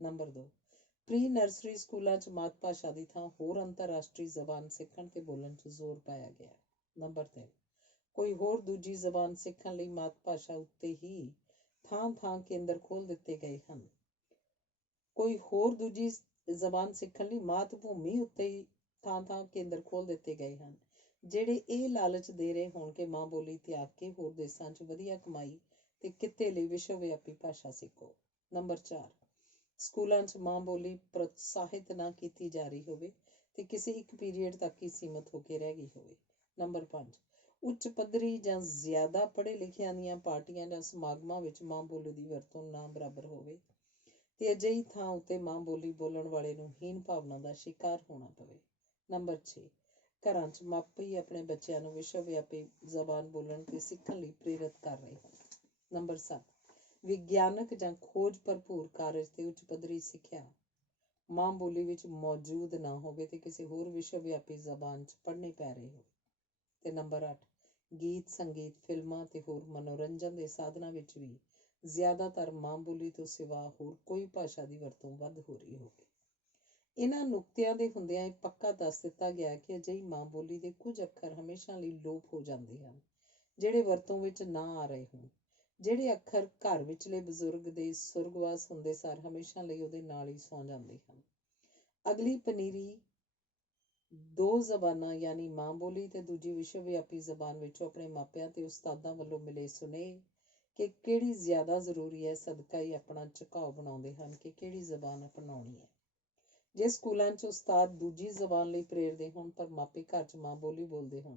ਨੰਬਰ 2, ਪ੍ਰੀ ਨਰਸਰੀ ਸਕੂਲਾਂ 'ਚ ਮਾਤ ਭਾਸ਼ਾ ਦੀ ਥਾਂ ਹੋਰ ਅੰਤਰਰਾਸ਼ਟਰੀ ਜ਼ਬਾਨ ਸਿੱਖਣ ਤੇ ਬੋਲਣ 'ਚ ਜ਼ੋਰ ਪਾਇਆ ਗਿਆ। ਨੰਬਰ 3, ਕੋਈ ਹੋਰ ਦੂਜੀ ਜ਼ਬਾਨ ਸਿੱਖਣ ਲਈ ਮਾਤ ਭਾਸ਼ਾ ਉੱਤੇ ਹੀ ਥਾਂ ਕੇਂਦਰ ਖੋਲ੍ਹ ਦਿੱਤੇ ਗਏ ਹਨ। ਕੋਈ ਹੋਰ ਦੂਜੀ ਜ਼ਬਾਨ ਸਿੱਖਣ ਲਈ ਮਾਤ ਭੂਮੀ ਉੱਤੇ ਹੀ ਥਾਂ ਕੇਂਦਰ ਖੋਲ੍ਹ ਦਿੱਤੇ ਗਏ ਹਨ, ਜਿਹੜੇ ਇਹ ਲਾਲਚ ਦੇ ਰਹੇ ਹੋਣ ਕਿ ਮਾਂ ਬੋਲੀ ਤਿਆਗ ਕੇ ਹੋਰ ਦੇਸ਼ਾਂ 'ਚ ਵਧੀਆ ਕਮਾਈ ਤੇ ਕਿੱਤੇ ਲਈ ਵਿਸ਼ਵ ਵਿਆਪੀ ਭਾਸ਼ਾ ਸਿੱਖੋ। ਨੰਬਰ 4, ਸਕੂਲਾਂ 'ਚ ਮਾਂ ਬੋਲੀ ਪ੍ਰੋਤਸਾਹਿਤ ਨਾ ਕੀਤੀ ਜਾ ਰਹੀ ਹੋਵੇ ਤੇ ਕਿਸੇ ਇੱਕ ਪੀਰੀਅਡ ਤੱਕ ਹੀ ਸੀਮਤ ਹੋ ਕੇ ਰਹਿ ਗਈ ਹੋਵੇ। ਨੰਬਰ 5, ਉੱਚ ਪੱਧਰੀ ਜਾਂ ਜ਼ਿਆਦਾ ਪੜ੍ਹੇ ਲਿਖਿਆਂ ਦੀਆਂ ਪਾਰਟੀਆਂ ਜਾਂ ਸਮਾਗਮਾਂ ਵਿੱਚ ਮਾਂ ਬੋਲੀ ਦੀ ਵਰਤੋਂ ਨਾ ਬਰਾਬਰ ਹੋਵੇ ਤੇ ਅਜਿਹੀ ਥਾਂ ਉੱਤੇ ਮਾਂ ਬੋਲੀ ਬੋਲਣ ਵਾਲੇ ਨੂੰ ਹੀਨ ਭਾਵਨਾ ਦਾ ਸ਼ਿਕਾਰ ਹੋਣਾ ਪਵੇ। ਨੰਬਰ 6, ਘਰਾਂ 'ਚ ਮਾਪੇ ਹੀ ਆਪਣੇ ਬੱਚਿਆਂ ਨੂੰ ਵਿਸ਼ਵ ਵਿਆਪੀ ਜ਼ਬਾਨ ਬੋਲਣ ਤੇ ਸਿੱਖਣ ਲਈ ਪ੍ਰੇਰਿਤ ਕਰ ਰਹੇ ਹਨ। ਨੰਬਰ 7, ਵਿਗਿਆਨਕ ਜਾਂ ਖੋਜ ਭਰਪੂਰ ਕਾਰਜ ਤੇ ਉੱਚ ਪੱਧਰੀ ਸਿੱਖਿਆ ਮਾਂ ਬੋਲੀ ਵਿੱਚ ਮੌਜੂਦ ਨਾ ਹੋਵੇ ਤੇ ਕਿਸੇ ਹੋਰ ਵਿਸ਼ਵ ਵਿਆਪੀ ਜ਼ਬਾਨ 'ਚ ਪੜ੍ਹਨੇ ਪੈ ਰਹੇ ਹੋਵੇ। ਤੇ ਨੰਬਰ 8, ਗੀਤ, ਸੰਗੀਤ, ਫਿਲਮਾਂ ਤੇ ਹੋਰ ਮਨੋਰੰਜਨ ਦੇ ਸਾਧਨਾਂ ਵਿੱਚ ਵੀ ਜ਼ਿਆਦਾਤਰ ਮਾਂ ਬੋਲੀ ਤੋਂ ਸਿਵਾ ਹੋਰ ਕੋਈ ਭਾਸ਼ਾ ਦੀ ਵਰਤੋਂ ਵੱਧ ਹੋ ਰਹੀ ਹੋਵੇ। ਇਹਨਾਂ ਨੁਕਤਿਆਂ ਦੇ ਹੁੰਦਿਆਂ ਇਹ ਪੱਕਾ ਦੱਸ ਦਿੱਤਾ ਗਿਆ ਕਿ ਅਜਿਹੀ ਮਾਂ ਬੋਲੀ ਦੇ ਕੁਝ ਅੱਖਰ ਹਮੇਸ਼ਾ ਲਈ ਲੋਪ ਹੋ ਜਾਂਦੇ ਹਨ ਜਿਹੜੇ ਵਰਤੋਂ ਵਿੱਚ ਨਾ ਆ ਰਹੇ ਹੋਣ। ਜਿਹੜੇ ਅੱਖਰ ਘਰ ਵਿਚਲੇ ਬਜ਼ੁਰਗ ਦੇ ਸੁਰਗਵਾਸ ਹੁੰਦੇ ਸਾਰ ਹਮੇਸ਼ਾ ਲਈ ਉਹਦੇ ਨਾਲ ਹੀ ਸੌਂ ਜਾਂਦੇ ਹਨ। ਅਗਲੀ ਪਨੀਰੀ ਦੋ ਜ਼ਬਾਨਾਂ ਯਾਨੀ ਮਾਂ ਬੋਲੀ ਤੇ ਦੂਜੀ ਵਿਸ਼ਵ ਵਿਆਪੀ ਜ਼ਬਾਨ ਵਿੱਚੋਂ ਆਪਣੇ ਮਾਪਿਆਂ ਤੇ ਉਸਤਾਦਾਂ ਵੱਲੋਂ ਮਿਲੇ ਸੁਨੇਹੇ ਕਿ ਕਿਹੜੀ ਜ਼ਿਆਦਾ ਜ਼ਰੂਰੀ ਹੈ, ਸਦਕਾ ਹੀ ਆਪਣਾ ਝੁਕਾਅ ਬਣਾਉਂਦੇ ਹਨ ਕਿ ਕਿਹੜੀ ਜ਼ਬਾਨ ਅਪਣਾਉਣੀ ਹੈ। ਜੇ ਸਕੂਲਾਂ 'ਚ ਉਸਤਾਦ ਦੂਜੀ ਜ਼ਬਾਨ ਲਈ ਪ੍ਰੇਰਦੇ ਹੋਣ ਪਰ ਮਾਪੇ ਘਰ 'ਚ ਮਾਂ ਬੋਲੀ ਬੋਲਦੇ ਹੋਣ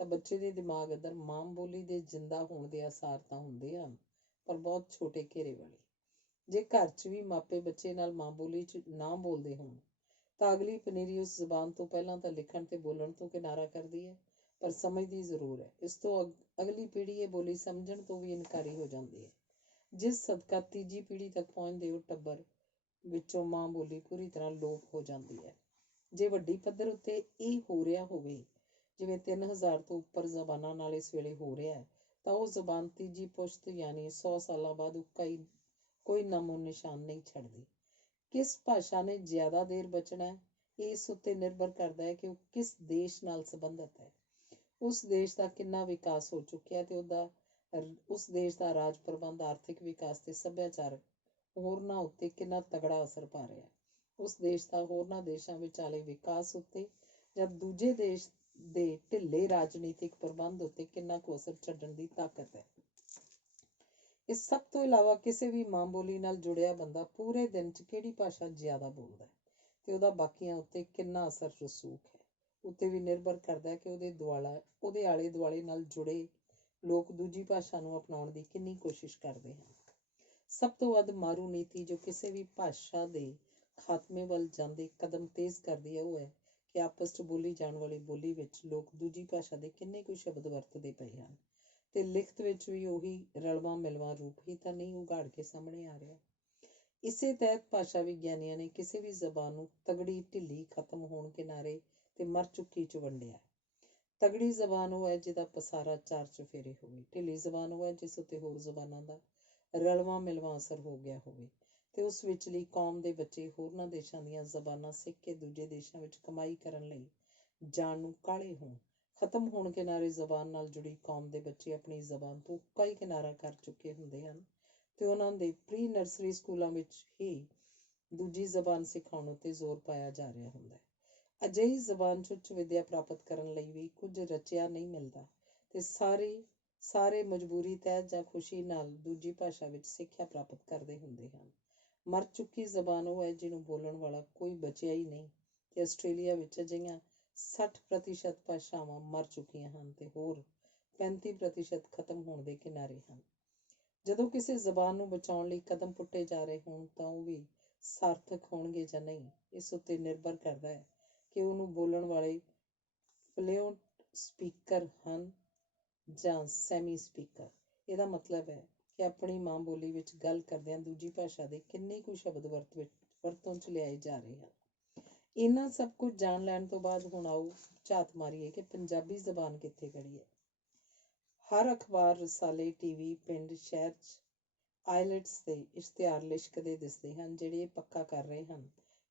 ਤਾਂ ਬੱਚੇ ਦੇ ਦਿਮਾਗ ਅੰਦਰ ਮਾਂ ਬੋਲੀ ਦੇ ਜਿੰਦਾ ਹੋਣ ਦੇ ਆਸਾਰ ਤਾਂ ਹੁੰਦੇ ਹਨ, ਪਰ ਬਹੁਤ ਛੋਟੇ ਘੇਰੇ ਵਾਲੇ। ਜੇ ਘਰ 'ਚ ਵੀ ਮਾਪੇ ਬੱਚੇ ਨਾਲ ਮਾਂ ਬੋਲੀ 'ਚ ਨਾ ਬੋਲਦੇ ਹੋਣ ਤਾਂ ਅਗਲੀ ਪਨੀਰੀ ਉਸ ਜ਼ਬਾਨ ਤੋਂ ਪਹਿਲਾਂ ਤਾਂ ਲਿਖਣ ਤੇ ਬੋਲਣ ਤੋਂ ਕਿਨਾਰਾ ਕਰਦੀ ਹੈ, ਪਰ ਸਮਝਦੀ ਜ਼ਰੂਰ ਹੈ। ਇਸ ਤੋਂ ਅਗਲੀ ਪੀੜ੍ਹੀ ਇਹ ਬੋਲੀ ਸਮਝਣ ਤੋਂ ਵੀ ਇਨਕਾਰੀ ਹੋ ਜਾਂਦੀ ਹੈ, ਜਿਸ ਸਦਕਾ ਤੀਜੀ ਪੀੜ੍ਹੀ ਤੱਕ ਪਹੁੰਚਦੇ ਉਹ ਟੱਬਰ ਵਿੱਚੋਂ ਮਾਂ ਬੋਲੀ ਪੂਰੀ ਤਰ੍ਹਾਂ ਲੋਪ ਹੋ ਜਾਂਦੀ ਹੈ। ਜੇ ਵੱਡੀ ਪੱਧਰ ਉੱਤੇ ਇਹ ਹੋ ਰਿਹਾ ਹੋਵੇ, ਜਿਵੇਂ 3000 ਤੋਂ ਉੱਪਰ ਜ਼ਬਾਨਾਂ ਨਾਲ ਇਸ ਵੇਲੇ ਹੋ ਰਿਹਾ ਹੈ, ਤਾਂ ਉਹ ਜ਼ਬਾਨ ਤੀਜੀ ਪੁਸ਼ਤ ਯਾਨੀ 100 ਸਾਲਾਂ ਬਾਅਦ ਕੋਈ ਨਾਮੋ ਨਿਸ਼ਾਨ ਨਹੀਂ ਛੱਡਦੀ। ਕਿਸ ਭਾਸ਼ਾ ਨੇ ਜ਼ਿਆਦਾ ਦੇਰ ਬਚਣਾ ਹੈ, ਇਸ ਉੱਤੇ ਨਿਰਭਰ ਕਰਦਾ ਹੈ ਕਿ ਉਹ ਕਿਸ ਦੇਸ਼ ਨਾਲ ਸੰਬੰਧਿਤ ਹੈ, ਉਸ ਦੇਸ਼ ਦਾ ਕਿੰਨਾ ਵਿਕਾਸ ਹੋ ਚੁੱਕਿਆ ਤੇ ਉਸ ਦੇਸ਼ ਦਾ ਰਾਜ ਪ੍ਰਬੰਧ, ਆਰਥਿਕ ਵਿਕਾਸ ਤੇ ਸੱਭਿਆਚਾਰਕ ਹੋਰਨਾਂ ਉੱਤੇ ਕਿੰਨਾ ਤਗੜਾ ਅਸਰ ਪਾ ਰਿਹਾ ਹੈ। ਉਸ ਦੇਸ਼ ਦਾ ਹੋਰਨਾਂ ਦੇਸ਼ਾਂ ਵਿਚਾਲੇ ਵਿਕਾਸ ਉੱਤੇ ਜਾਂ ਦੂਜੇ ਦੇਸ਼ ਦੇ ਢਿੱਲੇ ਰਾਜਨੀਤਿਕ ਪ੍ਰਬੰਧ ਉੱਤੇ ਕਿੰਨਾ ਕੁ ਅਸਰ ਛੱਡਣ ਦੀ ਤਾਕਤ ਹੈ। ਇਸ ਸਭ ਤੋਂ ਇਲਾਵਾ ਕਿਸੇ ਵੀ ਮਾਂ ਬੋਲੀ ਨਾਲ ਜੁੜਿਆ ਬੰਦਾ ਪੂਰੇ ਦਿਨ 'ਚ ਕਿਹੜੀ ਭਾਸ਼ਾ ਜ਼ਿਆਦਾ ਬੋਲਦਾ ਹੈ ਤੇ ਉਹਦਾ ਬਾਕੀਆਂ ਉੱਤੇ ਕਿੰਨਾ ਅਸਰ ਰਸੂਖ ਹੈ ਉੱਤੇ ਵੀ ਨਿਰਭਰ ਕਰਦਾ ਹੈ ਕਿ ਉਹਦੇ ਆਲੇ ਦੁਆਲੇ ਨਾਲ ਜੁੜੇ ਲੋਕ ਦੂਜੀ ਭਾਸ਼ਾ ਨੂੰ ਅਪਣਾਉਣ ਦੀ ਕਿੰਨੀ ਕੋਸ਼ਿਸ਼ ਕਰਦੇ ਹਨ। ਸਭ ਤੋਂ ਵੱਧ ਮਾਰੂ ਨੀਤੀ ਜੋ ਕਿਸੇ ਵੀ ਭਾਸ਼ਾ ਦੇ ਖਾਤਮੇ ਵੱਲ ਜਾਂਦੇ ਕਦਮ ਤੇਜ਼ ਕਰਦੀ ਹੈ ਉਹ ਹੈ ਕਿ ਆਪਸ 'ਚ ਬੋਲੀ ਜਾਣ ਵਾਲੀ ਬੋਲੀ ਵਿੱਚ ਲੋਕ ਦੂਜੀ ਭਾਸ਼ਾ ਦੇ ਕਿੰਨੇ ਕੁ ਸ਼ਬਦ ਵਰਤਦੇ ਪਏ ਹਨ ਤੇ ਲਿਖਤ ਵਿੱਚ ਵੀ ਉਹੀ ਰਲਵਾਂ ਮਿਲਵਾਂ ਰੂਪ ਹੀ ਤਾਂ ਨਹੀਂ ਉਘਾੜ ਕੇ ਸਾਹਮਣੇ ਆ ਰਿਹਾ। ਇਸੇ ਤਹਿਤ ਭਾਸ਼ਾ ਵਿਗਿਆਨੀਆਂ ਨੇ ਕਿਸੇ ਵੀ ਜ਼ਬਾਨ ਨੂੰ ਤਗੜੀ, ਢਿੱਲੀ, ਖਤਮ ਹੋਣ ਕਿਨਾਰੇ ਤੇ ਮਰ ਚੁੱਕੀ 'ਚ ਵੰਡਿਆ। ਤਗੜੀ ਜ਼ਬਾਨ ਉਹ ਹੈ ਜਿਹਦਾ ਪਸਾਰਾ 4 ਚੁਫੇਰੇ ਹੋਵੇ। ਢਿੱਲੀ ਜ਼ਬਾਨ ਉਹ ਹੈ ਜਿਸ ਉੱਤੇ ਹੋਰ ਜ਼ਬਾਨਾਂ ਦਾ ਰਲਵਾਂ ਮਿਲਵਾਂ ਅਸਰ ਹੋ ਗਿਆ ਹੋਵੇ ਤੇ ਉਸ ਵਿਚਲੀ ਕੌਮ ਦੇ ਬੱਚੇ ਹੋਰਨਾਂ ਦੇਸ਼ਾਂ ਦੀਆਂ ਜ਼ਬਾਨਾਂ ਸਿੱਖ ਕੇ ਦੂਜੇ ਦੇਸ਼ਾਂ ਵਿੱਚ ਕਮਾਈ ਕਰਨ ਲਈ ਜਾਣ ਨੂੰ ਕਾਹਲੇ ਹੋਣ। ਖਤਮ ਹੋਣ ਕਿਨਾਰੇ ਜ਼ਬਾਨ ਨਾਲ ਜੁੜੀ ਕੌਮ ਦੇ ਬੱਚੇ ਆਪਣੀ ਜ਼ਬਾਨ ਤੋਂ ਕਈ ਕਿਨਾਰਾ ਕਰ ਚੁੱਕੇ ਹੁੰਦੇ ਹਨ ਤੇ ਉਹਨਾਂ ਦੇ ਪ੍ਰੀ ਨਰਸਰੀ ਸਕੂਲਾਂ ਵਿੱਚ ਹੀ ਦੂਜੀ ਜ਼ਬਾਨ ਸਿਖਾਉਣ ਉੱਤੇ ਜ਼ੋਰ ਪਾਇਆ ਜਾ ਰਿਹਾ ਹੁੰਦਾ ਹੈ। ਅਜਿਹੀ ਜ਼ਬਾਨ 'ਚ ਉੱਚ ਵਿੱਦਿਆ ਪ੍ਰਾਪਤ ਕਰਨ ਲਈ ਵੀ ਕੁਝ ਰਚਿਆ ਨਹੀਂ ਮਿਲਦਾ ਤੇ ਸਾਰੇ ਮਜਬੂਰੀ ਤਹਿਤ ਜਾਂ ਖੁਸ਼ੀ ਨਾਲ ਦੂਜੀ ਭਾਸ਼ਾ ਵਿੱਚ ਸਿੱਖਿਆ ਪ੍ਰਾਪਤ ਕਰਦੇ ਹੁੰਦੇ ਹਨ। ਮਰ ਚੁੱਕੀ ਜ਼ਬਾਨ ਉਹ ਹੈ ਜਿਹਨੂੰ ਬੋਲਣ ਵਾਲਾ ਕੋਈ ਬਚਿਆ ਹੀ ਨਹੀਂ ਤੇ ਆਸਟ੍ਰੇਲੀਆ ਵਿੱਚ ਅਜਿਹੀਆਂ 60% ਭਾਸ਼ਾਵਾਂ ਮਰ ਚੁੱਕੀਆਂ ਹਨ ਤੇ ਹੋਰ 35% ਖਤਮ ਹੋਣ ਦੇ ਕਿਨਾਰੇ ਹਨ। ਜਦੋਂ ਕਿਸੇ ਜ਼ਬਾਨ ਨੂੰ ਬਚਾਉਣ ਲਈ ਕਦਮ ਪੁੱਟੇ ਜਾ ਰਹੇ ਹੋਣ ਤਾਂ ਉਹ ਵੀ ਸਾਰਥਕ ਹੋਣਗੇ ਜਾਂ ਨਹੀਂ, ਇਸ ਉੱਤੇ ਨਿਰਭਰ ਕਰਦਾ ਹੈ ਕਿ ਉਹਨੂੰ ਬੋਲਣ ਵਾਲੇ ਫਲੂਐਂਟ ਸਪੀਕਰ ਹਨ ਜਾਂ ਸੈਮੀ ਸਪੀਕਰ। ਇਹਦਾ ਮਤਲਬ ਹੈ ਕਿ ਆਪਣੀ ਮਾਂ ਬੋਲੀ ਵਿੱਚ ਗੱਲ ਕਰਦਿਆਂ ਦੂਜੀ ਭਾਸ਼ਾ ਦੇ ਕਿੰਨੇ ਕੁ ਸ਼ਬਦ ਵਰਤੋਂ 'ਚ ਲਿਆਏ ਜਾ ਰਹੇ ਹਨ। ਇਹਨਾਂ ਸਭ ਕੁਝ ਜਾਣ ਲੈਣ ਤੋਂ ਬਾਅਦ ਹੁਣ ਆਓ ਝਾਤ ਮਾਰੀਏ ਕਿ ਪੰਜਾਬੀ ਜ਼ਬਾਨ ਕਿੱਥੇ ਖੜੀ ਹੈ। ਹਰ ਅਖਬਾਰ, ਰਸਾਲੇ, ਟੀਵੀ, ਪਿੰਡ, ਸ਼ਹਿਰ 'ਚ ਆਈਲੈਟਸ ਦੇ ਇਸ਼ਤਿਹਾਰ ਲਿਸ਼ਕਦੇ ਦਿਸਦੇ ਹਨ ਜਿਹੜੇ ਇਹ ਪੱਕਾ ਕਰ ਰਹੇ ਹਨ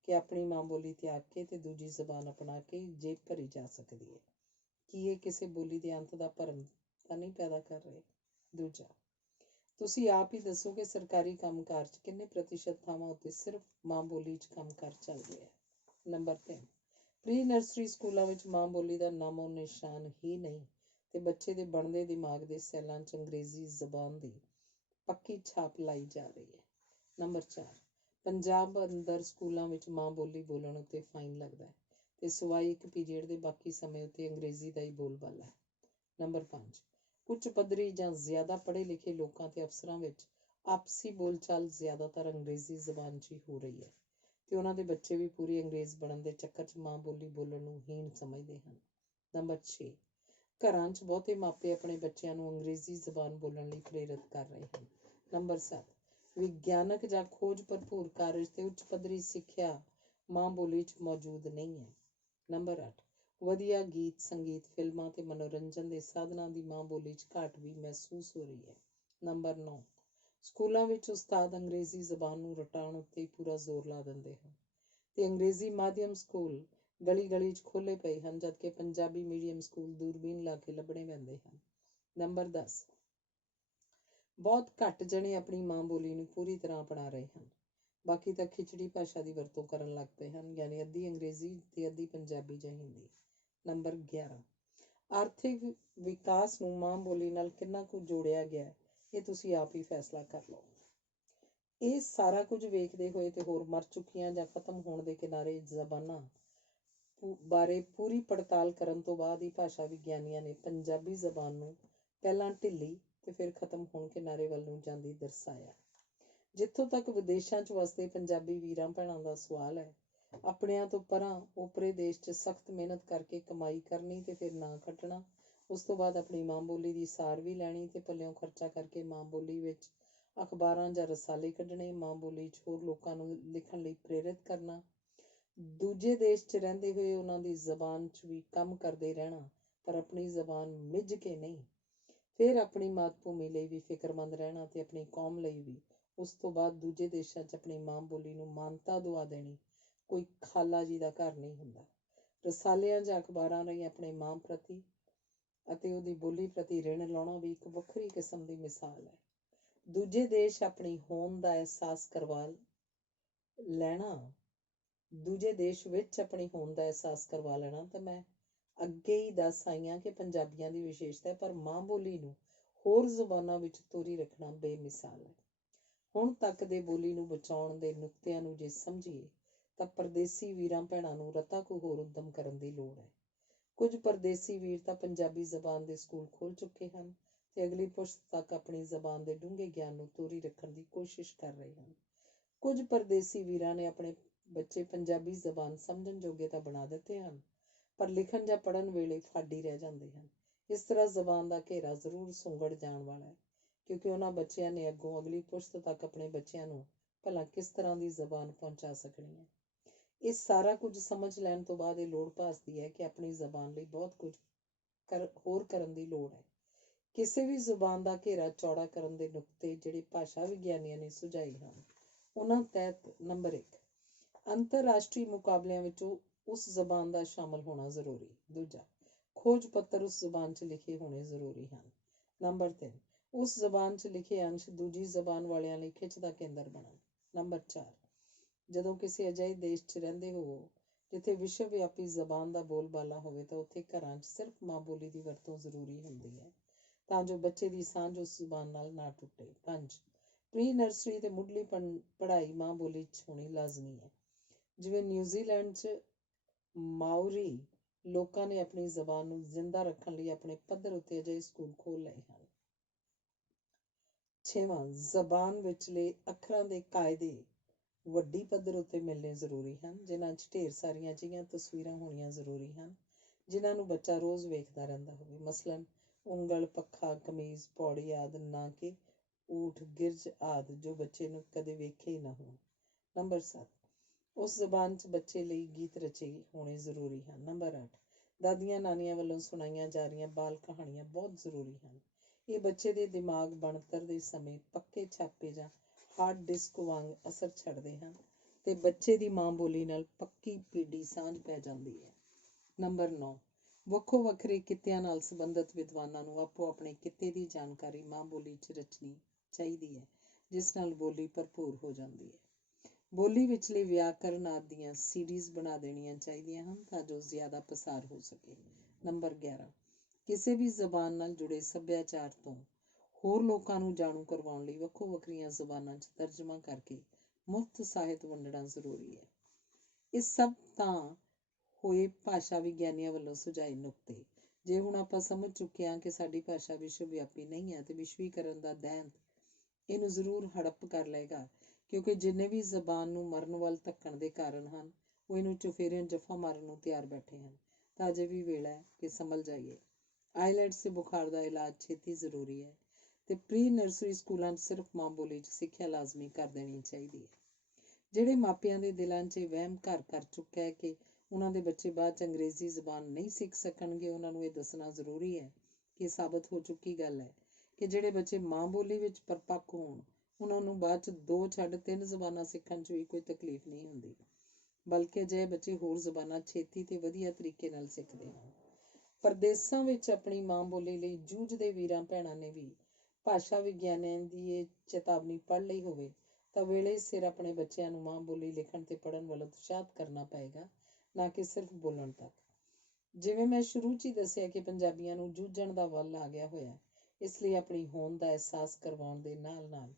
ਕਿ ਆਪਣੀ ਮਾਂ ਬੋਲੀ ਤਿਆਗ ਕੇ ਤੇ ਦੂਜੀ ਜ਼ਬਾਨ ਅਪਣਾ ਕੇ ਜੇਬ ਭਰੀ ਜਾ ਸਕਦੀ ਹੈ। ਕੀ ਇਹ ਕਿਸੇ ਬੋਲੀ ਦੇ ਅੰਤ ਦਾ ਭਰਮ ਤਾਂ ਨਹੀਂ ਪੈਦਾ ਕਰ ਰਹੇ? ਦੂਜਾ, ਤੁਸੀਂ ਆਪ ਹੀ ਦੱਸੋ ਕਿ ਸਰਕਾਰੀ ਕੰਮਕਾਰ 'ਚ ਕਿੰਨੇ ਪ੍ਰਤੀਸ਼ਤ ਥਾਵਾਂ ਉੱਤੇ ਸਿਰਫ ਮਾਂ ਬੋਲੀ 'ਚ ਕੰਮਕਾਰ ਚੱਲ ਰਿਹਾ ਹੈ? ਨੰਬਰ 3, ਪ੍ਰੀ ਨਰਸਰੀ ਸਕੂਲਾਂ ਵਿੱਚ ਮਾਂ ਬੋਲੀ ਦਾ ਨਾਮੋ ਨਿਸ਼ਾਨ ਹੀ ਨਹੀਂ ਤੇ ਬੱਚੇ ਦੇ ਬਣਦੇ ਦਿਮਾਗ ਦੇ ਸੈੱਲਾਂ 'ਚ ਅੰਗਰੇਜ਼ੀ ਜ਼ਬਾਨ ਦੀ ਪੱਕੀ ਛਾਪ ਲਾਈ ਜਾ ਰਹੀ ਹੈ। ਨੰਬਰ 4, ਪੰਜਾਬ ਅੰਦਰ ਸਕੂਲਾਂ ਵਿੱਚ ਮਾਂ ਬੋਲੀ ਬੋਲਣ ਉੱਤੇ ਫਾਈਨ ਲੱਗਦਾ ਹੈ ਤੇ ਸਿਵਾਏ ਇੱਕ ਪੀਰੀਅਡ ਦੇ ਬਾਕੀ ਸਮੇਂ ਉੱਤੇ ਅੰਗਰੇਜ਼ੀ ਦਾ ਹੀ ਬੋਲਬਾਲਾ ਹੈ। ਨੰਬਰ 5, ਉੱਚ ਪੱਧਰੀ ਜਾਂ ਜ਼ਿਆਦਾ ਪੜ੍ਹੇ ਲਿਖੇ ਲੋਕਾਂ ਤੇ ਅਫਸਰਾਂ ਵਿੱਚ ਆਪਸੀ ਬੋਲਚਾਲ ਜ਼ਿਆਦਾਤਰ ਅੰਗਰੇਜ਼ੀ ਜ਼ਬਾਨ 'ਚ ਹੀ ਹੋ ਰਹੀ ਹੈ ਤੇ ਉਹਨਾਂ ਦੇ ਬੱਚੇ ਵੀ ਪੂਰੀ ਅੰਗਰੇਜ਼ ਬਣਨ ਦੇ ਚੱਕਰ 'ਚ ਮਾਂ ਬੋਲੀ ਬੋਲਣ ਨੂੰ ਹੀਣ ਸਮਝਦੇ ਹਨ। ਨੰਬਰ 6, ਘਰਾਂ 'ਚ ਬਹੁਤੇ ਮਾਪੇ ਆਪਣੇ ਬੱਚਿਆਂ ਨੂੰ ਅੰਗਰੇਜ਼ੀ ਜ਼ਬਾਨ ਬੋਲਣ ਲਈ ਪ੍ਰੇਰਿਤ ਕਰ ਰਹੇ ਹਨ। ਨੰਬਰ 7, ਵਿਗਿਆਨਕ ਜਾਂ ਖੋਜ ਭਰਪੂਰ ਕਾਰਜ ਤੇ ਉੱਚ ਪੱਧਰੀ ਸਿੱਖਿਆ ਮਾਂ ਬੋਲੀ 'ਚ ਮੌਜੂਦ ਨਹੀਂ ਹੈ। ਨੰਬਰ 8, ਵਧੀਆ ਗੀਤ, ਸੰਗੀਤ, ਫਿਲਮਾਂ ਤੇ ਮਨੋਰੰਜਨ ਦੇ ਸਾਧਨਾਂ ਦੀ ਮਾਂ ਬੋਲੀ 'ਚ ਘਾਟ ਵੀ ਮਹਿਸੂਸ ਹੋ ਰਹੀ ਹੈ। ਨੰਬਰ 9, ਸਕੂਲਾਂ ਵਿੱਚ ਉਸਤਾਦ ਅੰਗਰੇਜ਼ੀ ਜ਼ਬਾਨ ਨੂੰ ਰਟਾਉਣ ਉੱਤੇ ਪੂਰਾ ਜ਼ੋਰ ਲਾ ਦਿੰਦੇ ਹਨ ਤੇ ਅੰਗਰੇਜ਼ੀ ਮਾਧਿਅਮ ਸਕੂਲ ਗਲੀ ਗਲੀ 'ਚ ਖੋਲ੍ਹੇ ਪਏ ਹਨ, ਜਦਕਿ ਪੰਜਾਬੀ ਮੀਡੀਅਮ ਸਕੂਲ ਦੂਰਬੀਨ ਲਾ ਕੇ ਲੱਭਣੇ ਪੈਂਦੇ ਹਨ। ਨੰਬਰ 10, ਬਹੁਤ ਘੱਟ ਜਣੇ ਆਪਣੀ ਮਾਂ ਬੋਲੀ ਨੂੰ ਪੂਰੀ ਤਰ੍ਹਾਂ ਅਪਣਾ ਰਹੇ ਹਨ। ਬਾਕੀ ਤਾਂ ਖਿਚੜੀ ਭਾਸ਼ਾ ਦੀ ਵਰਤੋਂ ਕਰਨ ਲੱਗ ਪਏ ਹਨ, ਯਾਨੀ ਅੱਧੀ ਅੰਗਰੇਜ਼ੀ ਤੇ ਅੱਧੀ ਪੰਜਾਬੀ ਜਾਂ ਹਿੰਦੀ। ਨੰਬਰ 11, ਆਰਥਿਕ ਵਿਕਾਸ ਨੂੰ ਮਾਂ ਬੋਲੀ ਨਾਲ ਕਿੰਨਾ ਕੁ ਜੋੜਿਆ ਗਿਆ, ਇਹ ਤੁਸੀਂ ਆਪ ਹੀ ਫੈਸਲਾ ਕਰ ਲਓ। ਇਹ ਸਾਰਾ ਕੁਝ ਵੇਖਦੇ ਹੋਏ ਤੇ ਹੋਰ ਮਰ ਚੁੱਕੀਆਂ ਜਾਂ ਖਤਮ ਹੋਣ ਦੇ ਕਿਨਾਰੇ ਜ਼ਬਾਨਾਂ ਬਾਰੇ ਪੂਰੀ ਪੜਤਾਲ ਕਰਨ ਤੋਂ ਬਾਅਦ ਹੀ ਭਾਸ਼ਾ ਵਿਗਿਆਨੀਆਂ ਨੇ ਪੰਜਾਬੀ ਜ਼ਬਾਨ ਨੂੰ ਪਹਿਲਾਂ ਢਿੱਲੀ ਤੇ ਫਿਰ ਖਤਮ ਹੋਣ ਕਿਨਾਰੇ ਵੱਲ ਨੂੰ ਜਾਂਦੀ ਦਰਸਾਇਆ। ਜਿੱਥੋਂ ਤੱਕ ਵਿਦੇਸ਼ਾਂ 'ਚ ਵਸਦੇ ਪੰਜਾਬੀ ਵੀਰਾਂ ਭੈਣਾਂ ਦਾ ਸਵਾਲ ਹੈ, ਆਪਣਿਆਂ ਤੋਂ ਪਰਾਂ ਓਪਰੇ ਦੇਸ਼ 'ਚ ਸਖਤ ਮਿਹਨਤ ਕਰਕੇ ਕਮਾਈ ਕਰਨੀ ਤੇ ਫਿਰ ਨਾਂ ਖੱਟਣਾ, ਉਸ ਤੋਂ ਬਾਅਦ ਆਪਣੀ ਮਾਂ ਬੋਲੀ ਦੀ ਸਾਰ ਵੀ ਲੈਣੀ ਤੇ ਪੱਲਿਓਂ ਖਰਚਾ ਕਰਕੇ ਮਾਂ ਬੋਲੀ ਵਿੱਚ ਅਖਬਾਰਾਂ ਜਾਂ ਰਸਾਲੇ ਕੱਢਣੇ, ਮਾਂ ਬੋਲੀ 'ਚ ਹੋਰ ਲੋਕਾਂ ਨੂੰ ਲਿਖਣ ਲਈ ਪ੍ਰੇਰਿਤ ਕਰਨਾ, ਦੂਜੇ ਦੇਸ਼ 'ਚ ਰਹਿੰਦੇ ਹੋਏ ਉਹਨਾਂ ਦੀ ਜ਼ਬਾਨ 'ਚ ਵੀ ਕੰਮ ਕਰਦੇ ਰਹਿਣਾ, ਪਰ ਆਪਣੀ ਜ਼ਬਾਨ ਮਿੱਝ ਕੇ ਨਹੀਂ। ਫਿਰ ਆਪਣੀ ਮਾਤ ਭੂਮੀ ਲਈ ਵੀ ਫਿਕਰਮੰਦ ਰਹਿਣਾ ਤੇ ਆਪਣੀ ਕੌਮ ਲਈ ਵੀ। ਉਸ ਤੋਂ ਬਾਅਦ ਦੂਜੇ ਦੇਸ਼ਾਂ 'ਚ ਆਪਣੀ ਮਾਂ ਬੋਲੀ ਨੂੰ ਮਾਨਤਾ ਦੁਆ ਦੇਣੀ। ਕੋਈ ਖਾਲਾ ਜੀ ਦਾ ਘਰ ਨਹੀਂ ਹੁੰਦਾ। ਰਸਾਲਿਆਂ ਜਾਂ ਅਖਬਾਰਾਂ ਰਾਹੀਂ ਆਪਣੇ ਮਾਂ ਪ੍ਰਤੀ ਅਤੇ ਉਹਦੀ ਬੋਲੀ ਪ੍ਰਤੀ ਰਿਣ ਲਾਉਣਾ ਵੀ ਇੱਕ ਵੱਖਰੀ ਕਿਸਮ ਦੀ ਮਿਸਾਲ ਹੈ। ਦੂਜੇ ਦੇਸ਼ ਆਪਣੀ ਹੋਂਦ ਦਾ ਅਹਿਸਾਸ ਕਰਵਾ ਲੈਣਾ ਦੂਜੇ ਦੇਸ਼ ਵਿੱਚ ਆਪਣੀ ਹੋਂਦ ਦਾ ਅਹਿਸਾਸ ਕਰਵਾ ਲੈਣਾ ਤਾਂ ਮੈਂ ਅੱਗੇ ਹੀ ਦੱਸ ਆਈ ਹਾਂ ਕਿ ਪੰਜਾਬੀਆਂ ਦੀ ਵਿਸ਼ੇਸ਼ਤਾ ਹੈ, ਪਰ ਮਾਂ ਬੋਲੀ ਨੂੰ ਹੋਰ ਜ਼ੁਬਾਨਾਂ ਵਿੱਚ ਤੋਰੀ ਰੱਖਣਾ ਬੇਮਿਸਾਲ ਹੈ। ਹੁਣ ਤੱਕ ਦੇ ਬੋਲੀ ਨੂੰ ਬਚਾਉਣ ਦੇ ਨੁਕਤਿਆਂ ਨੂੰ ਜੇ ਸਮਝੀਏ ਤਾਂ ਪਰਦੇਸੀ ਵੀਰਾਂ ਭੈਣਾਂ ਨੂੰ ਰਤਾ ਕੁ ਹੋਰ ਉੱਦਮ ਕਰਨ ਦੀ ਲੋੜ ਹੈ। ਕੁਝ ਪਰਦੇਸੀ ਵੀਰ ਤਾਂ ਪੰਜਾਬੀ ਜ਼ਬਾਨ ਦੇ ਸਕੂਲ ਖੋਲ੍ਹ ਚੁੱਕੇ ਹਨ ਤੇ ਅਗਲੀ ਪੁਸ਼ਤ ਤੱਕ ਆਪਣੀ ਜ਼ਬਾਨ ਦੇ ਡੂੰਘੇ ਗਿਆਨ ਨੂੰ ਤੋਰੀ ਰੱਖਣ ਦੀ ਕੋਸ਼ਿਸ਼ ਕਰ ਰਹੇ ਹਨ। ਕੁਝ ਪਰਦੇਸੀ ਵੀਰਾਂ ਨੇ ਆਪਣੇ ਬੱਚੇ ਪੰਜਾਬੀ ਜ਼ਬਾਨ ਸਮਝਣ ਜੋਗੇ ਤਾਂ ਬਣਾ ਦਿੱਤੇ ਹਨ, ਪਰ ਲਿਖਣ ਜਾਂ ਪੜ੍ਹਨ ਵੇਲੇ ਫਾਡੀ ਰਹਿ ਜਾਂਦੇ ਹਨ। ਇਸ ਤਰ੍ਹਾਂ ਜ਼ਬਾਨ ਦਾ ਘੇਰਾ ਜ਼ਰੂਰ ਸੁੰਗੜ ਜਾਣ ਵਾਲਾ ਹੈ, ਕਿਉਂਕਿ ਉਹਨਾਂ ਬੱਚਿਆਂ ਨੇ ਅੱਗੋਂ ਅਗਲੀ ਪੁਸ਼ਤ ਤੱਕ ਆਪਣੇ ਬੱਚਿਆਂ ਨੂੰ ਭਲਾ ਕਿਸ ਤਰ੍ਹਾਂ ਦੀ ਜ਼ਬਾਨ ਪਹੁੰਚਾ ਸਕਣੀ ਹੈ। ਇਹ ਸਾਰਾ ਕੁਝ ਸਮਝ ਲੈਣ ਤੋਂ ਬਾਅਦ ਇਹ ਲੋੜ ਭਾਸਦੀ ਹੈ ਕਿ ਆਪਣੀ ਜ਼ਬਾਨ ਲਈ ਬਹੁਤ ਕੁਝ ਹੋਰ ਕਰਨ ਦੀ ਲੋੜ ਹੈ। ਕਿਸੇ ਵੀ ਜ਼ੁਬਾਨ ਦਾ ਘੇਰਾ ਚੌੜਾ ਕਰਨ ਦੇ ਨੁਕਤੇ ਜਿਹੜੇ ਭਾਸ਼ਾ ਵਿਗਿਆਨੀਆਂ ਨੇ ਸੁਝਾਏ ਹਨ, ਉਹਨਾਂ ਤਹਿਤ ਨੰਬਰ 1, ਅੰਤਰਰਾਸ਼ਟਰੀ ਮੁਕਾਬਲਿਆਂ ਵਿੱਚ ਉਸ ਜ਼ਬਾਨ ਦਾ ਸ਼ਾਮਲ ਹੋਣਾ ਜ਼ਰੂਰੀ। ਦੂਜਾ, ਖੋਜ ਪੱਤਰ ਉਸ ਜ਼ਬਾਨ 'ਚ ਲਿਖੇ ਹੋਣੇ ਜ਼ਰੂਰੀ ਹਨ। ਨੰਬਰ 3, ਉਸ ਜ਼ਬਾਨ 'ਚ ਲਿਖੇ ਅੰਸ਼ ਦੂਜੀ ਜ਼ਬਾਨ ਵਾਲਿਆਂ ਲਈ ਖਿੱਚ ਦਾ ਕੇਂਦਰ ਬਣਨ। ਨੰਬਰ 4, ਜਦੋਂ ਕਿਸੇ ਅਜਿਹੇ ਦੇਸ਼ 'ਚ ਰਹਿੰਦੇ ਹੋਵੋ ਜਿੱਥੇ ਵਿਸ਼ਵ ਵਿਆਪੀ ਜ਼ਬਾਨ ਦਾ ਬੋਲਬਾਲਾ ਹੋਵੇ ਤਾਂ ਉੱਥੇ ਘਰਾਂ 'ਚ ਸਿਰਫ ਮਾਂ ਬੋਲੀ ਦੀ ਵਰਤੋਂ ਜ਼ਰੂਰੀ ਹੁੰਦੀ ਹੈ, ਤਾਂ ਜੋ ਬੱਚੇ ਦੀ ਸਾਂਝ ਉਸ ਜ਼ਬਾਨ ਨਾਲ ਨਾ ਟੁੱਟੇ। 5, ਪ੍ਰੀ ਨਰਸਰੀ ਤੇ ਮੁੱਢਲੀ ਪੜ੍ਹਾਈ ਮਾਂ ਬੋਲੀ 'ਚ ਹੋਣੀ ਲਾਜ਼ਮੀ ਹੈ। ਜਿਵੇਂ ਨਿਊਜ਼ੀਲੈਂਡ 'ਚ ਮਾਓਰੀ ਲੋਕਾਂ ਨੇ ਆਪਣੀ ਜ਼ਬਾਨ ਨੂੰ ਜ਼ਿੰਦਾ ਰੱਖਣ ਲਈ ਆਪਣੇ ਪੱਧਰ ਉੱਤੇ ਅਜਿਹੇ ਸਕੂਲ ਖੋਲ੍ਹ ਲਏ ਹਨ। 6ਵਾਂ, ਜ਼ਬਾਨ ਵਿਚਲੇ ਅੱਖਰਾਂ ਦੇ ਕਾਇਦੇ ਵੱਡੀ ਪੱਧਰ ਉੱਤੇ ਮਿਲਣੇ ਜ਼ਰੂਰੀ ਹਨ, ਜਿਨ੍ਹਾਂ 'ਚ ਢੇਰ ਸਾਰੀਆਂ ਅਜਿਹੀਆਂ ਤਸਵੀਰਾਂ ਹੋਣੀਆਂ ਜ਼ਰੂਰੀ ਹਨ ਜਿਨ੍ਹਾਂ ਨੂੰ ਬੱਚਾ ਰੋਜ਼ ਵੇਖਦਾ ਰਹਿੰਦਾ ਹੋਵੇ। ਮਸਲਨ ਉਂਗਲ, ਪੱਖਾ, ਕਮੀਜ਼, ਪੌੜੀ ਆਦਿ, ਨਾ ਕਿ ਊਠ, ਗਿਰਝ ਆਦਿ ਜੋ ਬੱਚੇ ਨੂੰ ਕਦੇ ਵੇਖੇ ਹੀ ਨਾ ਹੋਣ। ਨੰਬਰ 7, ਉਸ ਜ਼ਬਾਨ 'ਚ ਬੱਚੇ ਲਈ ਗੀਤ ਰਚੇ ਹੋਣੇ ਜ਼ਰੂਰੀ ਹਨ। ਨੰਬਰ 8, ਦਾਦੀਆਂ ਨਾਨੀਆਂ ਵੱਲੋਂ ਸੁਣਾਈਆਂ ਜਾ ਰਹੀਆਂ ਬਾਲ ਕਹਾਣੀਆਂ ਬਹੁਤ ਜ਼ਰੂਰੀ ਹਨ। ਇਹ ਬੱਚੇ ਦੇ ਦਿਮਾਗ ਬਣਤਰ ਦੇ ਸਮੇਂ ਪੱਕੇ ਛਾਪੇ ਜਾਂ ਹਾਰਡ ਡਿਸਕ ਵਾਂਗ ਅਸਰ ਛੱਡਦੇ ਹਨ ਤੇ ਬੱਚੇ ਦੀ ਮਾਂ ਬੋਲੀ ਨਾਲ ਪੱਕੀ ਪੀਡੀ ਸਾਂਝ ਪੈ ਜਾਂਦੀ ਹੈ। ਨੰਬਰ 9, ਵੱਖੋ ਵੱਖਰੇ ਕਿੱਤਿਆਂ ਨਾਲ ਸੰਬੰਧਿਤ ਵਿਦਵਾਨਾਂ ਨੂੰ ਆਪੋ ਆਪਣੇ ਕਿੱਤੇ ਦੀ ਜਾਣਕਾਰੀ ਮਾਂ ਬੋਲੀ 'ਚ ਰੱਖਣੀ ਚਾਹੀਦੀ ਹੈ, ਜਿਸ ਨਾਲ ਬੋਲੀ ਭਰਪੂਰ ਹੋ ਜਾਂਦੀ ਹੈ। ਬੋਲੀ ਵਿਚਲੇ ਵਿਆਕਰਨ ਆਦਿ ਦੀਆਂ ਸੀਡੀਜ਼ ਬਣਾ ਦੇਣੀਆਂ ਚਾਹੀਦੀਆਂ ਹਨ ਤਾਂ ਜੋ ਜ਼ਿਆਦਾ ਪਸਾਰ ਹੋ ਸਕੇ। ਨੰਬਰ 11, ਕਿਸੇ ਵੀ ਜ਼ਬਾਨ ਨਾਲ ਜੁੜੇ ਸੱਭਿਆਚਾਰ ਤੋਂ ਹੋਰ ਲੋਕਾਂ ਨੂੰ ਜਾਣੂ ਕਰਵਾਉਣ ਲਈ ਵੱਖੋ ਵੱਖਰੀਆਂ ਜ਼ਬਾਨਾਂ 'ਚ ਤਰਜਮਾ ਕਰਕੇ ਮੁਫਤ ਸਾਹਿਤ ਵੰਡਣਾ ਜ਼ਰੂਰੀ ਹੈ। ਇਹ ਸਭ ਤਾਂ ਹੋਏ ਭਾਸ਼ਾ ਵਿਗਿਆਨੀਆਂ ਵੱਲੋਂ ਸੁਝਾਏ ਨੁਕਤੇ। ਜੇ ਹੁਣ ਆਪਾਂ ਸਮਝ ਚੁੱਕੇ ਹਾਂ ਕਿ ਸਾਡੀ ਭਾਸ਼ਾ ਵਿਸ਼ਵ ਵਿਆਪੀ ਨਹੀਂ ਹੈ ਤੇ ਵਿਸ਼ਵੀਕਰਨ ਦਾ ਦੈਂਤ ਇਹਨੂੰ ਜ਼ਰੂਰ ਹੜੱਪ ਕਰ ਲਏਗਾ, ਕਿਉਂਕਿ ਜਿੰਨੇ ਵੀ ਜ਼ਬਾਨ ਨੂੰ ਮਰਨ ਵੱਲ ਧੱਕਣ ਦੇ ਕਾਰਨ ਹਨ ਉਹ ਇਹਨੂੰ ਚੁਫੇਰਿਓਂ ਜੱਫਾ ਮਾਰਨ ਨੂੰ ਤਿਆਰ ਬੈਠੇ ਹਨ, ਤਾਂ ਅਜੇ ਵੀ ਵੇਲਾ ਹੈ ਕਿ ਸੰਭਲ ਜਾਈਏ। ਆਈਲੈਟਸ ਦੇ ਬੁਖਾਰ ਦਾ ਇਲਾਜ ਛੇਤੀ ਜ਼ਰੂਰੀ ਹੈ ਤੇ ਪ੍ਰੀ ਨਰਸਰੀ ਸਕੂਲਾਂ 'ਚ ਸਿਰਫ ਮਾਂ ਬੋਲੀ 'ਚ ਸਿੱਖਿਆ ਲਾਜ਼ਮੀ ਕਰ ਦੇਣੀ ਚਾਹੀਦੀ ਹੈ। ਜਿਹੜੇ ਮਾਪਿਆਂ ਦੇ ਦਿਲਾਂ 'ਚ ਇਹ ਵਹਿਮ ਘਰ ਕਰ ਚੁੱਕਾ ਹੈ ਕਿ ਉਹਨਾਂ ਦੇ ਬੱਚੇ ਬਾਅਦ 'ਚ ਅੰਗਰੇਜ਼ੀ ਜ਼ਬਾਨ ਨਹੀਂ ਸਿੱਖ ਸਕਣਗੇ, ਉਹਨਾਂ ਨੂੰ ਇਹ ਦੱਸਣਾ ਜ਼ਰੂਰੀ ਹੈ ਕਿ ਸਾਬਤ ਹੋ ਚੁੱਕੀ ਗੱਲ ਹੈ ਕਿ ਜਿਹੜੇ ਬੱਚੇ ਮਾਂ ਬੋਲੀ ਵਿੱਚ ਪਰਪੱਕ ਹੋਣ ਉਹਨਾਂ ਨੂੰ ਬਾਅਦ 'ਚ 2 ਛੱਡ 3 ਜ਼ਬਾਨਾਂ ਸਿੱਖਣ 'ਚ ਵੀ ਕੋਈ ਤਕਲੀਫ ਨਹੀਂ ਹੁੰਦੀ। ਬਲਕਿ ਅਜਿਹੇ ਬੱਚੇ ਹੋਰ ਜ਼ਬਾਨਾਂ ਛੇਤੀ ਤੇ ਵਧੀਆ ਤਰੀਕੇ ਨਾਲ ਸਿੱਖਦੇ ਹਨ। ਪਰਦੇਸਾਂ ਵਿੱਚ ਆਪਣੀ ਮਾਂ ਬੋਲੀ ਲਈ ਜੂਝਦੇ ਵੀਰਾਂ ਭੈਣਾਂ ਨੇ ਵੀ ਭਾਸ਼ਾ ਵਿਗਿਆਨੀਆਂ ਦੀ ਇਹ ਚੇਤਾਵਨੀ ਪੜ੍ਹ ਲਈ ਹੋਵੇ ਤਾਂ ਵੇਲੇ ਸਿਰ ਆਪਣੇ ਬੱਚਿਆਂ ਨੂੰ ਮਾਂ ਬੋਲੀ ਲਿਖਣ ਤੇ ਪੜ੍ਹਨ ਵੱਲ ਉਤਸ਼ਾਹਿਤ ਕਰਨਾ ਪਏਗਾ, ਨਾ ਕਿ ਸਿਰਫ ਬੋਲਣ ਤੱਕ। ਜਿਵੇਂ ਮੈਂ ਸ਼ੁਰੂ 'ਚ ਹੀ ਦੱਸਿਆ ਕਿ ਪੰਜਾਬੀਆਂ ਨੂੰ ਜੂਝਣ ਦਾ ਵੱਲ ਆ ਗਿਆ ਹੋਇਆ, ਇਸ ਲਈ ਆਪਣੀ ਹੋਂਦ ਦਾ ਅਹਿਸਾਸ ਕਰਵਾਉਣ ਦੇ ਨਾਲ ਨਾਲ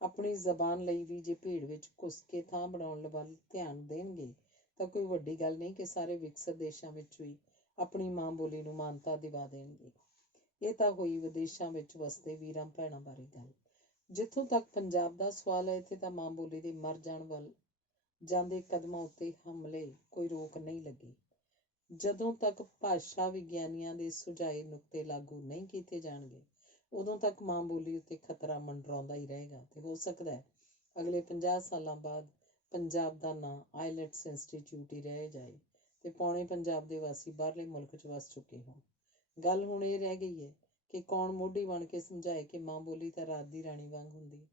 ਆਪਣੀ ਜ਼ਬਾਨ ਲਈ ਵੀ ਜੇ ਭੀੜ ਵਿੱਚ ਘੁਸ ਕੇ ਥਾਂ ਬਣਾਉਣ ਵੱਲ ਧਿਆਨ ਦੇਣਗੇ ਤਾਂ ਕੋਈ ਵੱਡੀ ਗੱਲ ਨਹੀਂ ਕਿ ਸਾਰੇ ਵਿਕਸਿਤ ਦੇਸ਼ਾਂ ਵਿੱਚ ਵੀ ਆਪਣੀ ਮਾਂ ਬੋਲੀ ਨੂੰ ਮਾਨਤਾ ਦਿਵਾ ਦੇਣਗੇ। ਇਹ ਤਾਂ ਹੋਈ ਵਿਦੇਸ਼ਾਂ ਵਿੱਚ ਵਸਦੇ ਵੀਰਾਂ ਭੈਣਾਂ ਬਾਰੇ ਗੱਲ। ਜਿੱਥੋਂ ਤੱਕ ਪੰਜਾਬ ਦਾ ਸਵਾਲ ਹੈ, ਇੱਥੇ ਤਾਂ ਮਾਂ ਬੋਲੀ ਦੇ ਮਰ ਜਾਣ ਵੱਲ ਜਾਂਦੇ ਕਦਮਾਂ ਉੱਤੇ ਹਮਲੇ ਕੋਈ ਰੋਕ ਨਹੀਂ ਲੱਗੀ। ਜਦੋਂ ਤੱਕ ਭਾਸ਼ਾ ਵਿਗਿਆਨੀਆਂ ਦੇ ਸੁਝਾਏ ਨੁਕਤੇ ਲਾਗੂ ਨਹੀਂ ਕੀਤੇ ਜਾਣਗੇ, ਉਦੋਂ ਤੱਕ ਮਾਂ ਬੋਲੀ ਉੱਤੇ ਖਤਰਾ ਮੰਡਰਾਉਂਦਾ ਹੀ ਰਹੇਗਾ ਤੇ ਹੋ ਸਕਦਾ ਹੈ ਅਗਲੇ 50 ਸਾਲਾਂ ਬਾਅਦ ਪੰਜਾਬ ਦਾ ਨਾਂ ਆਈਲੈਟਸ ਇੰਸਟੀਚਿਊਟ ਹੀ ਰਹਿ ਜਾਏ ਤੇ ਪੌਣੇ ਪੰਜਾਬ ਦੇ ਵਾਸੀ ਬਾਹਰਲੇ ਮੁਲਕ 'ਚ ਵਸ ਚੁੱਕੇ ਹੋਣ। ਗੱਲ ਹੁਣ ਇਹ ਰਹਿ ਗਈ ਹੈ ਕਿ ਕੌਣ ਮੋਢੀ ਬਣ ਕੇ ਸਮਝਾਏ ਕਿ ਮਾਂ ਬੋਲੀ ਤਾਂ ਰਾਤ ਦੀ ਰਾਣੀ ਵਾਂਗ ਹੁੰਦੀ ਹੈ।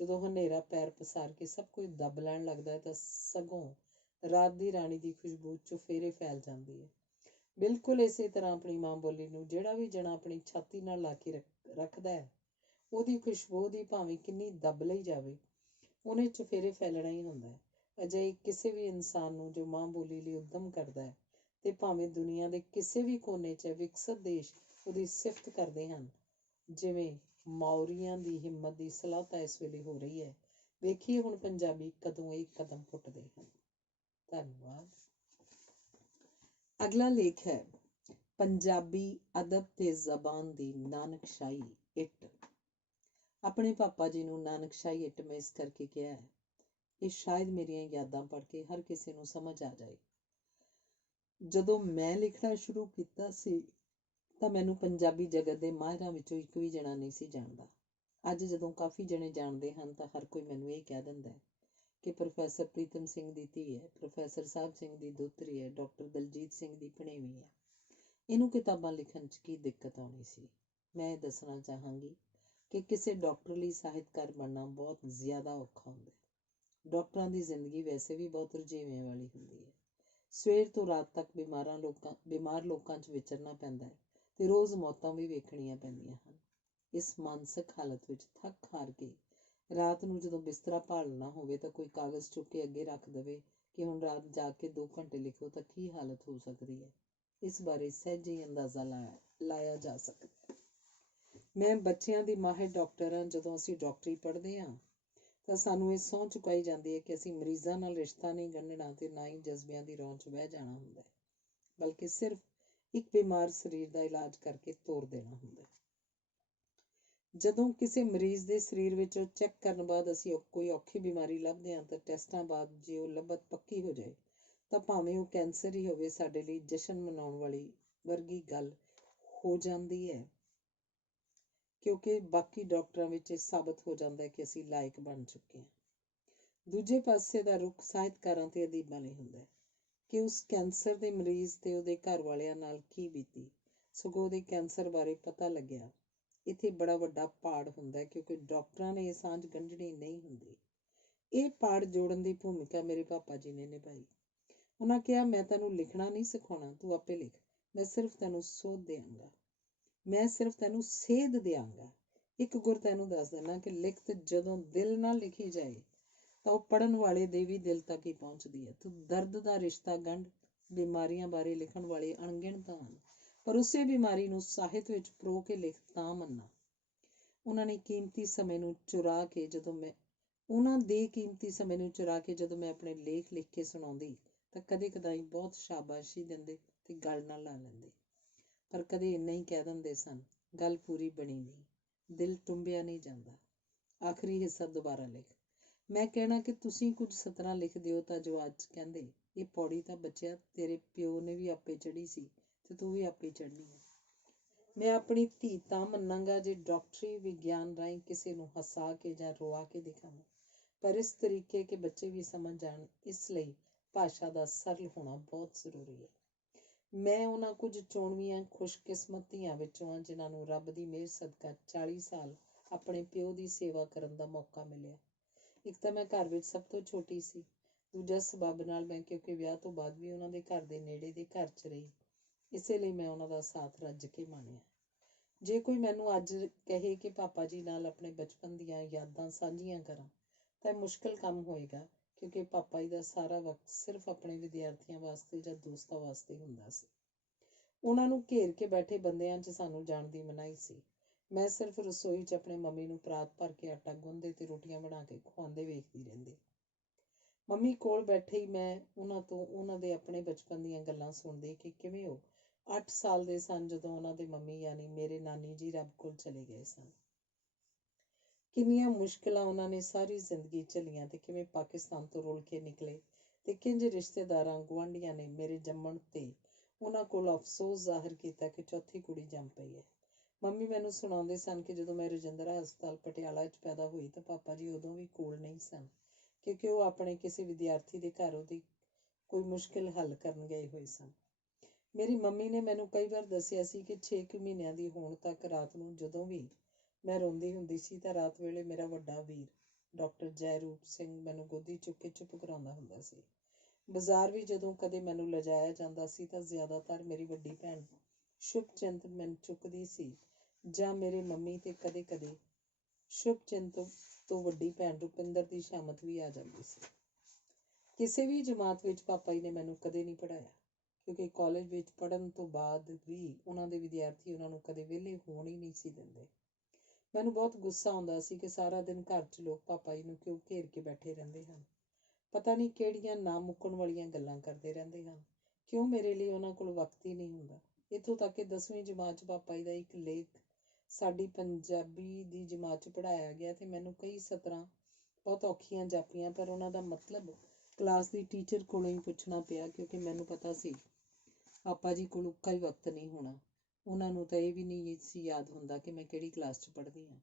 ਜਦੋਂ ਹਨੇਰਾ ਪੈਰ ਪਸਾਰ ਕੇ ਸਭ ਕੁਝ ਦੱਬ ਲੈਣ ਲੱਗਦਾ ਹੈ ਤਾਂ ਸਗੋਂ ਰਾਤ ਦੀ ਰਾਣੀ ਦੀ ਖੁਸ਼ਬੂ ਚੁਫੇਰੇ ਫੈਲ ਜਾਂਦੀ ਹੈ। ਬਿਲਕੁਲ ਇਸੇ ਤਰ੍ਹਾਂ ਆਪਣੀ ਮਾਂ ਬੋਲੀ ਨੂੰ ਜਿਹੜਾ ਵੀ ਜਣਾ ਆਪਣੀ ਛਾਤੀ ਨਾਲ ਲਾ ਕੇ ਰੱਖਦਾ ਹੈ, ਉਹਦੀ ਖੁਸ਼ਬੂ ਦੀ ਭਾਵੇਂ ਕਿੰਨੀ ਦੱਬ ਲਈ ਜਾਵੇ, ਉਹਨੇ ਚੁਫੇਰੇ ਫੈਲਣਾ ਹੀ ਹੁੰਦਾ ਹੈ। ਅਜਿਹੇ ਕਿਸੇ ਵੀ ਇਨਸਾਨ ਨੂੰ ਜੋ ਮਾਂ ਬੋਲੀ ਲਈ ਉੱਦਮ ਕਰਦਾ ਹੈ ਤੇ ਭਾਵੇਂ ਦੁਨੀਆ ਦੇ ਕਿਸੇ ਵੀ ਕੋਨੇ 'ਚ ਵਿਕਸਿਤ ਦੇਸ਼ ਉਹਦੀ ਸਿਫਤ ਕਰਦੇ ਹਨ, ਜਿਵੇਂ ਮਾਓਰੀਆਂ ਦੀ ਹਿੰਮਤ ਦੀ ਸਲਾਹ ਤਾਂ ਇਸ ਵੇਲੇ ਹੋ ਰਹੀ ਹੈ। ਵੇਖੀਏ ਹੁਣ ਪੰਜਾਬੀ ਕਦੋਂ ਇਹ ਕਦਮ ਪੁੱਟਦੇ ਹਨ। ਧੰਨਵਾਦ। ਅਗਲਾ ਲੇਖ ਹੈ ਪੰਜਾਬੀ ਅਦਬ ਤੇ ਜ਼ਬਾਨ ਦੀ ਨਾਨਕਸ਼ਾਹੀ ਇੱਟ। ਆਪਣੇ ਪਾਪਾ ਜੀ ਨੂੰ ਨਾਨਕਸ਼ਾਹੀ ਇੱਟ ਮੈਂ ਇਸ ਕਰਕੇ ਕਿਹਾ ਹੈ, ਇਹ ਸ਼ਾਇਦ ਮੇਰੀਆਂ ਯਾਦਾਂ ਪੜ੍ਹ ਕੇ ਹਰ ਕਿਸੇ ਨੂੰ ਸਮਝ ਆ ਜਾਏ। ਜਦੋਂ ਮੈਂ ਲਿਖਣਾ ਸ਼ੁਰੂ ਕੀਤਾ ਸੀ ਤਾਂ ਮੈਨੂੰ ਪੰਜਾਬੀ ਜਗਤ ਦੇ ਮਾਹਿਰਾਂ ਵਿੱਚੋਂ ਇੱਕ ਵੀ ਜਣਾ ਨਹੀਂ ਸੀ ਜਾਣਦਾ। ਅੱਜ ਜਦੋਂ ਕਾਫੀ ਜਣੇ ਜਾਣਦੇ ਹਨ ਤਾਂ ਹਰ ਕੋਈ ਮੈਨੂੰ ਇਹ ਕਹਿ ਦਿੰਦਾ ਹੈ ਕਿ ਪ੍ਰੋਫੈਸਰ ਪ੍ਰੀਤਮ ਸਿੰਘ ਦੀ ਧੀ ਹੈ, ਪ੍ਰੋਫੈਸਰ ਸਾਹਿਬ ਸਿੰਘ ਦੀ ਦੋਹਤਰੀ ਹੈ, ਡਾਕਟਰ ਦਲਜੀਤ ਸਿੰਘ ਦੀ ਭਣੇਵੀਂ ਹੈ। ਇਹਨੂੰ ਕਿਤਾਬਾਂ ਲਿਖਣ 'ਚ ਕੀ ਦਿੱਕਤ ਆਉਣੀ ਸੀ? ਮੈਂ ਇਹ ਦੱਸਣਾ ਚਾਹਾਂਗੀ ਕਿ ਕਿਸੇ ਡਾਕਟਰ ਲਈ ਸਾਹਿਤਕਾਰ ਬਣਨਾ ਬਹੁਤ ਜ਼ਿਆਦਾ ਔਖਾ ਹੁੰਦਾ ਹੈ। ਡਾਕਟਰਾਂ ਦੀ ਜ਼ਿੰਦਗੀ ਵੈਸੇ ਵੀ ਬਹੁਤ ਰੁਝੇਵਿਆਂ ਵਾਲੀ ਹੁੰਦੀ ਹੈ। ਸਵੇਰ ਤੋਂ ਰਾਤ ਤੱਕ ਬਿਮਾਰ ਲੋਕਾਂ 'ਚ ਵਿਚਰਨਾ ਪੈਂਦਾ ਹੈ ਤੇ ਰੋਜ਼ ਮੌਤਾਂ ਵੀ ਵੇਖਣੀਆਂ ਪੈਂਦੀਆਂ ਹਨ। ਇਸ ਮਾਨਸਿਕ ਹਾਲਤ ਵਿੱਚ ਥੱਕ ਹਾਰ ਕੇ ਰਾਤ ਨੂੰ ਜਦੋਂ ਬਿਸਤਰਾ ਭਾਲਣਾ ਹੋਵੇ ਤਾਂ ਕੋਈ ਕਾਗਜ਼ ਚੁੱਕ ਕੇ ਅੱਗੇ ਰੱਖ ਦੇਵੇ ਕਿ ਹੁਣ ਰਾਤ ਜਾ ਕੇ 2 ਘੰਟੇ ਲਿਖੋ ਤਾਂ ਕੀ ਹਾਲਤ ਹੋ ਸਕਦੀ ਹੈ, ਇਸ ਬਾਰੇ ਸਹਿਜੇ ਹੀ ਅੰਦਾਜ਼ਾ ਲਾਇਆ ਜਾ ਸਕਦਾ ਹੈ। ਮੈਂ ਬੱਚਿਆਂ ਦੀ ਮਾਹਿਰ ਡਾਕਟਰ ਹਾਂ। ਜਦੋਂ ਅਸੀਂ ਡਾਕਟਰੀ ਪੜ੍ਹਦੇ ਹਾਂ ਤਾਂ ਸਾਨੂੰ ਇਹ ਸਹੁੰ ਚੁਕਾਈ ਜਾਂਦੀ ਹੈ ਕਿ ਅਸੀਂ ਮਰੀਜ਼ਾਂ ਨਾਲ ਰਿਸ਼ਤਾ ਨਹੀਂ ਗੰਢਣਾ ਤੇ ਨਾ ਹੀ ਜਜ਼ਬਿਆਂ ਦੀ ਰੌਂ 'ਚ ਬਹਿ ਜਾਣਾ ਹੁੰਦਾ ਹੈ, ਬਲਕਿ ਸਿਰਫ ਇੱਕ ਬਿਮਾਰ ਸਰੀਰ ਦਾ ਇਲਾਜ ਕਰਕੇ ਤੋਰ ਦੇਣਾ ਹੁੰਦਾ ਹੈ। ਜਦੋਂ ਕਿਸੇ ਮਰੀਜ਼ ਦੇ ਸਰੀਰ ਵਿੱਚੋਂ ਚੈੱਕ ਕਰਨ ਬਾਅਦ ਅਸੀਂ ਕੋਈ ਔਖੀ ਬਿਮਾਰੀ ਲੱਭਦੇ ਹਾਂ ਤਾਂ ਟੈਸਟਾਂ ਬਾਅਦ ਜੇ ਉਹ ਲੱਭਤ ਪੱਕੀ ਹੋ ਜਾਏ ਤਾਂ ਭਾਵੇਂ ਉਹ ਕੈਂਸਰ ਹੀ ਹੋਵੇ, ਸਾਡੇ ਲਈ ਜਸ਼ਨ ਮਨਾਉਣ ਵਾਲੀ ਵਰਗੀ ਗੱਲ ਹੋ ਜਾਂਦੀ ਹੈ, ਕਿਉਂਕਿ ਬਾਕੀ ਡਾਕਟਰਾਂ ਵਿੱਚ ਇਹ ਸਾਬਤ ਹੋ ਜਾਂਦਾ ਹੈ ਕਿ ਅਸੀਂ ਲਾਇਕ ਬਣ ਚੁੱਕੇ ਹਾਂ। ਦੂਜੇ ਪਾਸੇ ਦਾ ਰੁਖ ਸਾਹਿਤਕਾਰਾਂ ਤੇ ਅਦੀਬਾਂ ਲਈ ਹੁੰਦਾ ਹੈ ਕਿ ਉਸ ਕੈਂਸਰ ਦੇ ਮਰੀਜ਼ ਤੇ ਉਹਦੇ ਘਰ ਵਾਲਿਆਂ ਨਾਲ ਕੀ ਬੀਤੀ, ਸਗੋਂ ਉਹਦੇ ਕੈਂਸਰ ਬਾਰੇ ਪਤਾ ਲੱਗਿਆ। ਇੱਥੇ ਬੜਾ ਵੱਡਾ ਪਾੜ ਹੁੰਦਾ ਹੈ ਕਿਉਂਕਿ ਡਾਕਟਰਾਂ ਨੇ ਇਹ ਸਾਂਝ ਗੰਢਣੀ ਨਹੀਂ ਹੁੰਦੀ। ਇਹ ਪਾੜ ਜੋੜਨ ਦੀ ਭੂਮਿਕਾ ਮੇਰੇ ਪਾਪਾ ਜੀ ਨੇ ਨਿਭਾਈ। ਉਹਨਾਂ ਕਿਹਾ, ਮੈਂ ਤੈਨੂੰ ਲਿਖਣਾ ਨਹੀਂ ਸਿਖਾਉਣਾ, ਤੂੰ ਆਪੇ ਲਿਖ, ਮੈਂ ਸਿਰਫ ਤੈਨੂੰ ਸੋਧ ਦਿਆਂਗਾ, ਮੈਂ ਸਿਰਫ ਤੈਨੂੰ ਸੇਧ ਦਿਆਂਗਾ। ਇੱਕ ਗੁਰ ਤੈਨੂੰ ਦੱਸ ਦਿੰਦਾ ਕਿ ਲਿਖਤ ਜਦੋਂ ਦਿਲ ਨਾਲ ਲਿਖੀ ਜਾਏ ਤਾਂ ਉਹ ਪੜ੍ਹਨ ਵਾਲੇ ਦੇ ਵੀ ਦਿਲ ਤੱਕ ਹੀ ਪਹੁੰਚਦੀ ਹੈ। ਤੂੰ ਦਰਦ ਦਾ ਰਿਸ਼ਤਾ ਗੰਢ, ਬਿਮਾਰੀਆਂ ਬਾਰੇ ਲਿਖਣ ਵਾਲੇ ਅਣਗਿਣਤ ਹਨ, ਪਰ ਉਸੇ ਬਿਮਾਰੀ ਨੂੰ ਸਾਹਿਤ ਵਿੱਚ ਪਰੋ ਕੇ ਲਿਖ ਤਾਂ ਮੰਨਾ। ਉਹਨਾਂ ਦੇ ਕੀਮਤੀ ਸਮੇਂ ਨੂੰ ਚੁਰਾ ਕੇ ਜਦੋਂ ਮੈਂ ਆਪਣੇ ਲੇਖ ਲਿਖ ਕੇ ਸੁਣਾਉਂਦੀ ਤਾਂ ਕਦੇ ਕਦਾਈ ਬਹੁਤ ਸ਼ਾਬਾਸ਼ੀ ਦਿੰਦੇ ਤੇ ਗੱਲ ਨਾਲ ਲਾ ਲੈਂਦੇ, ਪਰ ਕਦੇ ਇੰਨਾ ਹੀ ਕਹਿ ਦਿੰਦੇ ਸਨ, ਗੱਲ ਪੂਰੀ ਬਣੀ ਨਹੀਂ, ਦਿਲ ਟੁੰਬਿਆ ਨਹੀਂ ਜਾਂਦਾ, ਆਖਰੀ ਹਿੱਸਾ ਦੁਬਾਰਾ ਲਿਖ। ਮੈਂ ਕਹਿਣਾ ਕਿ ਤੁਸੀਂ ਕੁਝ ਸਤਰਾਂ ਲਿਖ ਦਿਓ ਤਾਂ ਜਵਾਬ 'ਚ ਕਹਿੰਦੇ, ਇਹ ਪੌੜੀ ਤਾਂ ਬੱਚਿਆ ਤੇਰੇ ਪਿਓ ਨੇ ਵੀ ਆਪੇ ਚੜ੍ਹੀ ਸੀ ਤੇ ਤੂੰ ਵੀ ਆਪੇ ਚੜ੍ਹਨੀ ਹੈ। ਮੈਂ ਆਪਣੀ ਧੀ ਤਾਂ ਮੰਨਾਂਗਾ ਜੇ ਡਾਕਟਰੀ ਵਿਗਿਆਨ ਰਾਹੀਂ ਕਿਸੇ ਨੂੰ ਹਸਾ ਕੇ ਜਾਂ ਰੁਆ ਕੇ ਦਿਖਾਵਾਂ, ਪਰ ਇਸ ਤਰੀਕੇ ਕਿ ਬੱਚੇ ਵੀ ਸਮਝ ਜਾਣ। ਇਸ ਲਈ ਭਾਸ਼ਾ ਦਾ ਸਰਲ ਹੋਣਾ ਬਹੁਤ ਜ਼ਰੂਰੀ ਹੈ। ਮੈਂ ਉਹਨਾਂ ਕੁਝ ਚੋਣਵੀਆਂ ਖੁਸ਼ਕਿਸਮਤ ਧੀਆਂ ਵਿੱਚੋਂ ਹਾਂ ਜਿਨ੍ਹਾਂ ਨੂੰ ਰੱਬ ਦੀ ਮਿਹਰ ਸਦਕਾ 40 ਸਾਲ ਆਪਣੇ ਪਿਓ ਦੀ ਸੇਵਾ ਕਰਨ ਦਾ ਮੌਕਾ ਮਿਲਿਆ। ਇੱਕ ਤਾਂ ਮੈਂ ਘਰ ਵਿੱਚ ਸਭ ਤੋਂ ਛੋਟੀ ਸੀ, ਦੂਜਾ ਸਬੱਬ ਨਾਲ ਮੈਂ, ਕਿਉਂਕਿ ਵਿਆਹ ਤੋਂ ਬਾਅਦ ਵੀ ਉਹਨਾਂ ਦੇ ਘਰ ਦੇ ਨੇੜੇ ਦੇ ਘਰ 'ਚ ਰਹੀ, ਇਸੇ ਲਈ ਮੈਂ ਉਹਨਾਂ ਦਾ ਸਾਥ ਰੱਜ ਕੇ ਮਾਣਿਆ। ਜੇ ਕੋਈ ਮੈਨੂੰ ਅੱਜ ਕਹੇ ਕਿ ਪਾਪਾ ਜੀ ਨਾਲ ਆਪਣੇ ਬਚਪਨ ਦੀਆਂ ਯਾਦਾਂ ਸਾਂਝੀਆਂ ਕਰਾਂ ਤਾਂ ਇਹ ਮੁਸ਼ਕਿਲ ਕੰਮ ਹੋਏਗਾ, ਕਿਉਂਕਿ ਪਾਪਾ ਜੀ ਦਾ ਸਾਰਾ ਵਕਤ ਸਿਰਫ ਆਪਣੇ ਵਿਦਿਆਰਥੀਆਂ ਵਾਸਤੇ ਜਾਂ ਦੋਸਤਾਂ ਵਾਸਤੇ ਹੁੰਦਾ ਸੀ। ਉਹਨਾਂ ਨੂੰ ਘੇਰ ਕੇ ਬੈਠੇ ਬੰਦਿਆਂ 'ਚ ਸਾਨੂੰ ਜਾਣ ਦੀ ਮਨਾਹੀ ਸੀ। ਮੈਂ ਸਿਰਫ ਰਸੋਈ 'ਚ ਆਪਣੇ ਮੰਮੀ ਨੂੰ ਪਰਾਤ ਭਰ ਕੇ ਆਟਾ ਗੁੰਨਦੇ ਤੇ ਰੋਟੀਆਂ ਬਣਾ ਕੇ ਖਵਾਉਂਦੇ ਵੇਖਦੀ ਰਹਿੰਦੀ। ਮੰਮੀ ਕੋਲ ਬੈਠੇ ਹੀ ਮੈਂ ਉਹਨਾਂ ਤੋਂ ਉਹਨਾਂ ਦੇ ਆਪਣੇ ਬਚਪਨ ਦੀਆਂ ਗੱਲਾਂ ਸੁਣਦੀ ਕਿ ਕਿਵੇਂ ਉਹ 8 ਸਾਲ ਦੇ ਸਨ ਜਦੋਂ ਉਹਨਾਂ ਦੇ ਮੰਮੀ ਯਾਨੀ ਮੇਰੇ ਨਾਨੀ ਜੀ ਰੱਬ ਕੋਲ ਚਲੇ ਗਏ ਸਨ। ਕਿੰਨੀਆਂ ਮੁਸ਼ਕਿਲਾਂ ਉਹਨਾਂ ਨੇ ਸਾਰੀ ਜ਼ਿੰਦਗੀ ਝੱਲੀਆਂ ਤੇ ਕਿਵੇਂ ਪਾਕਿਸਤਾਨ ਤੋਂ ਰੁਲ ਕੇ ਨਿਕਲੇ ਤੇ ਕਿੰਝ ਰਿਸ਼ਤੇਦਾਰਾਂ ਗੁਆਂਢੀਆਂ ਨੇ ਮੇਰੇ ਜੰਮਣ ਤੇ ਉਹਨਾਂ ਕੋਲ ਅਫਸੋਸ ਜ਼ਾਹਰ ਕੀਤਾ ਕਿ ਚੌਥੀ ਕੁੜੀ ਜੰਮ ਪਈ ਹੈ। ਮੰਮੀ ਮੈਨੂੰ ਸੁਣਾਉਂਦੇ ਸਨ ਕਿ ਜਦੋਂ ਮੈਂ ਰਜਿੰਦਰਾ ਹਸਪਤਾਲ ਪਟਿਆਲਾ 'ਚ ਪੈਦਾ ਹੋਈ ਤਾਂ ਪਾਪਾ ਜੀ ਉਦੋਂ ਵੀ ਕੋਲ ਨਹੀਂ ਸਨ, ਕਿਉਂਕਿ ਉਹ ਆਪਣੇ ਕਿਸੇ ਵਿਦਿਆਰਥੀ ਦੇ ਘਰ ਉਹਦੀ ਕੋਈ ਮੁਸ਼ਕਿਲ ਹੱਲ ਕਰਨ ਗਏ ਹੋਏ ਸਨ। ਮੇਰੀ ਮੰਮੀ ਨੇ ਮੈਨੂੰ ਕਈ ਵਾਰ ਦੱਸਿਆ ਸੀ ਕਿ 6 ਮਹੀਨਿਆਂ ਦੀ ਹੋਣ ਤੱਕ ਰਾਤ ਨੂੰ ਜਦੋਂ ਵੀ ਮੈਂ ਰੋਂਦੀ ਹੁੰਦੀ ਸੀ ਤਾਂ ਰਾਤ ਵੇਲੇ ਮੇਰਾ ਵੱਡਾ ਵੀਰ ਡਾਕਟਰ ਜੈਰੂਪ ਸਿੰਘ ਮੈਨੂੰ ਗੋਦੀ ਚੁੱਕ ਕੇ ਚੁੱਪ ਕਰਾਉਂਦਾ ਹੁੰਦਾ ਸੀ। ਬਾਜ਼ਾਰ ਵੀ ਜਦੋਂ ਕਦੇ ਮੈਨੂੰ ਲਿਜਾਇਆ ਜਾਂਦਾ ਸੀ ਤਾਂ ਜ਼ਿਆਦਾਤਰ ਮੇਰੀ ਵੱਡੀ ਭੈਣ ਸ਼ੁਭਚਿੰਤ ਮੈਨੂੰ ਚੁੱਕਦੀ ਸੀ, ਜਾਂ ਮੇਰੇ ਮੰਮੀ ਤੇ ਕਦੇ-ਕਦੇ ਸ਼ੁਭਚਿੰਤ ਤੋਂ ਵੱਡੀ ਭੈਣ ਰੁਪਿੰਦਰ ਦੀ ਸ਼ਾਮਤ ਵੀ ਆ ਜਾਂਦੀ ਸੀ। ਕਿਸੇ ਵੀ ਜਮਾਤ ਵਿੱਚ ਪਾਪਾ ਜੀ ਨੇ ਮੈਨੂੰ ਕਦੇ ਨਹੀਂ ਪੜ੍ਹਾਇਆ, ਕਿਉਂਕਿ ਕਾਲਜ ਵਿੱਚ ਪੜ੍ਹਨ ਤੋਂ ਬਾਅਦ ਵੀ ਉਹਨਾਂ ਦੇ ਵਿਦਿਆਰਥੀ ਉਹਨਾਂ ਨੂੰ ਕਦੇ ਵਿਹਲੇ ਹੋਣ ਹੀ ਨਹੀਂ ਸੀ ਦਿੰਦੇ। ਮੈਨੂੰ ਬਹੁਤ ਗੁੱਸਾ ਆਉਂਦਾ ਸੀ ਕਿ ਸਾਰਾ ਦਿਨ ਘਰ 'ਚ ਲੋਕ ਪਾਪਾ ਜੀ ਨੂੰ ਕਿਉਂ ਘੇਰ ਕੇ ਬੈਠੇ ਰਹਿੰਦੇ ਹਨ। ਪਤਾ ਨਹੀਂ ਕਿਹੜੀਆਂ ਨਾ ਮੁੱਕਣ ਵਾਲੀਆਂ ਗੱਲਾਂ ਕਰਦੇ ਰਹਿੰਦੇ ਹਨ। ਕਿਉਂ ਮੇਰੇ ਲਈ ਉਹਨਾਂ ਕੋਲ ਵਕਤ ਹੀ ਨਹੀਂ ਹੁੰਦਾ। ਇੱਥੋਂ ਤੱਕ ਕਿ 10ਵੀਂ ਜਮਾਤ 'ਚ ਪਾਪਾ ਜੀ ਦਾ ਇੱਕ ਲੇਖ ਸਾਡੀ ਪੰਜਾਬੀ ਦੀ ਜਮਾਤ 'ਚ ਪੜ੍ਹਾਇਆ ਗਿਆ ਤੇ ਮੈਨੂੰ ਕਈ ਸਤਰਾਂ ਬਹੁਤ ਔਖੀਆਂ ਜਾਪੀਆਂ, ਪਰ ਉਹਨਾਂ ਦਾ ਮਤਲਬ ਕਲਾਸ ਦੀ ਟੀਚਰ ਕੋਲੋਂ ਹੀ ਪੁੱਛਣਾ ਪਿਆ, ਕਿਉਂਕਿ ਮੈਨੂੰ ਪਤਾ ਸੀ ਪਾਪਾ ਜੀ ਕੋਲ ਉੱਕਾ ਹੀ ਵਕਤ ਨਹੀਂ ਹੋਣਾ। ਉਹਨਾਂ ਨੂੰ ਤਾਂ ਇਹ ਵੀ ਨਹੀਂ ਸੀ ਯਾਦ ਹੁੰਦਾ ਕਿ ਮੈਂ ਕਿਹੜੀ ਕਲਾਸ 'ਚ ਪੜ੍ਹਦੀ ਹਾਂ।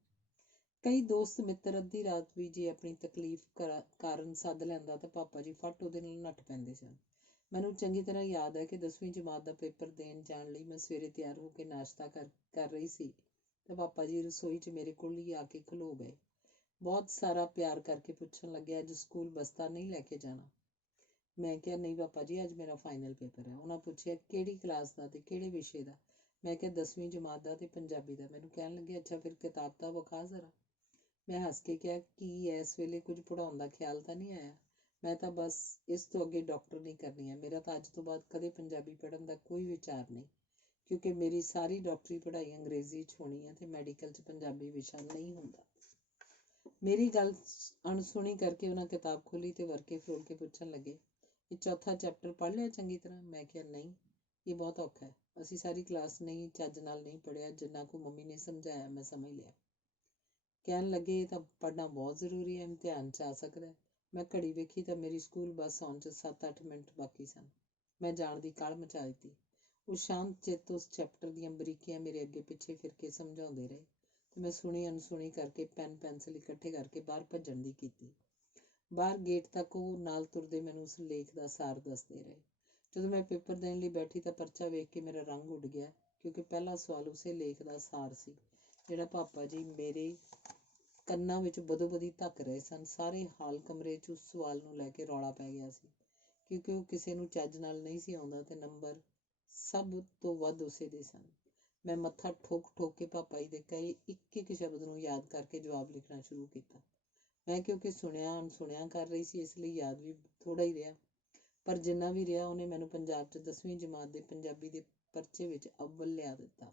ਕਈ ਦੋਸਤ ਮਿੱਤਰ ਅੱਧੀ ਰਾਤ ਵੀ ਜੇ ਆਪਣੀ ਤਕਲੀਫ ਕਾਰਨ ਸੱਦ ਲੈਂਦਾ ਤਾਂ ਪਾਪਾ ਜੀ ਫੱਟ ਉਹਦੇ ਨਾਲ ਨੱਠ ਪੈਂਦੇ ਸਨ। ਮੈਨੂੰ ਚੰਗੀ ਤਰ੍ਹਾਂ ਯਾਦ ਹੈ ਕਿ 10ਵੀਂ ਜਮਾਤ ਦਾ ਪੇਪਰ ਦੇਣ ਜਾਣ ਲਈ ਮੈਂ ਸਵੇਰੇ ਤਿਆਰ ਹੋ ਕੇ ਨਾਸ਼ਤਾ ਕਰ ਰਹੀ ਸੀ ਤਾਂ ਪਾਪਾ ਜੀ ਰਸੋਈ 'ਚ ਮੇਰੇ ਕੋਲ ਹੀ ਆ ਕੇ ਖਲੋ ਗਏ। ਬਹੁਤ ਸਾਰਾ ਪਿਆਰ ਕਰਕੇ ਪੁੱਛਣ ਲੱਗੇ, ਅੱਜ ਸਕੂਲ ਬਸਤਾ ਨਹੀਂ ਲੈ ਕੇ ਜਾਣਾ? ਮੈਂ ਕਿਹਾ ਨਹੀਂ ਪਾਪਾ ਜੀ, ਅੱਜ ਮੇਰਾ ਫਾਈਨਲ ਪੇਪਰ ਹੈ। ਉਹਨਾਂ ਪੁੱਛਿਆ ਕਿਹੜੀ ਕਲਾਸ ਦਾ ਤੇ ਕਿਹੜੇ ਵਿਸ਼ੇ ਦਾ? ਮੈਂ ਕਿਹਾ 10ਵੀਂ ਜਮਾਤ ਦਾ ਤੇ ਪੰਜਾਬੀ ਦਾ। ਮੈਨੂੰ ਕਹਿਣ ਲੱਗੇ ਅੱਛਾ ਫਿਰ ਕਿਤਾਬ ਤਾਂ ਵਿਖਾ ਜ਼ਰਾ। ਮੈਂ ਹੱਸ ਕੇ ਕਿਹਾ ਕੀ ਇਸ ਵੇਲੇ ਕੁਝ ਪੜ੍ਹਾਉਣ ਦਾ ਖਿਆਲ ਤਾਂ ਨਹੀਂ ਆਇਆ? ਮੈਂ ਤਾਂ ਬਸ ਇਸ ਤੋਂ ਅੱਗੇ ਡਾਕਟਰ ਨਹੀਂ ਕਰਨੀ ਹੈ। ਮੇਰਾ ਤਾਂ ਅੱਜ ਤੋਂ ਬਾਅਦ ਕਦੇ ਪੰਜਾਬੀ ਪੜ੍ਹਨ ਦਾ ਕੋਈ ਵਿਚਾਰ ਨਹੀਂ, ਕਿਉਂਕਿ ਮੇਰੀ ਸਾਰੀ ਡਾਕਟਰੀ ਪੜ੍ਹਾਈ ਅੰਗਰੇਜ਼ੀ 'ਚ ਹੋਣੀ ਹੈ ਤੇ ਮੈਡੀਕਲ 'ਚ ਪੰਜਾਬੀ ਵਿਸ਼ਾ ਨਹੀਂ ਹੁੰਦਾ। ਮੇਰੀ ਗੱਲ ਅਣਸੁਣੀ ਕਰਕੇ ਉਹਨਾਂ ਕਿਤਾਬ ਖੋਲ੍ਹੀ ਤੇ ਵਰਕੇ ਫਰੋਲ ਕੇ ਪੁੱਛਣ ਲੱਗੇ, ਇਹ ਚੌਥਾ ਚੈਪਟਰ ਪੜ੍ਹ ਲਿਆ ਚੰਗੀ ਤਰ੍ਹਾਂ? ਮੈਂ ਕਿਹਾ ਨਹੀਂ, ਇਹ ਬਹੁਤ ਔਖਾ ਹੈ। ਅਸੀਂ ਸਾਰੀ ਕਲਾਸ ਨਹੀਂ ਚੱਜ ਨਾਲ ਨਹੀਂ ਪੜ੍ਹਿਆ, ਜਿੰਨਾ ਕੁ ਮੰਮੀ ਨੇ ਸਮਝਾਇਆ ਮੈਂ ਸਮਝ ਲਿਆ। ਕਹਿਣ ਲੱਗੇ ਇਹ ਤਾਂ ਪੜ੍ਹਨਾ ਬਹੁਤ ਜ਼ਰੂਰੀ ਹੈ, ਇਮਤਿਹਾਨ 'ਚ ਆ ਸਕਦਾ। ਮੈਂ ਘੜੀ ਵੇਖੀ ਤਾਂ ਮੇਰੀ ਸਕੂਲ ਬੱਸ ਆਉਣ 'ਚ 7-8 ਮਿੰਟ ਬਾਕੀ ਸਨ। ਮੈਂ ਜਾਣ ਦੀ ਕਾਹਲ ਮਚਾ ਦਿੱਤੀ। ਉਹ ਸ਼ਾਂਤ ਚਿੱਤ ਉਸ ਚੈਪਟਰ ਦੀਆਂ ਬਰੀਕੀਆਂ ਮੇਰੇ ਅੱਗੇ ਪਿੱਛੇ ਫਿਰ ਕੇ ਸਮਝਾਉਂਦੇ ਰਹੇ ਤੇ ਮੈਂ ਸੁਣੀ ਅਣਸੁਣੀ ਕਰਕੇ ਪੈਨ ਪੈਨਸਿਲ ਇਕੱਠੇ ਕਰਕੇ ਬਾਹਰ ਭੱਜਣ ਦੀ ਕੀਤੀ। ਬਾਹਰ ਗੇਟ ਤੱਕ ਉਹ ਨਾਲ ਤੁਰਦੇ ਮੈਨੂੰ ਉਸ ਲੇਖ ਦਾ ਸਾਰ ਦੱਸਦੇ ਰਹੇ। ਜਦੋਂ ਮੈਂ ਪੇਪਰ ਦੇਣ ਲਈ ਬੈਠੀ ਤਾਂ ਪਰਚਾ ਵੇਖ ਕੇ ਮੇਰਾ ਰੰਗ ਉੱਡ ਗਿਆ, ਕਿਉਂਕਿ ਪਹਿਲਾ ਸਵਾਲ ਉਸੇ ਲੇਖ ਦਾ ਸਾਰ ਸੀ ਜਿਹੜਾ ਪਾਪਾ ਜੀ ਮੇਰੇ ਕੰਨਾਂ ਵਿੱਚ ਬਦੋ-ਬਦੀ ਧੱਕ ਰਹੇ ਸਨ। ਸਾਰੇ ਹਾਲ ਕਮਰੇ 'ਚ ਉਸ ਸਵਾਲ ਨੂੰ ਲੈ ਕੇ ਰੌਲਾ ਪੈ ਗਿਆ ਸੀ, ਕਿਉਂਕਿ ਉਹ ਕਿਸੇ ਨੂੰ ਚੱਜ ਨਾਲ ਨਹੀਂ ਸੀ ਆਉਂਦਾ ਤੇ ਨੰਬਰ ਸਭ ਤੋਂ ਵੱਧ ਉਸੇ ਦੇ ਸਨ। ਮੈਂ ਮੱਥਾ ਠੋਕ ਕੇ ਪਾਪਾ ਜੀ ਦੇ ਕਹੇ ਇੱਕ ਸ਼ਬਦ ਨੂੰ ਯਾਦ ਕਰਕੇ ਜਵਾਬ ਲਿਖਣਾ ਸ਼ੁਰੂ ਕੀਤਾ। ਮੈਂ ਕਿਉਂਕਿ ਸੁਣਿਆ ਅਣਸੁਣਿਆ ਕਰ ਰਹੀ ਸੀ, ਇਸ ਲਈ ਯਾਦ ਵੀ ਥੋੜ੍ਹਾ ਹੀ ਰਿਹਾ, ਪਰ ਜਿੰਨਾ ਵੀ ਰਿਹਾ ਉਹਨੇ ਮੈਨੂੰ ਪੰਜਾਬ 'ਚ 10ਵੀਂ ਜਮਾਤ ਦੇ ਪੰਜਾਬੀ ਦੇ ਪਰਚੇ ਵਿੱਚ ਅੱਵਲ ਲਿਆ ਦਿੱਤਾ।